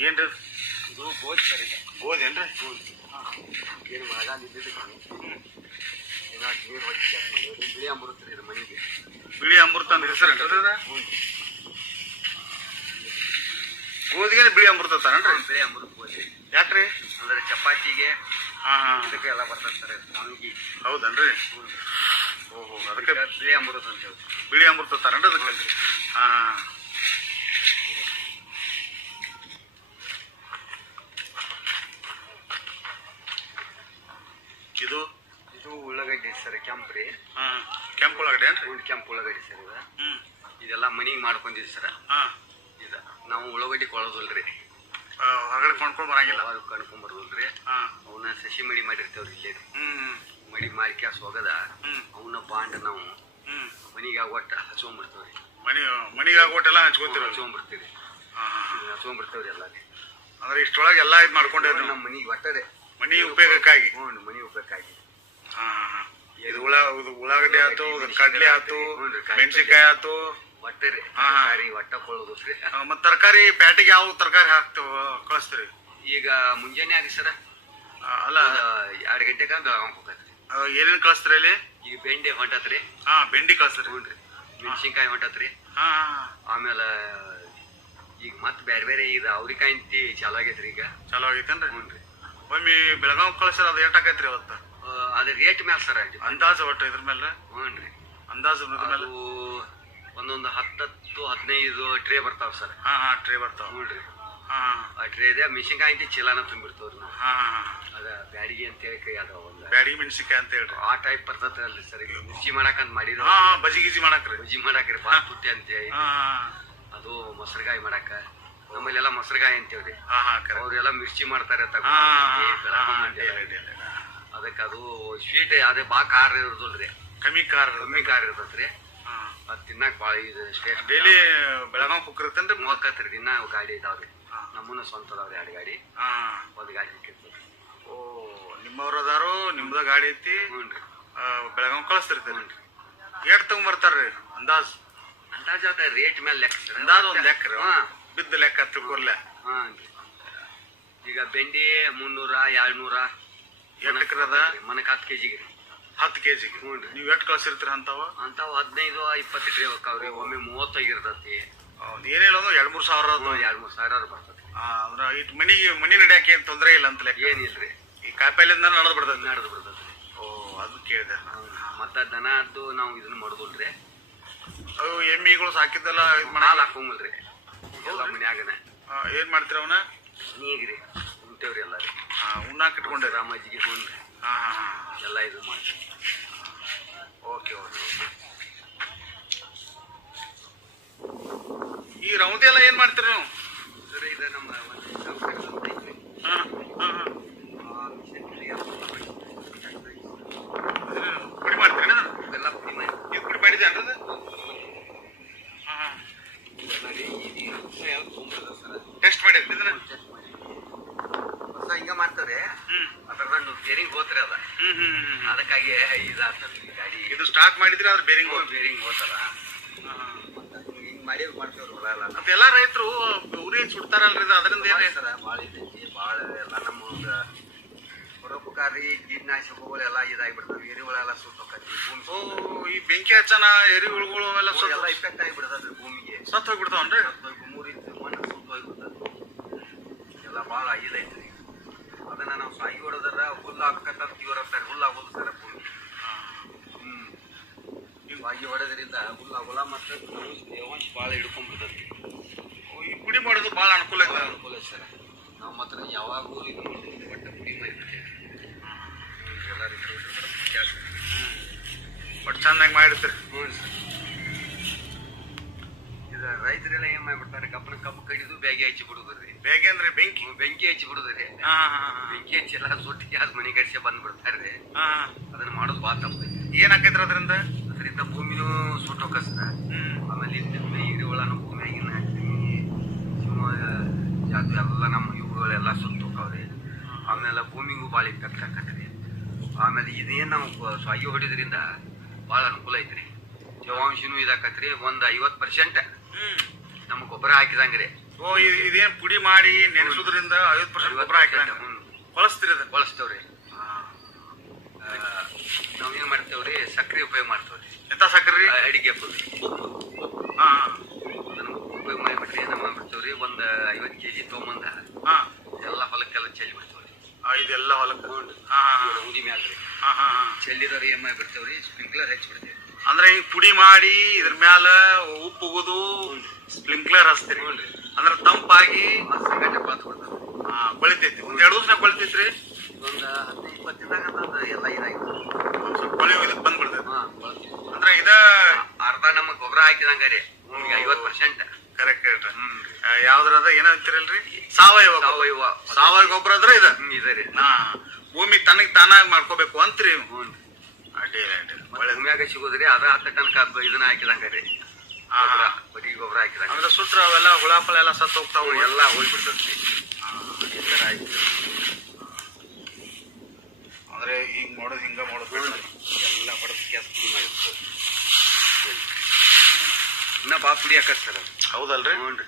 ಏನ್ರಿ ಇದು ಗೋಧಿ ಸರ್. ಈಗ ಗೋಧಿ ಏನ್ರಿ? ಏನು ಮಳೆಗಾಲ ಇದ್ದಿದ್ದಕ್ಕೆ ಏನಾದ್ರು ನೀರು ಹೊಡಿಸಿ ಮಾಡಿದ್ರಿ. ಬಿಳಿ ಅಮೃತ ರೀ ಇದು ಮನೆಗೆ. ಬಿಳಿ ಅಮೃತ ಅಂದ್ರೆ ಹೆಸರು ಅದ? ಹ್ಞೂ, ಗೋಧಿಗೆ ಬಿಳಿ ಅಮೃತ ತಾನನ್ರಿ? ಬಿಳಿ ಅಮೃತ ಗೋಧಿ. ಯಾಕ್ರಿ? ಅಂದ್ರೆ ಚಪಾತಿಗೆ ಹಾಂ ಹಾಂ ಇದಕ್ಕೆ ಎಲ್ಲ ಬರ್ತದೆ ಸರ್. ಶಾವಿಗೆ. ಹೌದನ್ರಿ? ಓಹೋ, ಅದಕ್ಕೆ ಬಿಳಿ ಅಮೃತ ಅಂತ ಹೇಳಿ. ಬಿಳಿ ಅಮೃತ ತಾನನ್ರಿ ಅದಕ್ಕೆ? ಹಾಂ ಇದು ಇದು ಉಳ್ಳಾಗಡ್ಡಿ ಸರ್, ಕೆಂಪು ರೀ. ಹಾಂ ಕೆಂಪು ಉಳ್ಳಾಗಡ್ಡಿ ಏನ್ರಿ? ಕೆಂಪು ಉಳ್ಳಾಗಡ್ಡಿ ಸರ್ ಇದು. ಹ್ಞೂ ಇದೆಲ್ಲ ಮನೆಗೆ ಮಾಡ್ಕೊಂಡಿದ್ವಿ ಸರ್. ಹಾಂ ಇದು ನಾವು ಉಳ್ಳಾಗಡ್ಡಿ ಕೊಳೋದಿಲ್ರಿ, ಹೊರಗಡೆ ಕೊಂಡ್ಕೊಂಡು ಬರಂಗಿಲ್ಲ. ಯಾವಾಗ ಕಣ್ಕೊಂಬರ್ದಲ್ರಿ. ಹಾಂ ಅವನ್ನ ಸಸಿ ಮಡಿ ಮಾಡಿರ್ತೇವ್ರಿ ಇಲ್ಲೇ. ಹ್ಞೂ ಮಡಿ ಮಾರಿಕ್ಯಾಸ್ ಹೋಗದ ಹ್ಞೂ ಅವನ್ನ ಬಾಂಡ್ ನಾವು ಹ್ಞೂ ಮನಿಗೆ ಆಗೋಟ್ಟ ಹಚ್ಕೊಂಡ್ಬರ್ತೇವ್ರಿ. ಮನಿಗೆ ಆಗೋಟೆಲ್ಲ ಹಚ್ಕೋತೀರ? ಹಚ್ಕೊಂಡ್ಬರ್ತೀವಿ, ಹಾಂ ಹಾಂ ಹಚ್ಕೊಂಡ್ಬರ್ತೇವ್ರಿ ಎಲ್ಲ. ಅಂದ್ರೆ ಇಷ್ಟೊಳಗೆ ಎಲ್ಲ ಇದು ಮಾಡ್ಕೊಂಡೇವ್ರಿ ನಮ್ಮ ಮನಿಗೆ ಒಟ್ಟರೆ ಮನಿ ಉಪಯೋಗಕ್ಕಾಗಿ? ಹ್ಞೂ, ಮನಿ ಉಪಯೋಗಕ್ಕಾಗಿ. ಹಾಂ ಹಾಂ ಹಾಂ ಇದು ಉಳ್ಳಾಗಡ್ಡಿ ಆಯ್ತು, ಕಡ್ಲಿ ಆಯ್ತು, ಮೆಣಸಿನ್ಕಾಯಿ ಆಯ್ತು, ಒಟ್ಟರೆ ಹಾ, ಹಾ. ತರಕಾರಿ ಒಟ್ಟ ಕೊಳ್ಳೋದ್ರಿ. ಮತ್ತು ತರಕಾರಿ ಪ್ಯಾಟಿಗೆ ಯಾವ ತರಕಾರಿ ಹಾಕ್ತೇವೆ ಕಳಿಸ್ತೀರಿ? ಈಗ ಮುಂಜಾನೆ ಆಗಿ ಸರ ಅಲ್ಲ 2 ಗಂಟೆಗೆ ಬೆಳಗಾವ್ ಹೋಗತ್ರಿ. ಏನೇನು ಕಳಿಸ್ತೀರಿ ಅಲ್ಲಿ? ಈಗ ಬೆಂಡೆ ಹೊಂಟತ್ರಿ. ಹಾಂ ಬೆಂಡಿ ಕಳಿಸ್ತೀರಿ? ಹ್ಞೂ ರೀ. ಮೆಣಸಿನ್ಕಾಯಿ ಹೊಂಟತ್ರಿ. ಹಾಂ ಹಾಂ ಆಮೇಲೆ ಈಗ ಮತ್ತೆ ಬೇರೆ ಬೇರೆ ಇದು ಅವ್ರಿಕಾಯಿ ಅಂತಿ ಚಾಲು ಆಗೈತ್ರಿ ಈಗ. ಚಲೋ ಆಗೈತೇನ್ರಿ? ಹ್ಞೂ ರೀ. ಒಮ್ಮೆ ಬೆಳಗಾವ್ ಕಳಿಸ್ರಿ, ಅದು ಎಷ್ಟು ಆಕೈತ್ರಿ ಅವತ್ತು? ಅದ್ರ ರೇಟ್ ಮೇಲೆ ಸರ್. ಅಂದಾಜು ಒಟ್ಟು ಇದ್ರ ಮೇಲೆ ಹ್ಞೂ ರೀ. ಅಂದಾಜು ಇದ್ರ ಮೇಲೆ? ಅದು ಒಂದೊಂದು 10-15 ಟ್ರೇ ಬರ್ತಾವ ಸರ್. ಹಾಂ ಹಾಂ ಟ್ರೇ ಬರ್ತಾವ? ಹ್ಞೂ ರೀ. ಹಾಂ ಆ ಟ್ರೇದೆ ಮೆಣಸಿನ್ಕಾಯಿ ಅಂತಿ ಚೀಲಾನ ತುಂಬಿರ್ತವ್ರಿ ನಾವು. ಹಾಂ ಹಾಂ ಅದ ಬ್ಯಾಡಿಗೆ ಅಂತೇಳಿ ಕೈ ಅದ ಒಂದು ಬ್ಯಾಡಿಗೆ ಮೆಣಸಿನ್ಕಾಯಿ ಅಂತ ಹೇಳ್ರಿ? ಆ ಟೈಪ್ ಬರ್ತೈತಲ್ರಿ ಸರ್. ಈಗ ಮಿರ್ಚಿ ಮಾಡಾಕಂತ ಮಾಡಿದ್ರು. ಹಾಂ ಹಾಂ ಬಜಿ ಗಿಜಿ ಮಾಡಕ್ರಿ? ಬಜ್ಜಿ ಮಾಡಾಕ್ರಿ ಭಾಳ ತುಟ್ಟಿ ಅಂತೇಳಿ. ಹಾಂ ಅದು ಮೊಸರುಗಾಯಿ ಮಾಡಾಕ ನಮ್ಮಲ್ಲೆಲ್ಲ ಮೊಸರುಗಾಯಿ ಅಂತೇವ್ರಿ. ಹಾಂ ಹಾಂ ಕರೆಕ್ಟ್. ಅವ್ರೆಲ್ಲ ಮಿರ್ಚಿ ಮಾಡ್ತಾರೆ ಅದಕ್ಕೆ ಅದು ಸ್ವೀಟ್ ಅದೇ ಭಾಳ ಖಾರ ಇರೋದಿಲ್ರಿ, ಕಮ್ಮಿ ಖಾರ ಕಮ್ಮಿ ಖಾರ ಇರ್ತೈತ್ರಿ. ಹಾಂ ಅದು ತಿನ್ನಾಕ ಭಾಳ ಇದು ಟೇಸ್ಟ್. ಡೈಲಿ ಬೆಳಗಾವ್ ಕುಕ್ಕರ್ತೇನ್ರಿ? ಹೋಗತ್ರಿ. ದಿನ ಗಾಡಿ ಇದಾವ್ರಿ, ನಮ್ಮನ್ನ ಸ್ವಂತ ಅದಾವ್ರಿ. 2 ಗಾಡಿ, ಹಾಂ ಒಂದು ಗಾಡಿ ಇಟ್ಟಿರ್ತದೆ. ಓ ನಿಮ್ಮವ್ರು ಅದಾರು, ನಿಮ್ದ ಗಾಡಿ ಐತಿ, ಹ್ಞೂ ರೀ. ಬೆಳಗಾವ್ ಕಳಿಸ್ತಿರ್ತೀರಿ? ಹ್ಞೂ ರೀ. ಎಷ್ಟು ತಗೊಂಬರ್ತಾರ್ರಿ ಅಂದಾಜು? ಅಂದಾಜು ಅದ ರೇಟ್ ಮೇಲೆ ಲೆಕ್ಕ ಸರ್. ಅಂದಾಜು ಒಂದು ಲೆಕ್ಕ ರೀ? ಹಾಂ, ಬಿದ್ದ ಲೆಕ್ಕ ತಿಳ್ಕೊರ್ಲೆ? ಹಾಂ ರೀ. ಈಗ ಬೆಂಡಿ 300-200 ಎಷ್ಟಕ್ರಿ ಅದ? ಮನಕ್ಕೆ 10 kg ರೀ. 10 kg? ಹ್ಞೂ ರೀ. ನೀವು ಎಷ್ಟು ಕಳ್ಸಿರ್ತೀರ ಅಂತಾವ? ಅಂತಾವು 15-20 ಟ್ರೇ ಹೋಗ್ತಾವ್ರಿ. ಒಮ್ಮೆ 30 ಆಗಿರ್ತೈತಿ. ಏನಿಲ್ಲ ಅಂದ್ರೆ 2-3 ಸಾವಿರ? 2-3 ಸಾವಿರ ಬರ್ತೈತಿ. ಅಂದ್ರೆ ಇಟ್ ಮನಿ ನಡ್ಯಾಕೆ ಏನು ತೊಂದರೆ ಇಲ್ಲ ಅಂತ ಲೆಕ್ಕ? ಏನಿಲ್ರಿ, ಈ ಕಾಯಿಪಲ್ಯದಿಂದ ನಡೆದು ಬಿಡ್ತದೆ? ನಡೆದು ಬಿಡ್ತೈತಿ. ಓ ಅದು ಕೇಳಿದೆ. ಮತ್ತ ದನ ಅದ್ದು ನಾವು ಇದನ್ನ ಮಾಡುದಿಲ್ರಿ. ಅವು ಎಮ್ಮಿಗಳು ಸಾಕಿದ್ದೆಲ್ಲ ಇದು ಹಾಲು ಮಾಡಲ್ಲ? ಹಾಕೊಂಗಿಲ್ರಿ, ಎಲ್ಲ ಮನ್ಯಾಗನೆ. ಏನು ಮಾಡ್ತೀರ ಅವನ್ನ? ನೀಗ್ರಿ ಉಂಟೇವ್ರಿ ಎಲ್ಲ ರೀ. ಉಣ್ಣಾಕ್ ಇಟ್ಕೊಂಡ್ರಿ? ರಾಮಜ್ಜಿಗೆ ಹೂನ್ರಿ. ಹಾಂ ಹಾಂ ಹಾಂ ಎಲ್ಲ ಇದು ಮಾಡ್ತೀವಿ. Okay okay. ಈ ರೌದಿ ಎಲ್ಲ ಏನು ಮಾಡ್ತೀರಿ ನೀವು? ಸರ್ ಇದು ನಮ್ಮ ಒಂದು ಕಂಪ್ಯೂಟರ್ ಅಂತ ಐತ್ರಿ. ಹಾಂ ಹಾಂ ಹಾಂ ಆ ಮಿಷನ್ ರೀ, ಪುಡಿ ಮಾಡ್ತೀರಿ? ಎಲ್ಲ ಪುಡಿ ಮಾಡಿ ನೀವು ಪುಡಿ ಮಾಡಿದೆ ಅಂದ್ರೆ? ಹಾಂ ಹಾಂ ಎಲ್ಲ ರೀ. ಈಗ ಯಾವ್ದು ತೊಗೊಂಡ್ಬರ್ತದೆ ಸರ್, ಟೆಸ್ಟ್ ಮಾಡಿರಿ ಇದನ್ನ? ಚೆಕ್ ಮಾಡಿ ಹೊಸ ಹಿಂಗ ಮಾಡ್ತಾರೆ. ಹ್ಞೂ ಅದ್ರದ್ದು ಬೇರಿಂಗ್ ಹೋತ್ರಿ ಅದ, ಹ್ಞೂ ಹ್ಞೂ ಹ್ಞೂ. ಅದಕ್ಕಾಗಿ ಇದಾಗ್ತದೆ ಗಾಡಿ. ಇದು ಸ್ಟಾರ್ಟ್ ಮಾಡಿದ್ರೆ ಅದ್ರ ಬೇರಿಂಗ್ ಬೇರಿಂಗ್ ಹೋತಲ್ಲ. ಹಿಂಗ್ ಮಾಡಿ ಮಾಡ್ತೇವ್ರಿ ಹೊಲ ಎಲ್ಲ. ಮತ್ತೆ ಎಲ್ಲ ರೈತರು ಉರಿ ಸುಡ್ತಾರಲ್ರಿ, ಇದು ಅದರಿಂದ ಏನು ಸರ ಭಾಳ ಇದೈತಿ. ಭಾಳ ಎಲ್ಲ ನಮ್ಮ ಒಂದು ಪರೋಪಕಾರಿ ಕೀಟನಾಶಕಗಳೆಲ್ಲ ಇದಾಗಿಬಿಡ್ತಾವೆ. ಎರಿಹುಳೆಲ್ಲ ಸುಟ್ಟೋಕತಿ. ಓ ಈ ಬೆಂಕಿ ಬೆಂಕಿ ಹಚ್ಚನ ಎರಿಹುಳುಗಳು ಅವೆಲ್ಲ ಎಲ್ಲ ಇಫೆಕ್ಟ್ ಆಗಿಬಿಡ್ತದ್ರಿ ಭೂಮಿಗೆ. ಸತ್ತು ಹೋಗ್ಬಿಡ್ತಾವನ್ರಿ? 3 ಇಂಚ್ ಮಣ್ಣು ಸುಟ್ಟು ಹೋಗ್ಬಿಡ್ತದೆ. ಎಲ್ಲ ಭಾಳ ಇದೈತ್ರಿ. ಅದನ್ನ ನಾವು ಸಾಗಿ ಹೊಡೆದ್ರ ಹುಲ್ಲು ಹಾಕತ್ತೀವ್ರ ಅಂತಾರೆ. ಹುಲ್ಲು ಆಗೋದು ಸರ್ ಭೂಮಿ. ಸಾಗಿ ಹೊಡೆದ್ರಿಂದ ಹುಲ್ಲಾಗೋಲ್ಲ ಮತ್ತು ತೇವಾಂಶ ಭಾಳ ಹಿಡ್ಕೊಂಡ್ಬಿಡ್ತದೆ. ಈ ಪುಡಿ ಮಾಡೋದು ಭಾಳ ಅನುಕೂಲ ಐತೆ. ಅನುಕೂಲ ಸರ್. ನಾವು ಮಾತ್ರ ಯಾವಾಗಲೂ ಇದು ಒಟ್ಟು ಪುಡಿ ಮಾಡಿಬಿಡ್ತೇವೆ. ಎಲ್ಲ ರೀತಿ ಬಟ್ ಚೆನ್ನಾಗಿ ಮಾಡಿರ್ತೀರಿ. ಹ್ಞೂ ಸರ್. ಇದು ರೈತರೆಲ್ಲ ಏನ್ ಮಾಡ್ಬಿಡ್ತಾರೆ, ಕಬ್ಬು ಕಡಿದು ಬ್ಯಾಗಿ ಹಚ್ಚಿ ಬಿಡುದ್ರಿ. ಬೇಗೆ ಅಂದ್ರೆ ಬೆಂಕಿ ಹಚ್ಚಿ ಬಿಡುದ್ರಿ. ಬೆಂಕಿ ಹಚ್ಚಿ ಎಲ್ಲ ಸುಟ್ಟಿ ಗ್ಯಾಸ್ ಮನೆ ಕಡಿಸಿ ಬಂದ್ಬಿಡ್ತಾರ್ರಿ. ಅದನ್ನ ಮಾಡೋದು ಭಾಳ ತಪ್ಪು. ಏನಾಕೈತ್ರಿ ಅದರಿಂದ ಭೂಮಿನೂ ಸುಟ್ಟು ಹೋಗಸ್ತ. ಆಮೇಲೆ ಹಿರಿವಳನು ಭೂಮಿಯಾಗಿನ ಅದು ಎಲ್ಲ ನಮ್ಮ ಇವುಗಳೆಲ್ಲ ಸುಟ್ಟು ಹೋಗ್ತಾವ್ರಿ. ಆಮೇಲೆ ಭೂಮಿಗೂ ಭಾಳ ಇಫೆಕ್ಟ್ ಆಕತ್ರಿ. ಆಮೇಲೆ ಇದೇನು ನಾವು ಸಾಗಿ ಹೊಡಿದ್ರಿಂದ ಭಾಳ ಅನುಕೂಲ ಐತ್ರಿ. ತೇವಾಂಶನೂ ಇದಾಕತ್ರಿ. ಒಂದು 50% ನಮ್ಗೆ ಗೊಬ್ಬರ ಹಾಕಿದಂಗ್ರಿ. ಇದೇನ್ ಪುಡಿ ಮಾಡಿ ನೆನೆಸೋದ್ರಿಂದ 50% ಗೊಬ್ಬರ ಹಾಕಿದಂಗ ಬಳಸ್ತೀರಿ? ಅದನ್ನ ಬಳಸ್ತೇವ್ರಿ. ನಾವೇನ್ ಮಾಡ್ತೇವ್ರಿ, ಸಕ್ರೆ ಉಪಯೋಗ ಮಾಡ್ತೇವ್ರಿ. ಎಂತ ಸಕ್ರಿ? ಅಡಿಗೆ ಪುಡಿ. ಅದನ್ನ ಉಪಯೋಗ ಮಾಡಿಬಿಟ್ರಿ ಏನ ಮಾಡ್ಬಿಡ್ತೇವ್ರಿ, ಒಂದು 50 kg ತೊಗೊಂಬಂದ ಎಲ್ಲ ಹೊಲಕ್ಕೆಲ್ಲ ಚೆಲ್ಲಿ ಬಿಡ್ತೇವ್ರಿ. ಇದೆಲ್ಲ ಹೊಲಕ್ಕೆ ಉದಿ ಮ್ಯಾಲ್ರಿ ಚೆಲ್ಲಿದವ್ರು ಏನ್ ಮಾಡಿಬಿಡ್ತೇವ್ರಿ, ಸ್ಪ್ರಿಂಕ್ಲರ್ ಹಚ್ಚಿಬಿಡ್ತೇವೆ. ಅಂದ್ರೆ ಈಗ ಪುಡಿ ಮಾಡಿ ಇದ್ರ ಮ್ಯಾಲ ಉಪ್ಪು ಹೋಗೋದು ಸ್ಪ್ರಿಂಕ್ಲರ್ ಹಚ್ತೀರಿ. ಅಂದ್ರೆ ತಂಪಾಗಿ ಗಂಟೆ ಪಾತ್ ಬಿಡ್ತೇವೆ. ಕೊಳಿತೈತಿ. ಒಂದ್ 2 ದಿವಸ ಕೊಳಿತೈತ್ರಿ. ಒಂದು 15-20 ದಿನದಾಗ ಎಲ್ಲ ಇದಾಗಿತ್ತು. ಒಂದ್ ಸ್ವಲ್ಪ ಕೊಳಿ ಇದಕ್ಕೆ ಬಂದ್ಬಿಡ್ತೈತಿ. ಅಂದ್ರೆ ಅರ್ಧ ನಮಗ್ ಗೊಬ್ಬರ ಹಾಕಿದಂಗಾರಿ. ಭೂಮಿಗೆ 50%. ಕರೆಕ್ಟ್ ಹೇಳ್ರಿ. ಯಾವ್ದ್ರದ ಏನಂತೀರಲ್ರಿ? ಸಾವಯವ ಗೊಬ್ಬರ ಅಂದ್ರೆ ಇದರಿ. ಭೂಮಿ ತನಗ್ ತಾನಾಗಿ ಮಾಡ್ಕೋಬೇಕು ಅಂತ್ರಿ. ಒಳ್ಳೆ ಭೂಮಿಯಾಗ ಸಿಗೋದ್ರಿ. ಅದ 10 ಟನ್ಕ ಇದನ್ನ ಹಾಕಿದಂಗಾರಿ. ಬರೀ ಗೊಬ್ಬರ ಹಾಕಿದಂಗ. ಅಂದ್ರೆ ಸುಟ್ರ ಅವೆಲ್ಲ ಹುಳಾಪಳ ಎಲ್ಲ ಸತ್ತು ಹೋಗ್ತಾವ. ಎಲ್ಲ ಹೋಗ್ಬಿಡ್ತೈತಿ. ಈ ತರ ಆಯ್ತು. ಅಂದ್ರೆ ಈಗ ಮಾಡೋದು ಹಿಂಗ ಮಾಡೋದು ಎಲ್ಲ ಹೊಡೆದು ಗ್ಯಾಸ್ ಪುಡಿ ಮಾಡಿಬಿಟ್ಟು ಇನ್ನ ಭಾಳ ಪುಡಿ ಹಾಕತ್ ಸರ್. ಹೌದಲ್ರಿ? ಹ್ಞೂ ರೀ.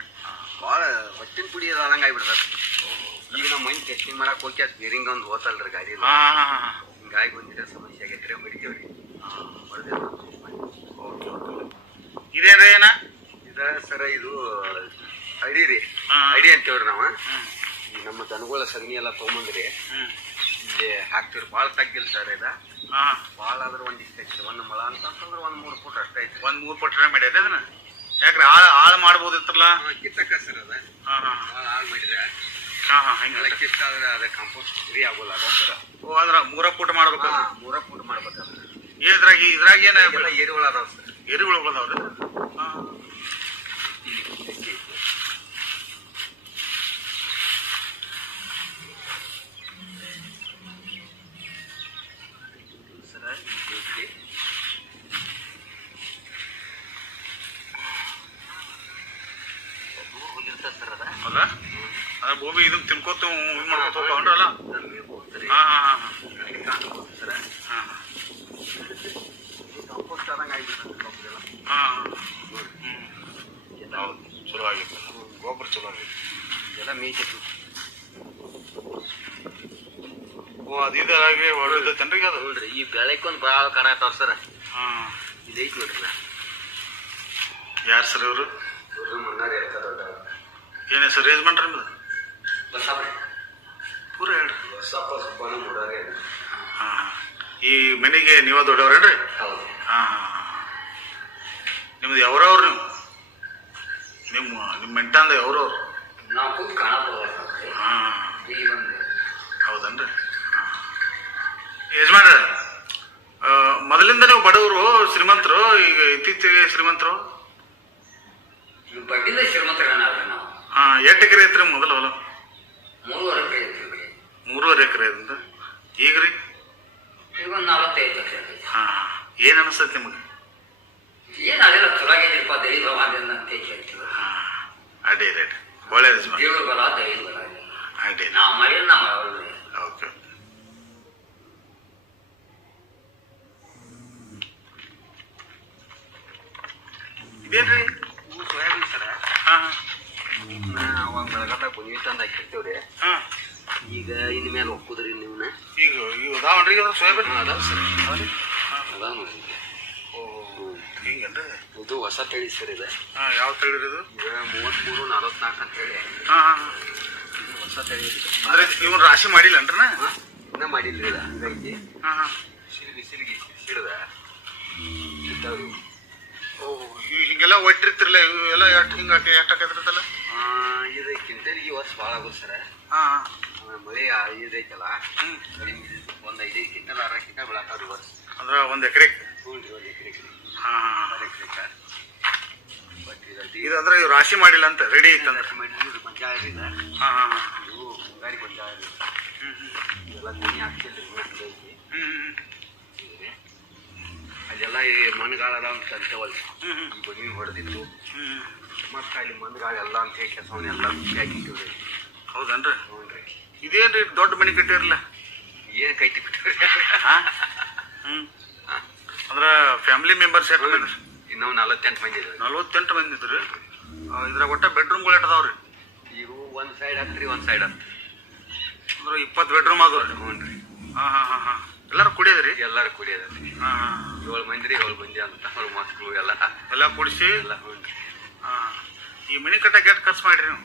ಭಾಳ ಹೊಟ್ಟಿನ ಪುಡಿ ಅದಂಗ ಆಗಿಬಿಡ್ತದೆ. ಈಗ ನಮ್ಮ ಮೈನ್ ಟೆಸ್ಟಿಂಗ್ ಮಾಡಕ್ ಹೋಗಿ ಬೇರಿಂಗ್ ಒಂದು ಹೋತಲ್ರಿ ಗಾಡಿ. ಹಿಂಗಾಗಿ ಬಂದಿರೋ ಸಮಸ್ಯೆ ಆಗೈತ್ರಿ. ಹೊಡಿತೇವ್ರಿ. ಇದೇನ್ರಿ ಏನ ಇದ ಸರ? ಇದು ಅಡಿ ರೀ. ಅಡಿ ಅಂತೇವ್ರಿ ನಾವು. ಈ ನಮ್ಮ ದನಗಳ ಸಗಣಿ ಎಲ್ಲ ತೊಗೊಂಬಂದ್ರಿ ಇಲ್ಲಿ ಹಾಕ್ತಿವ್ರಿ. ಭಾಳ ತಗ್ಗಿಲ್ಲ ಸರ್. ಇದ ಭಾಳ ಆದ್ರೆ ಒಂದಿಷ್ಟು ಐತ್ರಿ. 1 ಮೊಳ ಅಂತಂದ್ರೆ 1 3 ಫುಟ್ ಅಷ್ಟೇ ಐತ್ರಿ. 1 3 ಫುಟ್ ಮಾಡ್ಯಾರ ಅದನ್ನ? ಯಾಕ್ರಿ ಆಳ್ ಮಾಡ್ಬೋದಿತ್ತಲ್ಲ? ಕಿತ್ತಕ್ಕ ಸರ್ ಅದ. ಭಾಳ ಹಾಳು ಮಾಡಿದ್ರೆ ಹಿಂಗೆಲ್ಲ ಕಿತ್ತ ಆದ್ರೆ ಅದ ಕಾಂಪೋಸ್ಟ್ ಫ್ರೀ ಆಗೋಲ್ಲ. ಅದೊಂಥರ. ಓ, ಅಂದ್ರ 3 ಫುಟ್ ಮಾಡ್ಬೇಕು. 3 ಫುಟ್ ಮಾಡ್ಬೇಕಂದ್ರೆ ಇದ್ರಾಗ ಏನ ಎರಿಹುಳ ಅದಾವ ಸರ್. ಎರಿಹುಳ ಅದಾವ್ರಿ? ಅಲ್ಲ ಅದ ಭೂಮಿ ಇದನ್ನ ತಿನ್ಕೋತ ಇದು ಮಾಡ್ಕೊತ ಹೋಗ್ತಾವನ್ರಲ್ಲ? ಕಾಂಪೋಸ್ಟ್ ಆದಂಗೆ ಆಗಿಬಿಡ್ತದೆ. ಹೌದು, ಚಲೋ ಆಗಿತ್ತು. ಗೊಬ್ಬರ ಚಲೋ ಆಗಿತ್ತು. ಎಲ್ಲ ಮೇಯ್ತಿತ್ತು. ಓ, ಅದು ಇದಾಗಿ ಹೊಡೆದೈತೇನ್ರಿ ಅದು? ನೋಡ್ರಿ, ಈ ಬೆಳಕೊಂದು ಭಾಳ ಕಾಣ ಆಯ್ತಾವ ಸರ್. ಇದು ಐತಿ ನೋಡ್ರಿ. ಯಾರು ಸರ್ ಇವರು? ಏನ್ ಹೆಸರು? ಯಜಮಾನ್ರಿ ನಿಮ್ದು? ಪೂರ ಹೇಳ್ರಿ. ಈ ಮನೆಗೆ ನೀವ ದೊಡ್ಡವ್ರೇನ್ರಿ? ನಿಮ್ದು ಯಾವ್ರವ್ರು? ನೀವು ನಿಮ್ಮ ಮೆಂಟಾಂದ ಯಾವ್ರವ್ರು? ಹೌದನ್ರಿ? ಯಜಮಾನ್ರ, ಮೊದಲಿಂದ ನೀವು ಬಡವರು ಶ್ರೀಮಂತರು, ಈಗ ಇತ್ತೀಚೆಗೆ ಶ್ರೀಮಂತರು? ಬಡ್ಡಿಂದ ಶ್ರೀಮಂತರನ್ನಾದ್ರೆ ನಾವು. 8 ಎಕರೆ ಐತ್ರಿ ಮೊದಲು ಹೊಲ? 3.5 ಎಕರೆ ಐತ್ರಿ. 3.5 ಎಕರೆ ಅದಿಂದ ಈಗ ರೀ? ಈಗ ಒಂದು 45 ಎಕರೆ. ಏನ್ ಅನಿಸ್ತೈತಿ ನಿಮಗೆ? ಏನ್ ಅದೆಲ್ಲ ಚಲೋ ಆಗೈತಿಪ್ಪ. ದೈವ ಅದನ್ನ ಅಂತ ಹೇಳ್ತೀವಿ. ಅಡ್ಡಿ ರೈಟ್. ಒಳ್ಳೇದು. ದೇವ್ರ ಬಲ, ದೈವ ಬಲ. ಅಡ್ಡಿ. ನಾವು ಮಾಡಿ ನಾವು ಓಕೆ. ಇದೇನ್ರಿ? ಸೋಯಾಬೀನ್ ಸರ. ಅವಾಗ ಬೆಳಗಾದಾಗ ಬಂದ್ವಿ ತಂದು ಹಾಕಿರ್ತೇವ್ರಿ. ಈಗ ಇನ್ ಮೇಲೆ ಒಕ್ಕುದ್ರಿ ನೀವ್ನ? ಈಗ ಅದಾವನ್ರಿ ಸೋಯಾಬೀನ್? ಅದಾವ ಸರ್. ಅದಾವ ನೋಡ್ರಿ. ಈಗೇನ್ರಿ? ಇದು ಹೊಸ ತಳಿ ಸರ್ ಇದೆ. ಹಾಂ, ಯಾವ ತಳಿ ಇದು? ಈಗ 33 44 ಅಂತ ಹೇಳಿ ಹಾಂ ಹಾಂ ಹೊಸ ತಳಿ ಇದೆ. ಅಂದ್ರೆ ಇವನ್ ರಾಶಿ ಮಾಡಿಲ್ಲನ್ರಿ ನಾ? ಇನ್ನೂ ಮಾಡಿಲ್ರಿ ಇದು ಹಂಗೈತಿ. ಹಾಂ ಹಾಂ ಬಿಸಿಲಿಗೆ ಸಿಡಿದ ಓ, ಹಿಂಗೆಲ್ಲ ಒಟ್ಟಿರ್ತಿರ್ಲ ಇವೆಲ್ಲ ಎಷ್ಟು ಹಾಕೈತಿರ್ತಲ್ಲ? ಇದು ಕ್ವಿಂಟಲ್ಗೆ ಈ ವರ್ಷ ಭಾಳ ಆಗೋದು ಸರ್. ಹಾಂ ಮಳೆ ಇದೈತಲ್ಲ, ಒಂದು 5 ಕ್ವಿಂಟಲ್ 6 ಕ್ವಿಂಟಲ್ ಬೆಳಕಾವ್ರಿ ವರ್ಷ. ಅಂದ್ರೆ ಒಂದು ಎಕರೆಗೆ? ಹ್ಞೂ ರೀ, 1 ಎಕರೆಗೆ. ಹಾಂ 1 ಎಕರೆಗೆ. ಬಟ್ ಇದು ಅಂದ್ರೆ ಇವ್ ರಾಶಿ ಮಾಡಿಲ್ಲ ಅಂತ ರೆಡಿ ಐತಂದ್ರೆ? ಮಾಡಿದ್ರು ಗೊಂಜಾಳ ಇದೆ. ಹಾಂ ಹಾಂ ಇವು ಮುಂಗಾರಿ ಗೊಂಜಾಳ ಇದೆ. ಎಲ್ಲ ಗುಣಿ ಹಾಕ್ತಿಲ್ರಿ, ಐತಿ. ಅಲ್ಲೆಲ್ಲ ಈ ಮಣ್ಣುಗಾಳ ಅಂತ ಅಂತವಲ್ಲ, ಈ ಬನ್ನಿ ಹೊಡೆದಿತ್ತು. ಮತ್ತು ಅಲ್ಲಿ ಮಣ್ಣುಗಾಳ ಎಲ್ಲ ಅಂತ ಹೇಳಿ ಕೆಲಸವನ್ನೆಲ್ಲ ಹಾಕಿಟ್ಟಿವ್ರಿ. ಹೌದನ್ರಿ? ಹ್ಞೂ ರೀ. ಇದೇನ್ರಿ ದೊಡ್ಡ ಮನೆ ಕಟ್ಟಿರಲ್ಲ? ಏನು ಕೈತಿ ಬಿಟ್ಟಿವ್ರಿ. ಹಾಂ ಹ್ಞೂ ಅಂದ್ರೆ ಫ್ಯಾಮಿಲಿ ಮೆಂಬರ್ಸ್ ಎಷ್ಟು ಮಂದಿ? ಇನ್ನೂ 48 ಮಂದಿ ಇದಾವೆ. 48 ಮಂದಿ ಇದ್ರಿ? ಇದ್ರಾಗ ಒಟ್ಟ ಬೆಡ್ರೂಮ್ಗಳು ಎಷ್ಟು ಅದಾವ್ರಿ? ಈಗ ಒಂದು ಸೈಡ್ ಹತ್ರಿ, ಒಂದು ಸೈಡ್ ಹತ್ತು. ಅಂದ್ರೆ 20 ಬೆಡ್ರೂಮ್ ಅದಾವ್ರಿ? ಹ್ಞೂ ರೀ. ಹಾಂ ಹಾಂ ಹಾಂ ಹಾಂ ಎಲ್ಲರೂ ಕುಡಿಯೋದ್ರಿ? ಎಲ್ಲರೂ ಕುಡಿಯೋದ್ರಿ. ಹಾಂ ಹಾಂ 7 ಮಂದಿ ರೀ, 7 ಮಂದಿ ಅಂತ ಅವ್ರ ಮಕ್ಕಳು ಎಲ್ಲ ಕುಡಿಸಿ ಎಲ್ಲ. ಹ್ಞೂ ರೀ. ಹಾಂ ಈ ಮನೆ ಕಟ್ಟಕ್ಕೆ ಎಷ್ಟು ಖರ್ಚು ಮಾಡಿರಿ ನೀವು?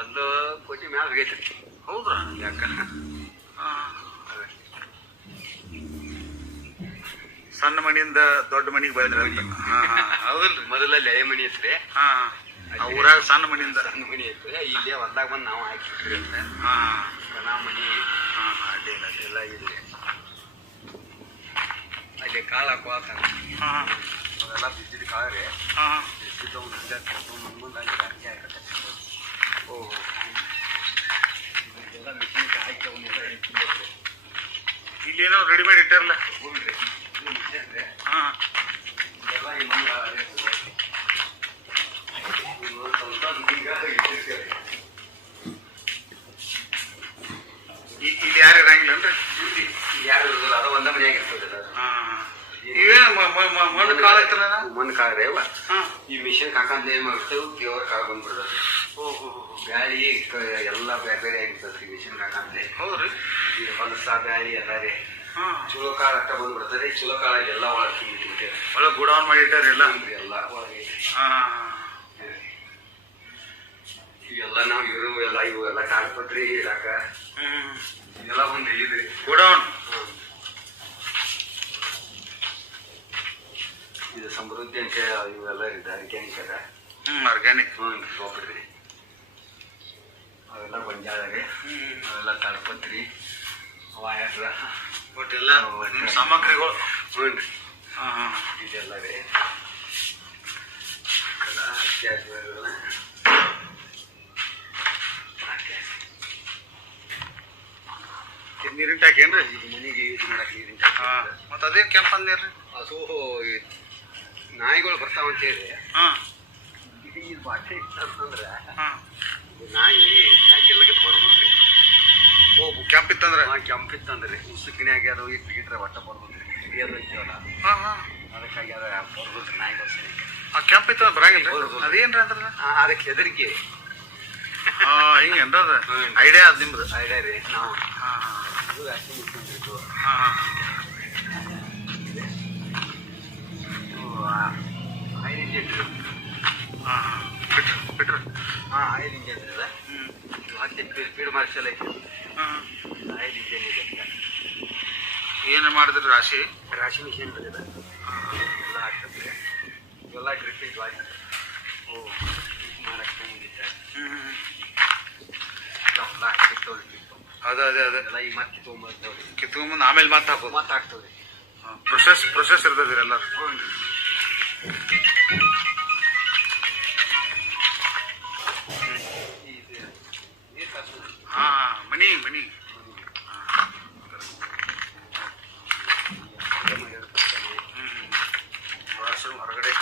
ಒಂದು ಕೋಟಿ ಮ್ಯಾಲ ಆಗೈತ್ರಿ. ಹೌದ್ರಾ? ಯಾಕ ಹಾಂ ಸಣ್ಣ ಮನೆಯಿಂದ ದೊಡ್ಡ ಮನೆಗೆ ಬೆಳೆದ್ರಿ? ಹಾಂ ಹಾಂ ಹೌದಿಲ್ರಿ? ಮೊದಲಲ್ಲಿ ಹಳೆ ಮನಿ ಐತ್ರಿ. ಹಾಂ ಊರಾಗ ಸಣ್ಣ ಮನೆಯಿಂದ ಸಣ್ಣ ಮನಿ ಐತ್ರಿ. ಇಲ್ಲೇ ಹೊಲ್ದಾಗ ಬಂದು ನಾವು ಹಾಕಿಬಿಟ್ರಿ ಅಂತ. ಹಾಂ ಕಣ ಮನಿ ಹಾಂ ಅಡ್ಡಿಲ್ಲ ಎಲ್ಲ ಇದ್ರಿ. ಅಲ್ಲಿ ಕಾಳು ಹಾಕುವಾಗ ಹಾಂ ಅವೆಲ್ಲ ಬಿದ್ದಿದ್ದ ಕಾಳು ರೀ. ಹಾಂ ಬಿದ್ದಿದ್ದವು ಮುಂದೆ ಅಲ್ಲಿ ಅಡಿಗೆ ಹಾಕತ್ತೆ. ಓಹ್ ಇದೆಲ್ಲ ಮಿಷಿನ್ ಹಾಕಿ ಅವನ್ನೆಲ್ಲ ತಿನ್ಬೇಕು. ಇಲ್ಲೇನೋ ರೆಡಿಮೇಡ್ ಇಟ್ಟಾರಲ್ಲ? ಹ್ಞೂ ರೀ, ಇದು ಮಿಷನ್ ರೀ. ಹಾಂ ಎಲ್ಲ ಈ ಮಂದಿ ಇಲ್ಲಿ ಯಾರು ಇರಂಗಿಲ್ಲನ್ರಿ? ಯಾರು ಇರೋದಿಲ್ಲ, ಅದು ಒಂದ ಮನೆಯಾಗ ಇರ್ತದೆ. ಹಾಂ ಇವೇನು ಮಣ್ಣು ಕಾಳು ಐತಲ್ಲ? ಮಣ್ಣು ಕಾಳು ರೀ ಅವ. ಹಾಂ ಈ ಮಿಷನ್ ಹಾಕಂತ ಏನ್ ಮಾಡ್ತೇವೆ, ದೇವ್ರ ಕಾಳು ಬಂದ್ಬಿಡ್ತದೆ. ಓಹೋ ಬ್ಯಾಳಿ ಎಲ್ಲ ಬೇರೆ ಬೇರೆ ಆಗಿರ್ತದೆ ರೀ ಮಿಷನ್ ಹಾಕಂತ. ಹೌದ್ರಿ? ಈ ಹೊಲಸ ಬ್ಯಾಳಿ ಎಲ್ಲ ರೀ. ಹಾಂ ಚಲೋ ಕಾಳು ಅಟ್ಟ ಬಂದ್ಬಿಡ್ತದೆ. ಚಲೋ ಕಾಳಲ್ಲಿ ಎಲ್ಲ ಒಳಗೆ ತುಂಬಿಟ್ಟಿರ್ತೇವೆ. ಒಳ್ಳೆ ಗುಡೌನ್ ಮಾಡಿ ಇಟ್ಟಾರ ಎಲ್ಲ? ಎಲ್ಲ ಒಳಗೆ. ಹಾಂ ಇವೆಲ್ಲ ನಾವು ಇವರು ಎಲ್ಲ ಇವು ಎಲ್ಲ ಕಾಳ್ಪತ್ರಿ ಇಡಾಕ ಇದೆಲ್ಲ ಒಂದು ಇದ್ರಿ ಗುಡೌನ್. ಇದು ಸಮೃದ್ಧಿ ಅಂತ ಇವೆಲ್ಲ ಇದೆ ಆರ್ಗ್ಯಾನಿಕ್ ಅದ. ಆರ್ಗ್ಯಾನಿಕ್. ಹ್ಞೂ ತೊಗೊಬಿಡ್ರಿ. ಅವೆಲ್ಲ ಗೊಂಜಾಳ ರೀ. ಅವೆಲ್ಲ ಕಾಳ್ಪತ್ರಿ ವಾಯಸ್ರ ಒಟ್ಟೆಲ್ಲ ನಿಮ್ಮ ಸಾಮಗ್ರಿಗಳು. ಹ್ಞೂ ರೀ. ಹಾಂ ಹಾಂ ಇದೆಲ್ಲ ರೀ. ನೀರಿನ ಟ್ಯಾಂಕ್ ಏನ್ರಿ? ಈಗ ಮನೆಗೆ ಯೂಸ್ ಮಾಡಕ್ಕೆ ನೀರಿನ. ಹಾಂ ಮತ್ತು ಅದೇನು ಕೆಂಪು ಅಂದಿರಿ? ಅದು ನಾಯಿಗಳು ಬರ್ತಾವಂತ ಹೇಳಿ. ಹಾಂ ಇದು ಬಾಟ್ಲಿ ಅಂತಂದ್ರೆ ಹಾಂ ನಾಯಿ ಹಾಕಿರ್ಲಕ್ಕೆ ಬರ್ಬೋದ್ರಿ. ಓ ಕೆಂಪಿತ್ತಂದ್ರೆ? ಕೆಂಪಿತ್ತಂದ್ರಿ ಉಸುಕಿನಾಗ ಅದು ಇಟ್ಬಿಟ್ರೆ ಒಟ್ಟ ಬರ್ಬೋದ್ರಿ. ಹಿಡಿಯೋದು ಐತಿವಲ್ಲ, ಹಾಂ ಹಾಂ ಅದಕ್ಕಾಗಿ ಅದು ಬರ್ಬೋದ್ರಿ ನಾಯಿಗಳು ಸರಿ. ಆ ಕೆಂಪಿತ್ತ ಬರಂಗಿಲ್ಲ? ಅದೇನ್ರಿ ಅಂದ್ರೆ ಅದಕ್ಕೆ ಹೆದರಿಕೆ. ಹಾಂ ಹಿಂಗೇನ್ರಿ? ಅದು ಐಡಿಯಾ ಅದು ನಿಮ್ದು? ಐಡಿಯಾ ರೀ. ನಾವು ಹಾಂ ಅದು ವ್ಯಾಕ್ಸಿನ್ ಇಟ್ಕೊಂಡಿದ್ದು. ಹಾಂ ಹಾಂ ಆಯಿಲ್ ಇಂಜೆನ್ ರೀ. ಹಾಂ ಹಾಂ ಬಿಟ್ರು ಹಾಂ ಆಯಿಲ್ ಇಂಜೆನ್ ರೀ. ಅದ ಹತ್ತಿ ಫೀಡ್ ಮಾರ್ಷಲ್ ಐತಿ. ಹಾಂ ಆಯಿಲ್ ಇಂಜೆನ್ ಇದೆ ಅಂತ. ಏನು ಮಾಡಿದ್ರಿ ರಾಶಿ? ರಾಶಿ ಮಿಷನ್ ಇದೆ. ಎಲ್ಲ ಆಗ್ತದೆ. ಇವೆಲ್ಲ ಡ್ರಿಪ್ಪಿಂಗ್ ಆಯ್ತು. ಓ ಮಾಡಕ್ಕೆ ಮುಂದಿತ್ತೆ. ಎಲ್ಲ ಹಾಕಿರ್ತವ್ರಿ. ಅದೇ ಅದೇ ಅದೇ ಎಲ್ಲ ಈಗ ಮತ್ತೆ ತೊಗೊಂಬರ್ತವ್ರಿ. ಕಿತ್ಕೊಂಬಂದು ಆಮೇಲೆ ಮತ್ತೆ ಹಾಕೋದು? ಮತ್ತೆ ಹಾಕ್ತವ್ರಿ. ಪ್ರೊಸೆಸ್ ಇರ್ತದ್ರಿ ಎಲ್ಲ? ಹಾಂ ಮನಿ ಹೊರಗಡೆ.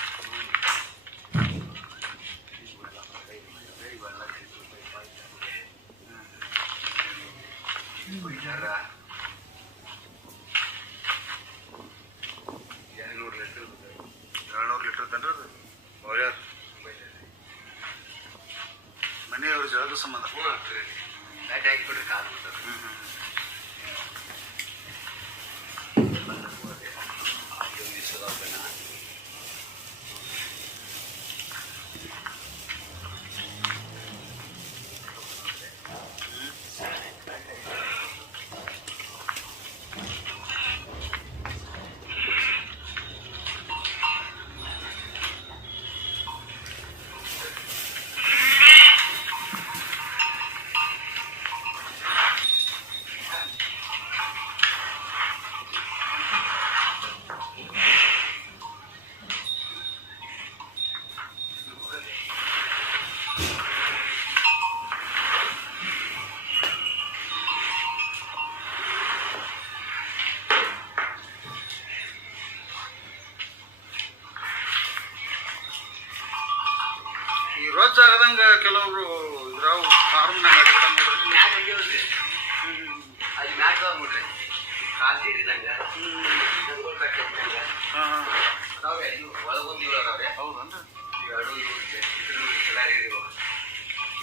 ಮನೆಯವ್ರ ಜಳದ ಸಂಬಂಧ? ಹ್ಞೂ ಆಗ್ತದೆ. ಗಾಡಿ ಹಾಕಿಬಿಟ್ರೆ ಕಾಲು ಬಿಡ್ತದೆ. ಆಗದಂಗ ಕೆಲವರು ಇದ್ರಾವ್ ಫಾರ್ಮ್ನಾಗ ಮ್ಯಾಗ ಹೋಗ್ಯವ್ರಿ ಅಲ್ಲಿ ಮ್ಯಾಗ ನೋಡ್ರಿ ಕಾಲ್ ಸೇರಿದಂಗ ಅದಾವೆ ಇವು ಒಳಗೊಂದು ಇವು ಅದಾವ್ರಿ ಹೌದನ್ರಿ ಎರಡು ಇವು ಕಿಲಾರಿ ಇವು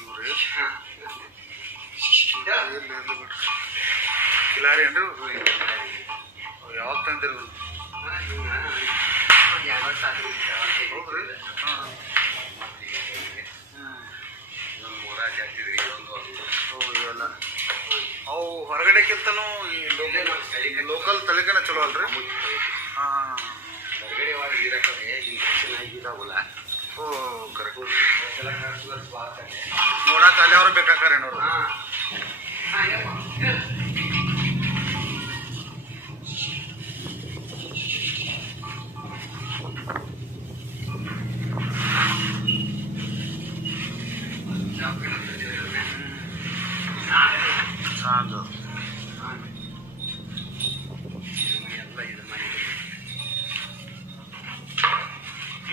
ಇವ್ರಿ ಹಾಂ ಕಿಲಾರಿ ಏನ್ರಿ ಯಾವಾಗ ತಂದಿರೋದು ಹೌದ್ರಿ ಇವೆಲ್ಲ ಅವು ಹೊರಗಡೆಕ್ಕಿಂತನೂ ಈ ಲೋಕಲ್ ತಳಿಕನ ಚಲೋ ಅಲ್ರಿ ಹಾಂ ಹೊರಗಡೆ ಒಳಗೆ ಇರಕ್ಕೆ ಇನ್ಫೆಕ್ಷನ್ ಆಗಿದಾವಲ್ಲ ಓ ಕರೆಕ್ಟ್ ನೋಡಕ್ಕೆ ಅಲ್ಲಿ ಅವ್ರು ಬೇಕಾರೆ ನೋಡ್ರಿ ಸಾಂದು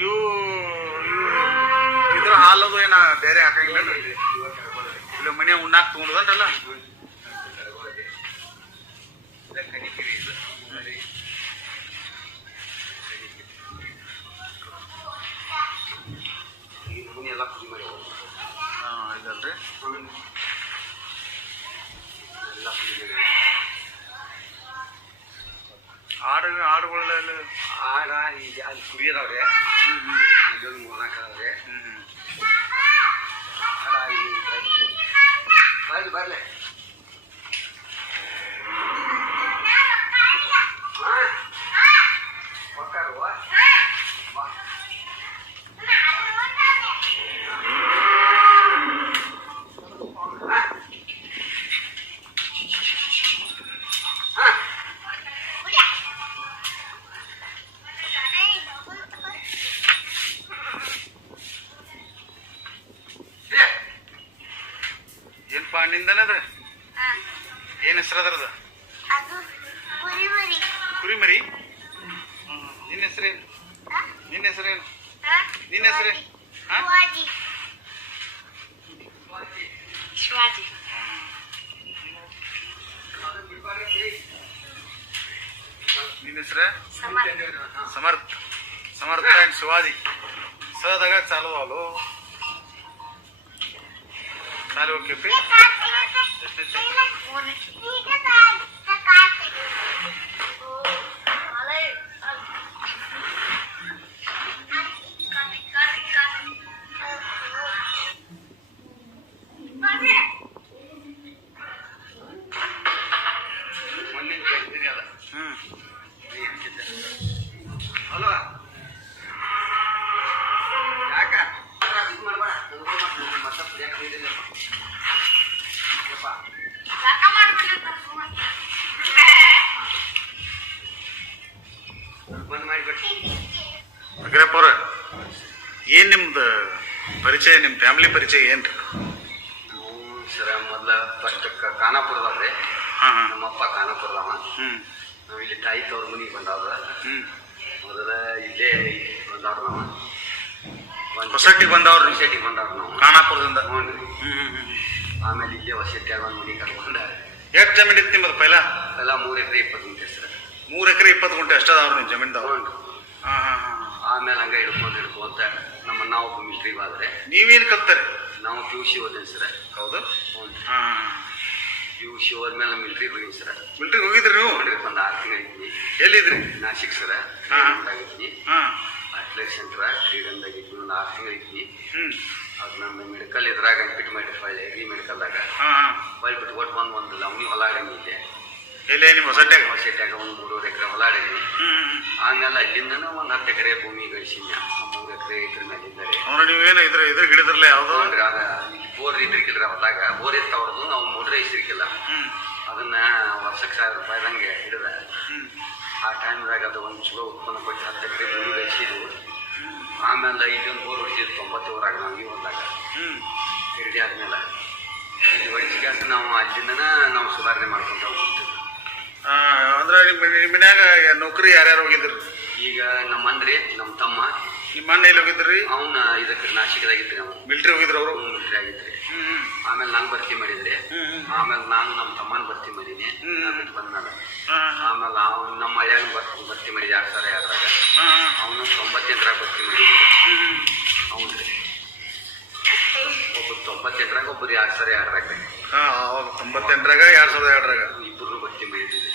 ಇವು ಇದ್ರ ಹಾಲದು ಏನ ಬೇರೆ ಹಾಕಂಗಿಲ್ಲ ಇಲ್ಲಿ ಮನೆ ಉಣ್ಣಾಕ್ ತಗೊಂಡದಲ್ಲ ಎಲ್ಲ ಕುಡಿ ಮಾಡಿ ಹಾಂ ಇದಲ್ರಿ ಎಲ್ಲ ಕುಡಿ ಮಾಡಿ ಆಡುಗಳೆಲ್ಲ ಆಡ ಈಗ ಅಲ್ಲಿ ಕುರಿಯದವ್ರೆ ಇಲ್ಲೊಂದು 3-4 ಅದಾವ್ರೆ ಆಡ ಇಲ್ಲಿ ಬರ್ಲಿ ಕೊಟ್ಟಾರುವ ಏನಪ್ಪ ನಿಂದನದ ಏನ್ ಹೆಸರು ಅದರದ ಕುರಿಮರಿ ನಿನ್ನ ಹೆಸರೇನು ನಿನ್ನ ಹೆಸರೇನು ನಿನ್ನ ಹೆಸರೇನು ಶಿವಾಜಿ ನಿನ್ನ ಹೆಸರ ಸಮರ್ಥ ಸಮರ್ಥ ಅಂಡ್ ಶಿವಾಜಿ ಸದಾಗ ಚಾಲು ಅಲು ಚಾಲು ಓಕೆ ಅಲ್ವಾ ಯಾಕ ಇದು ಮಾಡಬೇಡ ಮತ್ತೆ ಪ್ರಿಯಕ್ಕೆ ಹಿಡಿದಿಲ್ಲಪ್ಪ ಬಂದ್ ಮಾಡಿಬಿಟ್ಟು ಅಗ್ರಪ್ಪ ಅವ್ರ ಏನ್ ನಿಮ್ದು ಪರಿಚಯ ನಿಮ್ಮ ಫ್ಯಾಮಿಲಿ ಪರಿಚಯ ಏನ್ರಿ ನಾವು ಸರ ಮೊದಲ ಫಸ್ಟ್ ಖಾನಾಪುರದವ್ರಿ ಹಾಂ ಹಾಂ ನಮ್ಮಪ್ಪ ಖಾನಾಪುರದವ ಹ್ಞೂ ನಾವು ಇಲ್ಲಿ ತಾಯಿ ತವ್ರ ಮನೆಗೆ ಬಂದವ್ರ ಹ್ಞೂ ಮೊದಲ ಇಲ್ಲೇ ಬಂದವ್ರು ನಾವು ಹೊಸಟ್ಟಿಗೆ ಬಂದವ್ರು ಹೊಸಟ್ಟಿಗೆ ಬಂದವ್ರು ನಾವು ಖಾನಾಪುರದಿಂದ ಹ್ಞೂ ರೀ ಹ್ಞೂ ಆಮೇಲೆ ಇಲ್ಲೇ ಹೊಸಟ್ಟಿಯಾಗ ಒಂದು ಮನೆ ಕರ್ಕೊಂಡ ಎಷ್ಟು ಜಮೀನು ಇತ್ತು ನಿಮ್ಮದು ಪೈಲ ಎಲ್ಲ 3 ಎಕರೆ 20 ಗುಂಟೆ ಸರ್ 3 ಎಕರೆ 20 ಗುಂಟೆ ಅಷ್ಟದಾವ್ರು ನಿಮ್ಮ ಜಮೀನ್ದವ್ರು ಹ್ಞೂ ಹಾಂ ಹಾಂ ಹಾಂ ಆಮೇಲೆ ಹಂಗೆ ಹಿಡ್ಕೊಂತ ನಮ್ಮ ನಾವು ಮಿಲ್ಟ್ರಿಗೆ ಹೋದ್ರೆ ನೀವೇನು ಕಲ್ತಾರೆ ನಾವು PUC ಓದಿನಿ ಸರ್ ಹೌದು ಹ್ಞೂ ಹಾಂ PUC ಹೋದ್ಮೇಲೆ ಮಿಲ್ಟ್ರಿಗೆ ಹೋಗಿನಿ ಸರ್ ಮಿಲ್ಟ್ರಿಗೆ ಹೋಗಿದ್ರಿ ನೀವು ಮಿಲ್ಟ್ರಿಗೆ ಒಂದು 6 ತಿಂಗಳು ಇದ್ವಿ ಎಲ್ಲಿದ್ರಿ ನಾಸಿಕ್ ಸರ ಹಾಂ. ಆಗಿದ್ವಿ ಹಾಂ ಅಟ್ಲೆಟ್ ಸೆಂಟ್ರ ಕ್ರೀಡಂದಾಗಿದ್ವಿ ಒಂದು 6 ತಿಂಗಳು ಇದ್ವಿ ಹ್ಞೂ ಅದು ನಮ್ಮ ಮೆಡಿಕಲ್ ಇದ್ರಾಗ ಬಿಟ್ಟು ಮಾಡಿ ಹೊಳ್ಳಿ ಮೆಡಿಕಲ್ದಾಗ ಹಾಂ ಹಾಂ ಹೊಳ್ಳಿ ಬಿಟ್ಟು ಒಟ್ಟು ಒಂದು ಲವಣಿ ಹೊಲ ಆಡಂಗಿದ್ದೆ ಎಲ್ಲೇ ನಿಮ್ಮ ಹೊಸಟ್ಯಾಗ ಹೊಸಟ್ಯಾಗ ಒಂದು 3 ಎಕರೆ ಹೊಲ ಆಡಿದ್ವಿ ಆಮೇಲೆ ಅಲ್ಲಿಂದ ಒಂದು 10 ಎಕರೆ ಭೂಮಿ ಗಳಿಸಿದ್ಯ 3 ಎಕರೆ ಇದ್ರ ಮೇಲೆ ಇದ್ದಾರೆ ಅವ್ರು ನೀವೇನು ಇದ್ರ ಹಿಡಿದ್ರಲ್ಲ ಯಾವುದು ನೋಡ್ರಿ ಅದ ಬೋರ್ ಇದ್ರಿಕಿಲ್ರಿ ಹೊಲದಾಗ ಬೋರ್ ಇತ್ತವ್ರದ್ದು ನಾವು ಮೋಟ್ರ್ ಇಸಿರ್ಕಿಲ್ಲ ಅದನ್ನ ವರ್ಷಕ್ಕೆ 1000 ರೂಪಾಯಿದಂಗೆ ಹಿಡಿದ ಆ ಟೈಮ್ದಾಗ ಅದು ಒಂದು ಚಲೋ ಉತ್ಪನ್ನ ಕೊಟ್ಟು 10 ಎಕರೆ ಭೂಮಿ ಗಳಿಸಿದ್ವು ಆಮೇಲೆ ಇಲ್ಲೊಂದು ಬೋರ್ ಹೊಡಿಸಿದ್ವಿ 90 ಊರಾಗ ನಾವು ಈ ಹೊಲದಾಗ ಹಿಡಿದಿ ಆದ್ಮೇಲೆ ಇಲ್ಲಿ ಹೊಡಿಸಿಕಾಸ ನಾವು ಅಲ್ಲಿಂದನ ನಾವು ಸುಧಾರಣೆ ಮಾಡ್ಕೊಂತ ಹೋಗ್ತೀವಿ ಅಂದ್ರೆ ನಿಮ್ಮ ಮನ್ಯಾಗ ನೌಕರಿ ಯಾರ್ಯಾರು ಹೋಗಿದ್ರು ಈಗ ನಮ್ಮ ಅಂದ್ರೆ ನಮ್ಮ ತಮ್ಮ ನಿಮ್ಮ ಅಣ್ಣ ಎಲ್ಲಿ ಹೋಗಿದ್ರಿ? ಅವನ ಇದಕ್ಕೆ ನಾಶಿಕದಾಗಿದ್ರಿ. ನಾವು ಮಿಲ್ಟ್ರಿ ಹೋಗಿದ್ರು ಅವರು? ಮಿಲಿಟರಿ ಆಗಿದ್ರಿ. ಆಮೇಲೆ ನಾನು ಭರ್ತಿ ಮಾಡಿದ್ರಿ. ಆಮೇಲೆ ನಾನು ನಮ್ಮ ತಮ್ಮನ ಭರ್ತಿ ಮಾಡೀನಿ, ಬಿಟ್ಟು ಬಂದ್ಮೇಲೆ. ಆಮೇಲೆ ಅವ್ನು ನಮ್ಮ ಹಳ್ಯಾನ ಭರ್ತಿ ಮಾಡಿದ 2002ರಾಗ. ಅವನು 98ರಾಗ ಭರ್ತಿ ಮಾಡಿದ್ರಿ. ಹೌದ್ರಿ, ಒಬ್ಬರು 98ರಾಗ, ಒಬ್ಬರು 2002ರಾಗ. ಹೌದು, 98ರಾಗ 2002ರಾಗ ಇಬ್ಬರು ಭರ್ತಿ ಮಾಡಿದ್ವಿ.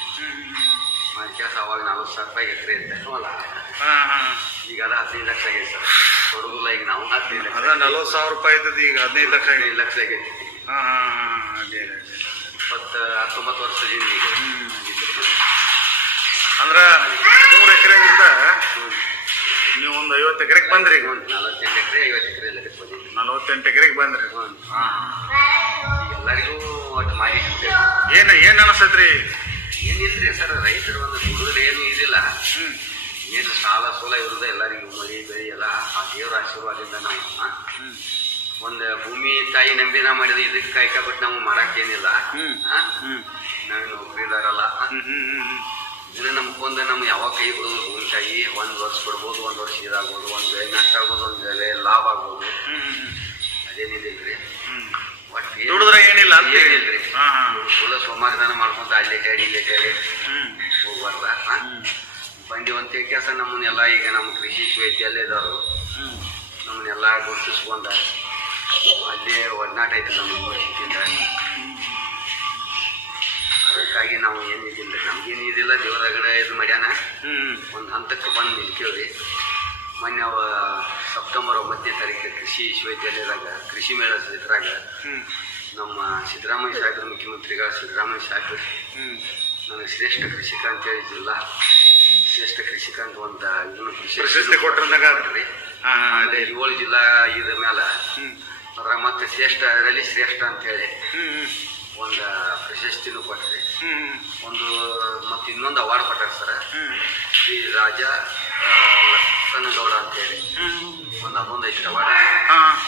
ಮಾಡ್ಕ್ಯಾಸ ಅವಾಗ 40,000 ರೂಪಾಯಿ ಎಕರೆ ಇದ್ದೆ ಹೊಲ. ಈಗ ಅದು 15 ಲಕ್ಷ ಆಗೈತೆ ಸರ್. ಕೊಡೋದಿಲ್ಲ ಈಗ ನಾವು 15 ಲಕ್ಷ. 40,000 ರೂಪಾಯಿ ಇದ್ದದ್ದು ಈಗ 15 ಲಕ್ಷ. 15 ಲಕ್ಷ ಆಗೈತಿ. 19 ವರ್ಷದಿಂದ ಈಗ. ಅಂದ್ರ 3 ಎಕರೆಗಿಂದ ನೀವು ಒಂದು 50 ಎಕರೆಗೆ ಬಂದ್ರಿ. ಈಗ 48 ಎಕರೆ 50 ಎಕರೆ ಎಲ್ಲ ಬಂದಿದ್ವಿ. 48 ಎಕರೆಗೆ ಬಂದ್ರಿ. ಎಲ್ಲರಿಗೂ ಒಟ್ಟು ಮಾಡಿ ಏನ್ ಅನಿಸ್ತೈತ್ರಿ? ಏನಿಲ್ರಿ ಸರ್, ರೈತರು ಒಂದು ದುಡಿದ್ರೆ ಏನು ಇದಿಲ್ಲ. ಏನು ಸಾಲ ಸೋಲ ಇರೋದ ಎಲ್ಲರಿಗೂ ಮಳಿ ಬೆಳಿ ಎಲ್ಲ ಆ ದೇವ್ರ ಆಶೀರ್ವಾದದಿಂದ ನಾವು ಒಂದು ಭೂಮಿ ತಾಯಿ ನಂಬಿನ ಮಾಡಿದ ಇದಕ್ಕೆ ಕಾಯ್ಕೊಬಿಟ್ಟು ನಾವು ಮಾಡಕ್ಕೇನಿಲ್ಲ. ನಾವೇ ನೌಕರಿದಾರಲ್ಲ. ಇದನ್ನ ನಂಬ್ಕೊಂಡ ನಮ್ಗೆ ಯಾವಾಗ ಕೈ ಬಿಡೋದು ಭೂಮಿ ತಾಯಿ. 1 ವರ್ಷ ಬಿಡ್ಬೋದು, 1 ವರ್ಷ ಇದಾಗ್ಬೋದು, ಒಂದು ಬೆಳೆ ನಷ್ಟ ಆಗ್ಬೋದು, ಒಂದು ಬೆಳೆ ಲಾಭ ಆಗ್ಬೋದು. ಅದೇನಿದಿಲ್ರಿ. ದುಡಿದ್ರೆ ಏನಿಲ್ಲ ಏನಿಲ್ರಿ. ಸುಳ್ಳ ಸೋಮಾರಿದಾನ ಮಾಡ್ಕೊಂತ ಅಲ್ಲೇ ಹೇಳಿ ಇಲ್ಲೇ ಹೇಳಿ ಹೋಗ್ಬಾರ್ದ. ಬಂದಿವಂತ ಕೆಲಸ ನಮ್ಮನ್ನೆಲ್ಲ ಈಗ ನಮ್ಮ ಕೃಷಿ ವಿಶ್ವವಿದ್ಯಾಲಯದವರು ನಮ್ಮನ್ನೆಲ್ಲ ಗುರುತಿಸ್ಕೊಂಡ ಅಲ್ಲೇ ಒಡನಾಟ ಐತೆ ನಮ್ಮ ಯೂನಿವರ್ಸಿಟಿಯಿಂದ. ಅದಕ್ಕಾಗಿ ನಾವು ಏನಿದಿಲ್ಲ, ನಮ್ಗೇನು ಇದಿಲ್ಲ. ದೇವರಗಡೆ ಇದು ಮಾಡ್ಯಾನ ಒಂದು ಹಂತಕ್ಕೆ ಬಂದು ನಿಲ್ಕೇವ್ರಿ. ಮೊನ್ನೆ ಸೆಪ್ಟೆಂಬರ್ 9ನೇ ತಾರೀಕು ಕೃಷಿ ವಿಶ್ವವಿದ್ಯಾಲಯದಾಗ ಕೃಷಿ ಮೇಳ ಇದ್ರಾಗ ನಮ್ಮ ಸಿದ್ದರಾಮಯ್ಯ ಸಾಹೇಬ್ರ ಮುಖ್ಯಮಂತ್ರಿಗಳ ಸಿದ್ದರಾಮಯ್ಯ ಸಾಹೇಬ್ರು ನನಗೆ ಶ್ರೇಷ್ಠ ಕೃಷಿಕ ಅಂತೇಳಿ ಜಿಲ್ಲಾ ಶ್ರೇಷ್ಠ ಕೃಷಿಕ ಅಂತ ಒಂದು ಇದನ್ನು ಪ್ರಶಸ್ತಿ ಕೊಟ್ಟರೆ 7 ಜಿಲ್ಲಾ ಇದ್ರ ಮೇಲೆ ಅದ್ರಾಗ ಮತ್ತೆ ಶ್ರೇಷ್ಠ ಅದರಲ್ಲಿ ಶ್ರೇಷ್ಠ ಅಂತೇಳಿ ಒಂದು ಪ್ರಶಸ್ತಿನೂ ಕೊಟ್ರಿ. ಒಂದು ಮತ್ತು ಇನ್ನೊಂದು ಅವಾರ್ಡ್ ಕೊಟ್ಟಾರ ಸರ್, ಶ್ರೀ ರಾಜ ಲಕ್ಷ್ಮಣಗೌಡ ಅಂತೇಳಿ ಅದೊಂದು ಐತಿ ಅವಾರ್ಡ್.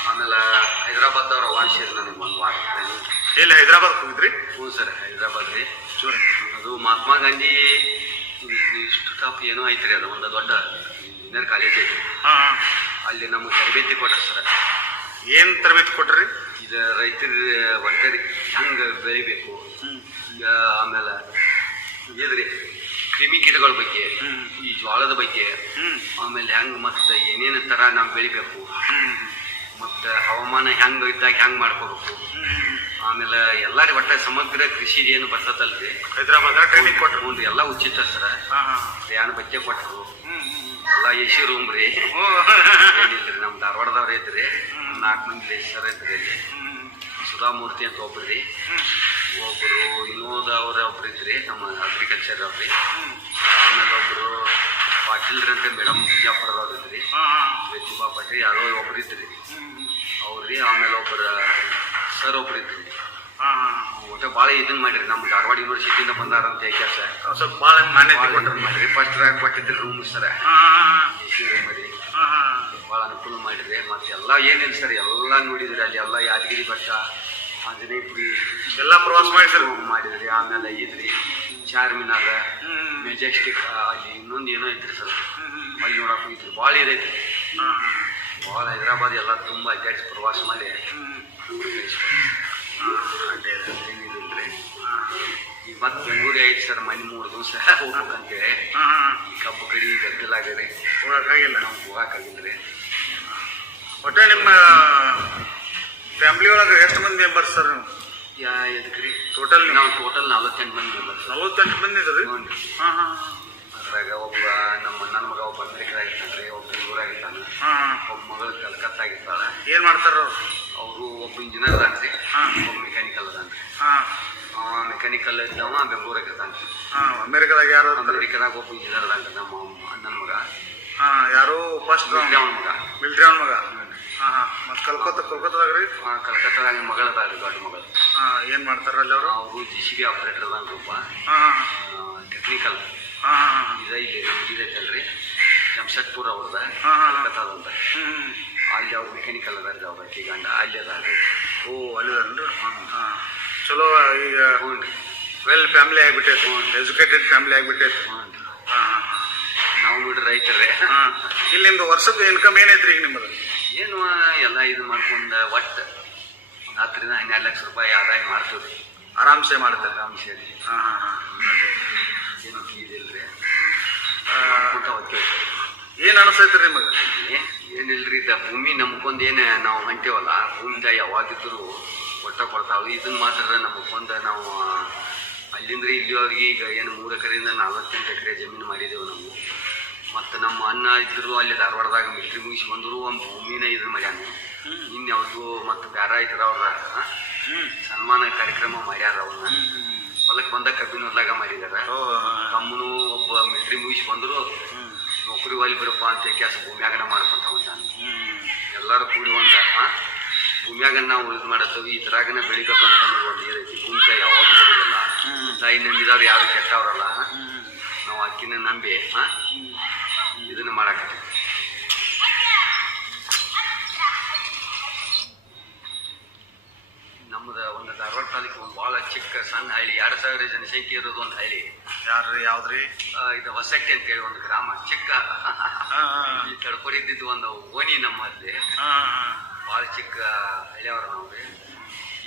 ಆಮೇಲೆ ಹೈದರಾಬಾದ್ದವ್ರ ಅವಾರ್ಡ್ ಸೇರಿ ನನಗೆ ಒಂದು ವಾರ. ಎಲ್ಲಿ ಹೈದರಾಬಾದ್ ಹೋಗಿದ್ರಿ? ಹ್ಞೂ ಸರ್, ಹೈದರಾಬಾದ್ ರೀ. ಅದು ಮಹಾತ್ಮ ಗಾಂಧಿ ಇನ್ಸ್ಟಿಟ್ಯೂಟ್ ಏನೋ ಐತ್ರಿ, ಅದು ಒಂದು ದೊಡ್ಡ ಇಂಜಿನಿಯರ್ ಕಾಲೇಜ್ ಐತಿ. ಅಲ್ಲಿ ನಮಗೆ ತರಬೇತಿ ಕೊಟ್ಟಾರ ಸರ್. ಏನು ತರಬೇತಿ ಕೊಟ್ರಿ? ಇದು ರೈತರ ಒಟ್ಟರಿ ಹೆಂಗೆ ಬೆಳಿಬೇಕು, ಆಮೇಲೆ ಇದ್ರಿ ಕ್ರಿಮಿ ಕೀಟಗಳ ಬಗ್ಗೆ, ಈ ಜ್ವಾಳದ ಬಗ್ಗೆ, ಆಮೇಲೆ ಹೆಂಗೆ ಮತ್ತು ಏನೇನು ಥರ ನಾವು ಬೆಳಿಬೇಕು, ಮತ್ತು ಹವಾಮಾನ ಹೆಂಗೆ ಇದ್ದಾಗ ಹೆಂಗೆ ಮಾಡ್ಕೋಬೇಕು, ಆಮೇಲೆ ಎಲ್ಲರಿಗೆ ಒಟ್ಟ ಸಮಗ್ರ ಕೃಷಿ ಏನು ಬರ್ತದಲ್ರಿ ಹೈದರಾಬಾದ್ ಟ್ರೈನಿಂಗ್ ಕೊಟ್ಟರು. ಹ್ಞೂ ರೀ, ಎಲ್ಲ ಉಚಿತ ಸರ. ಪ್ರಯಾಣ ಬಗ್ಗೆ ಕೊಟ್ಟರು, ಎಲ್ಲ ಎ ಸಿ ರೂಮ್ ರೀ. ಏನಿಲ್ರಿ, ನಮ್ಮ ಧಾರವಾಡದವ್ರು ಐತ್ರಿ, 4 ಮಂದಿ ಸರ್ ಐತ್ರಿ. ಅಲ್ಲಿ ಸುಧಾಮೂರ್ತಿ ಅಂತ ಒಬ್ರು ರೀ, ಒಬ್ಬರು ವಿನೋದವ್ರ ಒಬ್ರು ಇದ್ರಿ, ನಮ್ಮ ಅಗ್ರಿಕಲ್ಚರ್ ಅವ್ರಿ. ಆಮೇಲೆ ಒಬ್ಬರು ಪಾಟೀಲ್ರಿ ಅಂತ ಮೇಡಮ್ ಬಿಜಾಪುರದವ್ರು ಇದ್ರಿ, ಪ್ರತಿಭಾ ಪಾಟೀಲ್ ಯಾರೋ ಒಬ್ರು ಇದ್ರಿ ಅವ್ರಿ. ಆಮೇಲೆ ಒಬ್ಬರು ಸರ್ ಒಬ್ರು ಇದ್ರಿ. ಒಟ್ಟು ಭಾಳ ಇದನ್ನ ಮಾಡಿರಿ, ನಮ್ಮ ಧಾರವಾಡ ಯೂನಿವರ್ಸಿಟಿಯಿಂದ ಬಂದಾರಂತ ಕೆಲಸ ಸ್ವಲ್ಪ ಭಾಳ ಮಾನ್ಯತೆ ಕೊಟ್ಟರು ಮಾಡಿರಿ. ಫಸ್ಟ್ ರ್ಯಾಂಕ್ ಕೊಟ್ಟಿದ್ರಿ room sir, A C room ಮಾಡಿ ಭಾಳ ಅನುಕೂಲ ಮಾಡಿರಿ. ಮತ್ತು ಎಲ್ಲ ಏನಿಲ್ಲ ಸರ್, ಎಲ್ಲ ನೋಡಿದ್ರಿ ಅಲ್ಲಿ. ಎಲ್ಲ ಯಾದಗಿರಿ ಬೆಟ್ಟ, ಆಂಜನೇಯಪುರಿ ಎಲ್ಲ ಪ್ರವಾಸ ಮಾಡಿದ್ರಿ. ಆಮೇಲೆ ಇದ್ರಿ ಚಾರ್ಮಿನಾರ, ಮೆಜೆಸ್ಟಿಕ್, ಅಲ್ಲಿ ಇನ್ನೊಂದು ಏನೋ ಐತ್ರಿ ಸರ್, ಅಲ್ಲಿ ನೋಡಕ್ಕೆ ಹೋಗಿದ್ರಿ. ಭಾಳ ಇದೈತಿ, ಭಾಳ ಹೈದರಾಬಾದ್ ಎಲ್ಲ ತುಂಬ ಅಡ್ಡಾಡಿಸಿ ಪ್ರವಾಸ ಮಾಡಿ ಏನಿದಿಲ್ರಿ. ಈಗ ಮತ್ತೆ ಬೆಂಗಳೂರು ಐತಿ ಸರ್, ಮನೆ 3 ದಿವಸ ಹೋಗ್ಬೇಕಂತೇಳಿ. ಈ ಕಬ್ಬು ಕಡಿ ಗದ್ದಲಾಗ್ರಿ, ಹೋಗಕ್ಕಾಗಿಲ್ಲ. ನಾವು ಹೋಗಕ್ಕಾಗಿಲ್ಲ ರೀ. ಒಟ್ಟೆ ನಿಮ್ಮ ಫ್ಯಾಮಿಲಿ ಒಳಗೆ ಎಷ್ಟು ಮಂದಿ ಮೆಂಬರ್ಸ್ ಸರ್ ನೀವು? ಎದಕ್ಕೆ ರೀ? ಟೋಟಲ್ ನಾವು ಟೋಟಲ್ 48 ಮಂದಿ ಮೆಂಬರ್ಸ್. 48 ಮಂದಿ ಇದ್ರಿ? ಅದ್ರಾಗ ಒಬ್ಬ ನಮ್ಮ ನನ್ನ ಮಗ ಒಬ್ಬ ಅಮೆರಿಕದಾಗಿರ್ತಾನೆ ರೀ, ಒಬ್ಬ ಬೆಂಗಳೂರಾಗಿರ್ತಾನೆ, ಒಬ್ಬ ಮಗಳು ಕಲ್ಕತ್ತಾಗಿರ್ತಾಳೆ. ಏನು ಮಾಡ್ತಾರ ಅವರು? ಅವರು ಒಬ್ಬ ಇಂಜಿನಿಯರ್ ಅದಾನ್ರಿ, ಒಬ್ಬ ಮೆಕ್ಯಾನಿಕಲ್ ಅದಾನ್ರಿ. ಅವ ಮೆಕ್ಯಾನಿಕಲ್ ಇದ್ದವ ಬೆಂಗಳೂರಾಗಿರ್ತಾನೆ. ಅಮೆರಿಕದಾಗ ಯಾರು? ಅಮೆರಿಕದಾಗ ಒಬ್ಬ ಇಂಜಿನಿಯರ್ ಅದಾನ್ರಿ, ನಮ್ಮ ನನ್ನ ಮಗ. ಯಾರು? ಫಸ್ಟ್ ಮಿಲಿಟರಿ ಅವನ ಮಗ. ಮಿಲಿಟರಿ ಅವನ ಮಗ. ಮತ್ತು ಕೋಲ್ಕತ್ತಾದಾಗ ರೀ? ಕಲ್ಕತ್ತಾದಾಗ ಮಗಳದಾರಿ, ದೊಡ್ಡ ಮಗಳು. ಏನು ಮಾಡ್ತಾರ ಅಲ್ಲಿ ಅವರು? ಅವರು JCB ಆಪರೇಟರ್ ಅದಾನ ರೂಪ, ಟೆಕ್ನಿಕಲ್. ಇದೆ ಇಲ್ಲಿ ನಮ್ಗೆ ಇದೈತಲ್ರಿ ಜಮ್ಶೆಡ್ಪುರ್ ಅವ್ರದ, ಕಲ್ಕತ್ತಾದಂತ. ಅಲ್ಲಿ ಅವ್ರು ಮೆಕ್ಯಾನಿಕಲ್ ಅದಾರ, ಒಬ್ಬಾಕಿ ಗಂಡ ಅಲ್ಲಿ ಅದಾರ. ಓ, ಅಲ್ಲಿದಾರನ್ರಿ? ಚಲೋ. ಈಗ ವೆಲ್ ಫ್ಯಾಮಿಲಿ ಆಗಿಬಿಟ್ಟೈತೆ, ಎಜುಕೇಟೆಡ್ ಫ್ಯಾಮಿಲಿ ಆಗಿಬಿಟ್ಟೈತೆ. ನಾವು ನೋಡ್ರಿ ರೈತರೇ. ಇಲ್ಲಿ ನಿಮ್ದು ವರ್ಷದ ಇನ್ಕಮ್ ಏನೈತ್ರಿ ಈಗ ನಿಮ್ಮದು? ಏನು ಎಲ್ಲ ಇದು ಮಾಡ್ಕೊಂಡು ಒಟ್ಟು 10 ರಿಂದ 12 ಲಕ್ಷ ರೂಪಾಯಿ ಆದಾಯ ಮಾಡ್ತೀವಿ. ಆರಾಮ್ಸೆ ಮಾಡ್ತಾರೆ. ಆರಾಮ್ಸೆ ರೀ. ಹಾಂ ಹಾಂ ಹಾಂ. ಅದೇ ಏನು ಇದಿಲ್ರಿ. ಏನು ಅನಿಸ್ತೈತೆ ರೀ ನಿಮಗೆ? ಏನಿಲ್ರಿ, ಭೂಮಿ ನಂಬ್ಕೊಂಡು ಏನು ನಾವು ಹೊಂಟೇವಲ್ಲ, ಭೂಮಿದ ಯಾವಾಗಿದ್ರು ಕೊಡ್ತಾವೆ. ಇದನ್ನ ಮಾತ್ರ ನಂಬ್ಕೊಂಡು ನಾವು ಅಲ್ಲಿಂದ ಇಲ್ಲಿವರೆಗೆ ಈಗ ಏನು 3 ಎಕರೆಯಿಂದ 48 ಎಕರೆ ಜಮೀನು ಮಾಡಿದೆವು ನಾವು. ಮತ್ತು ನಮ್ಮ ಅಣ್ಣ ಇದ್ರು ಅಲ್ಲಿ ಧಾರವಾಡದಾಗ ಮಿಲ್ಟ್ರಿ ಮುಗಿಸಿ ಬಂದರು ಒಂದು ಭೂಮಿನ ಇದನ್ನ ಮಾಡ್ಯಾನ. ಇನ್ಯಾವ್ದು ಮತ್ತು ಬೇರೆ ಆಯ್ತದ ಅವ್ರ ಸನ್ಮಾನ ಕಾರ್ಯಕ್ರಮ ಮಾಡ್ಯಾರ. ಅವನ್ನ ಹೊಲಕ್ಕೆ ಬಂದ ಕಬ್ಬಿನ ಹೊಲ್ದಾಗ ಮಾಡಿದಾರ. ತಮ್ಮನು ಒಬ್ಬ ಮಿಲ್ಟ್ರಿ ಮುಗಿಸಿ ಬಂದರು, ನೌಕರಿ ಒಲಿ ಬಿಡಪ್ಪ ಅಂತ ಕೆಲಸ ಭೂಮಿಯಾಗನ ಮಾಡ್ಕೊಂತ ನಾನು. ಎಲ್ಲರೂ ಕೂಡಿ ಒಂದ ಭೂಮಿಯಾಗ ನಾವು ಇದು ಮಾಡತ್ತವಿ, ಈ ಥರಾಗನ ಬೆಳಿಬೇಕಂತ ಅನ್ನೋದು ಒಂದು ಏನೈತಿ. ಭೂಮಿ ಯಾವಾಗ ಬರೋದಿಲ್ಲ. ತಾಯಿ ನಂಬಿದವ್ರು ಯಾರು ಕೆಟ್ಟವ್ರಲ್ಲ. ನಾವು ಅಕ್ಕಿನ ನಂಬಿ ಇದನ್ನ ಮಾಡಾಕತ್ತೀವಿ. ನಮ್ಮದು ಒಂದು ಧಾರವಾಡ ತಾಲೂಕು ಒಂದು ಭಾಳ ಚಿಕ್ಕ ಸಣ್ಣ ಹಳ್ಳಿ, 2000 ಜನಸಂಖ್ಯೆ ಇರೋದು ಒಂದು ಹಳ್ಳಿ. ಯಾವ್ದ್ರಿ? ಇದು ಹೊಸಟ್ಟಿ ಅಂತೇಳಿ ಒಂದು ಗ್ರಾಮ, ಚಿಕ್ಕ. ಈ ತಡ್ಕೊಡಿದ್ದು ಒಂದು ಓಣಿ ನಮ್ಮಲ್ಲಿ. ಭಾಳ ಚಿಕ್ಕ ಹಳ್ಳಿಯವ್ರು ನಾವು ರೀ.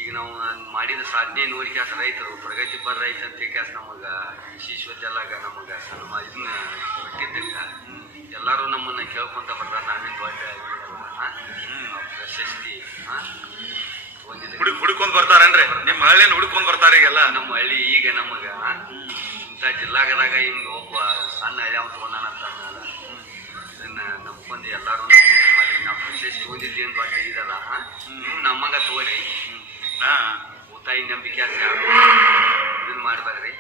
ಈಗ ನಾವು ಮಾಡಿದ ಸಾಧನೆ ನೋಡಿ ಕ್ಯಾಸ ರೈತರು ಪ್ರಗತಿಪರ ರೈತ ಅಂತ ಕ್ಯಾಸ ನಮಗೆ ವಿಶೇಷವಾದಾಗ ನಮಗೆ ಸನ್ಮಾನ ಇದನ್ನ ಕೊಟ್ಟಿದ್ದಕ್ಕೆ ಎಲ್ಲರೂ ನಮ್ಮನ್ನು ಕೇಳ್ಕೊಂತ ಬರ್ತಾರೆ. ನಾವೇನು ದೊಡ್ಡ ಪ್ರಶಸ್ತಿ ಹುಡ್ಕೊಂಡ್ ಬರ್ತಾರೇನ್ರಿ? ನಿಮ್ಮ ಹಳ್ಳಿನ ಹುಡ್ಕೊಂಡ್ ಬರ್ತಾರೆ ಈಗೆಲ್ಲ? ನಮ್ಮ ಹಳ್ಳಿ ಈಗ ನಮಗೆ ಇಂಥ ಜಿಲ್ಲಾಗದಾಗ ಹಿಂಗೆ ಒಬ್ಬ ಸಣ್ಣ ಹಳ್ಳಿ ಅವ್ನು ತೊಗೊಂಡಾನಂತ ಇದನ್ನ ನಂಬ್ಕೊಂಡು ಎಲ್ಲರೂ ನಾವು ಪ್ರಶಸ್ತಿ ಓದಿದ್ವಿ ಅಂತ ದೊಡ್ಡ ಇದಲ್ಲ. ನೀವು ನಮ್ಮಂಗ ತಗೋರಿ. ತಾಯಿ ನಂಬಿಕೆ ಅಂತ ಇದನ್ನ ಮಾಡ್ಬೇಡ್ರಿ.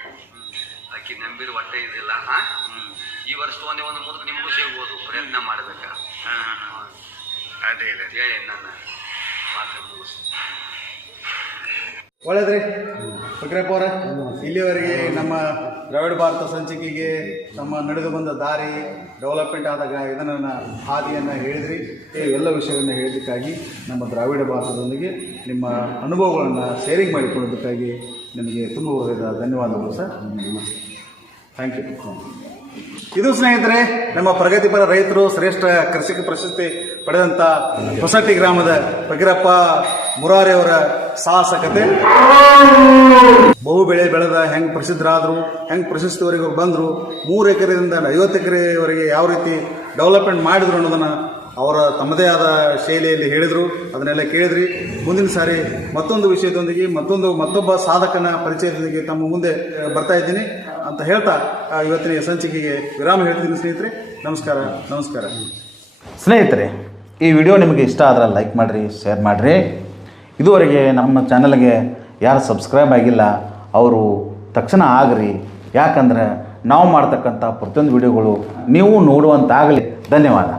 ಆಕಿ ನಂಬಿರು ಒಟ್ಟೆ ಇದಿಲ್ಲ. ಈ ವರ್ಷ ಒಂದೇ ಒಂದು ಮೂಲಕ ನಿಮಗೂ ಸಿಗ್ಬೋದು, ಪ್ರಯತ್ನ ಮಾಡ್ಬೇಕಾ ಹೇಳಿ ನನ್ನ ಮಾತು ಮುಗಿಸ್ತೀನಿ. ಒಳ್ಳೇದ್ರಿ ಫಕೀರಪ್ಪ ಅವರ, ಇಲ್ಲಿವರೆಗೆ ನಮ್ಮ ದ್ರಾವಿಡ ಭಾರತ ಸಂಚಿಕೆಗೆ ನಮ್ಮ ನಡೆದು ಬಂದ ದಾರಿ, ಡೆವಲಪ್ಮೆಂಟ್ ಆದಾಗ ಇದನ್ನು ಹಾದಿಯನ್ನು ಹೇಳಿದ್ರಿ. ಎಲ್ಲ ವಿಷಯಗಳನ್ನು ಹೇಳೋದಕ್ಕಾಗಿ ನಮ್ಮ ದ್ರಾವಿಡ ಭಾರತದೊಂದಿಗೆ ನಿಮ್ಮ ಅನುಭವಗಳನ್ನು ಶೇರಿಂಗ್ ಮಾಡಿಕೊಳ್ಳೋದಕ್ಕಾಗಿ ನಿಮಗೆ ತುಂಬ ಹೃದಯದ ಧನ್ಯವಾದಗಳು ಸರ್. Thank you. ಇದು ಸ್ನೇಹಿತರೆ ನಮ್ಮ ಪ್ರಗತಿಪರ ರೈತರು ಶ್ರೇಷ್ಠ ಕೃಷಿಕ ಪ್ರಶಸ್ತಿ ಪಡೆದಂಥ ಹೊಸಟ್ಟಿ ಗ್ರಾಮದ ಫಕೀರಪ್ಪ ಮುರಾರಿ ಅವರ ಸಾಹಸಕತೆ. ಬಹು ಬೆಳೆ ಬೆಳೆದ ಹೆಂಗೆ ಪ್ರಸಿದ್ಧರಾದರು, ಹೆಂಗೆ ಪ್ರಶಸ್ತಿವರೆಗೂ ಬಂದರು, 3 ಎಕರೆಯಿಂದ 50 ಎಕರೆವರೆಗೆ ಯಾವ ರೀತಿ ಡೆವಲಪ್ಮೆಂಟ್ ಮಾಡಿದ್ರು ಅನ್ನೋದನ್ನು ಅವರ ತಮ್ಮದೇ ಆದ ಶೈಲಿಯಲ್ಲಿ ಹೇಳಿದರು. ಅದನ್ನೆಲ್ಲ ಕೇಳಿದ್ರಿ. ಮುಂದಿನ ಸಾರಿ ಮತ್ತೊಂದು ವಿಷಯದೊಂದಿಗೆ ಮತ್ತೊಬ್ಬ ಸಾಧಕನ ಪರಿಚಯದೊಂದಿಗೆ ತಮ್ಮ ಮುಂದೆ ಬರ್ತಾ ಇದ್ದೀನಿ ಅಂತ ಹೇಳ್ತಾ ಇವತ್ತಿನ ಸಂಚಿಕೆಗೆ ವಿರಾಮ ಹೇಳ್ತೀನಿ ಸ್ನೇಹಿತರೆ. ನಮಸ್ಕಾರ. ಸ್ನೇಹಿತರೆ, ಈ ವಿಡಿಯೋ ನಿಮಗೆ ಇಷ್ಟ ಆದರೆ ಲೈಕ್ ಮಾಡಿರಿ, ಶೇರ್ ಮಾಡಿರಿ. ಇದುವರೆಗೆ ನಮ್ಮ ಚಾನಲ್ಗೆ ಯಾರು ಸಬ್ಸ್ಕ್ರೈಬ್ ಆಗಿಲ್ಲ ಅವರು ತಕ್ಷಣ ಆಗ್ರಿ. ಯಾಕಂದರೆ ನಾವು ಮಾಡ್ತಕ್ಕಂಥ ಪ್ರತಿಯೊಂದು ವಿಡಿಯೋಗಳು ನೀವು ನೋಡುವಂತಾಗಲಿ. ಧನ್ಯವಾದ.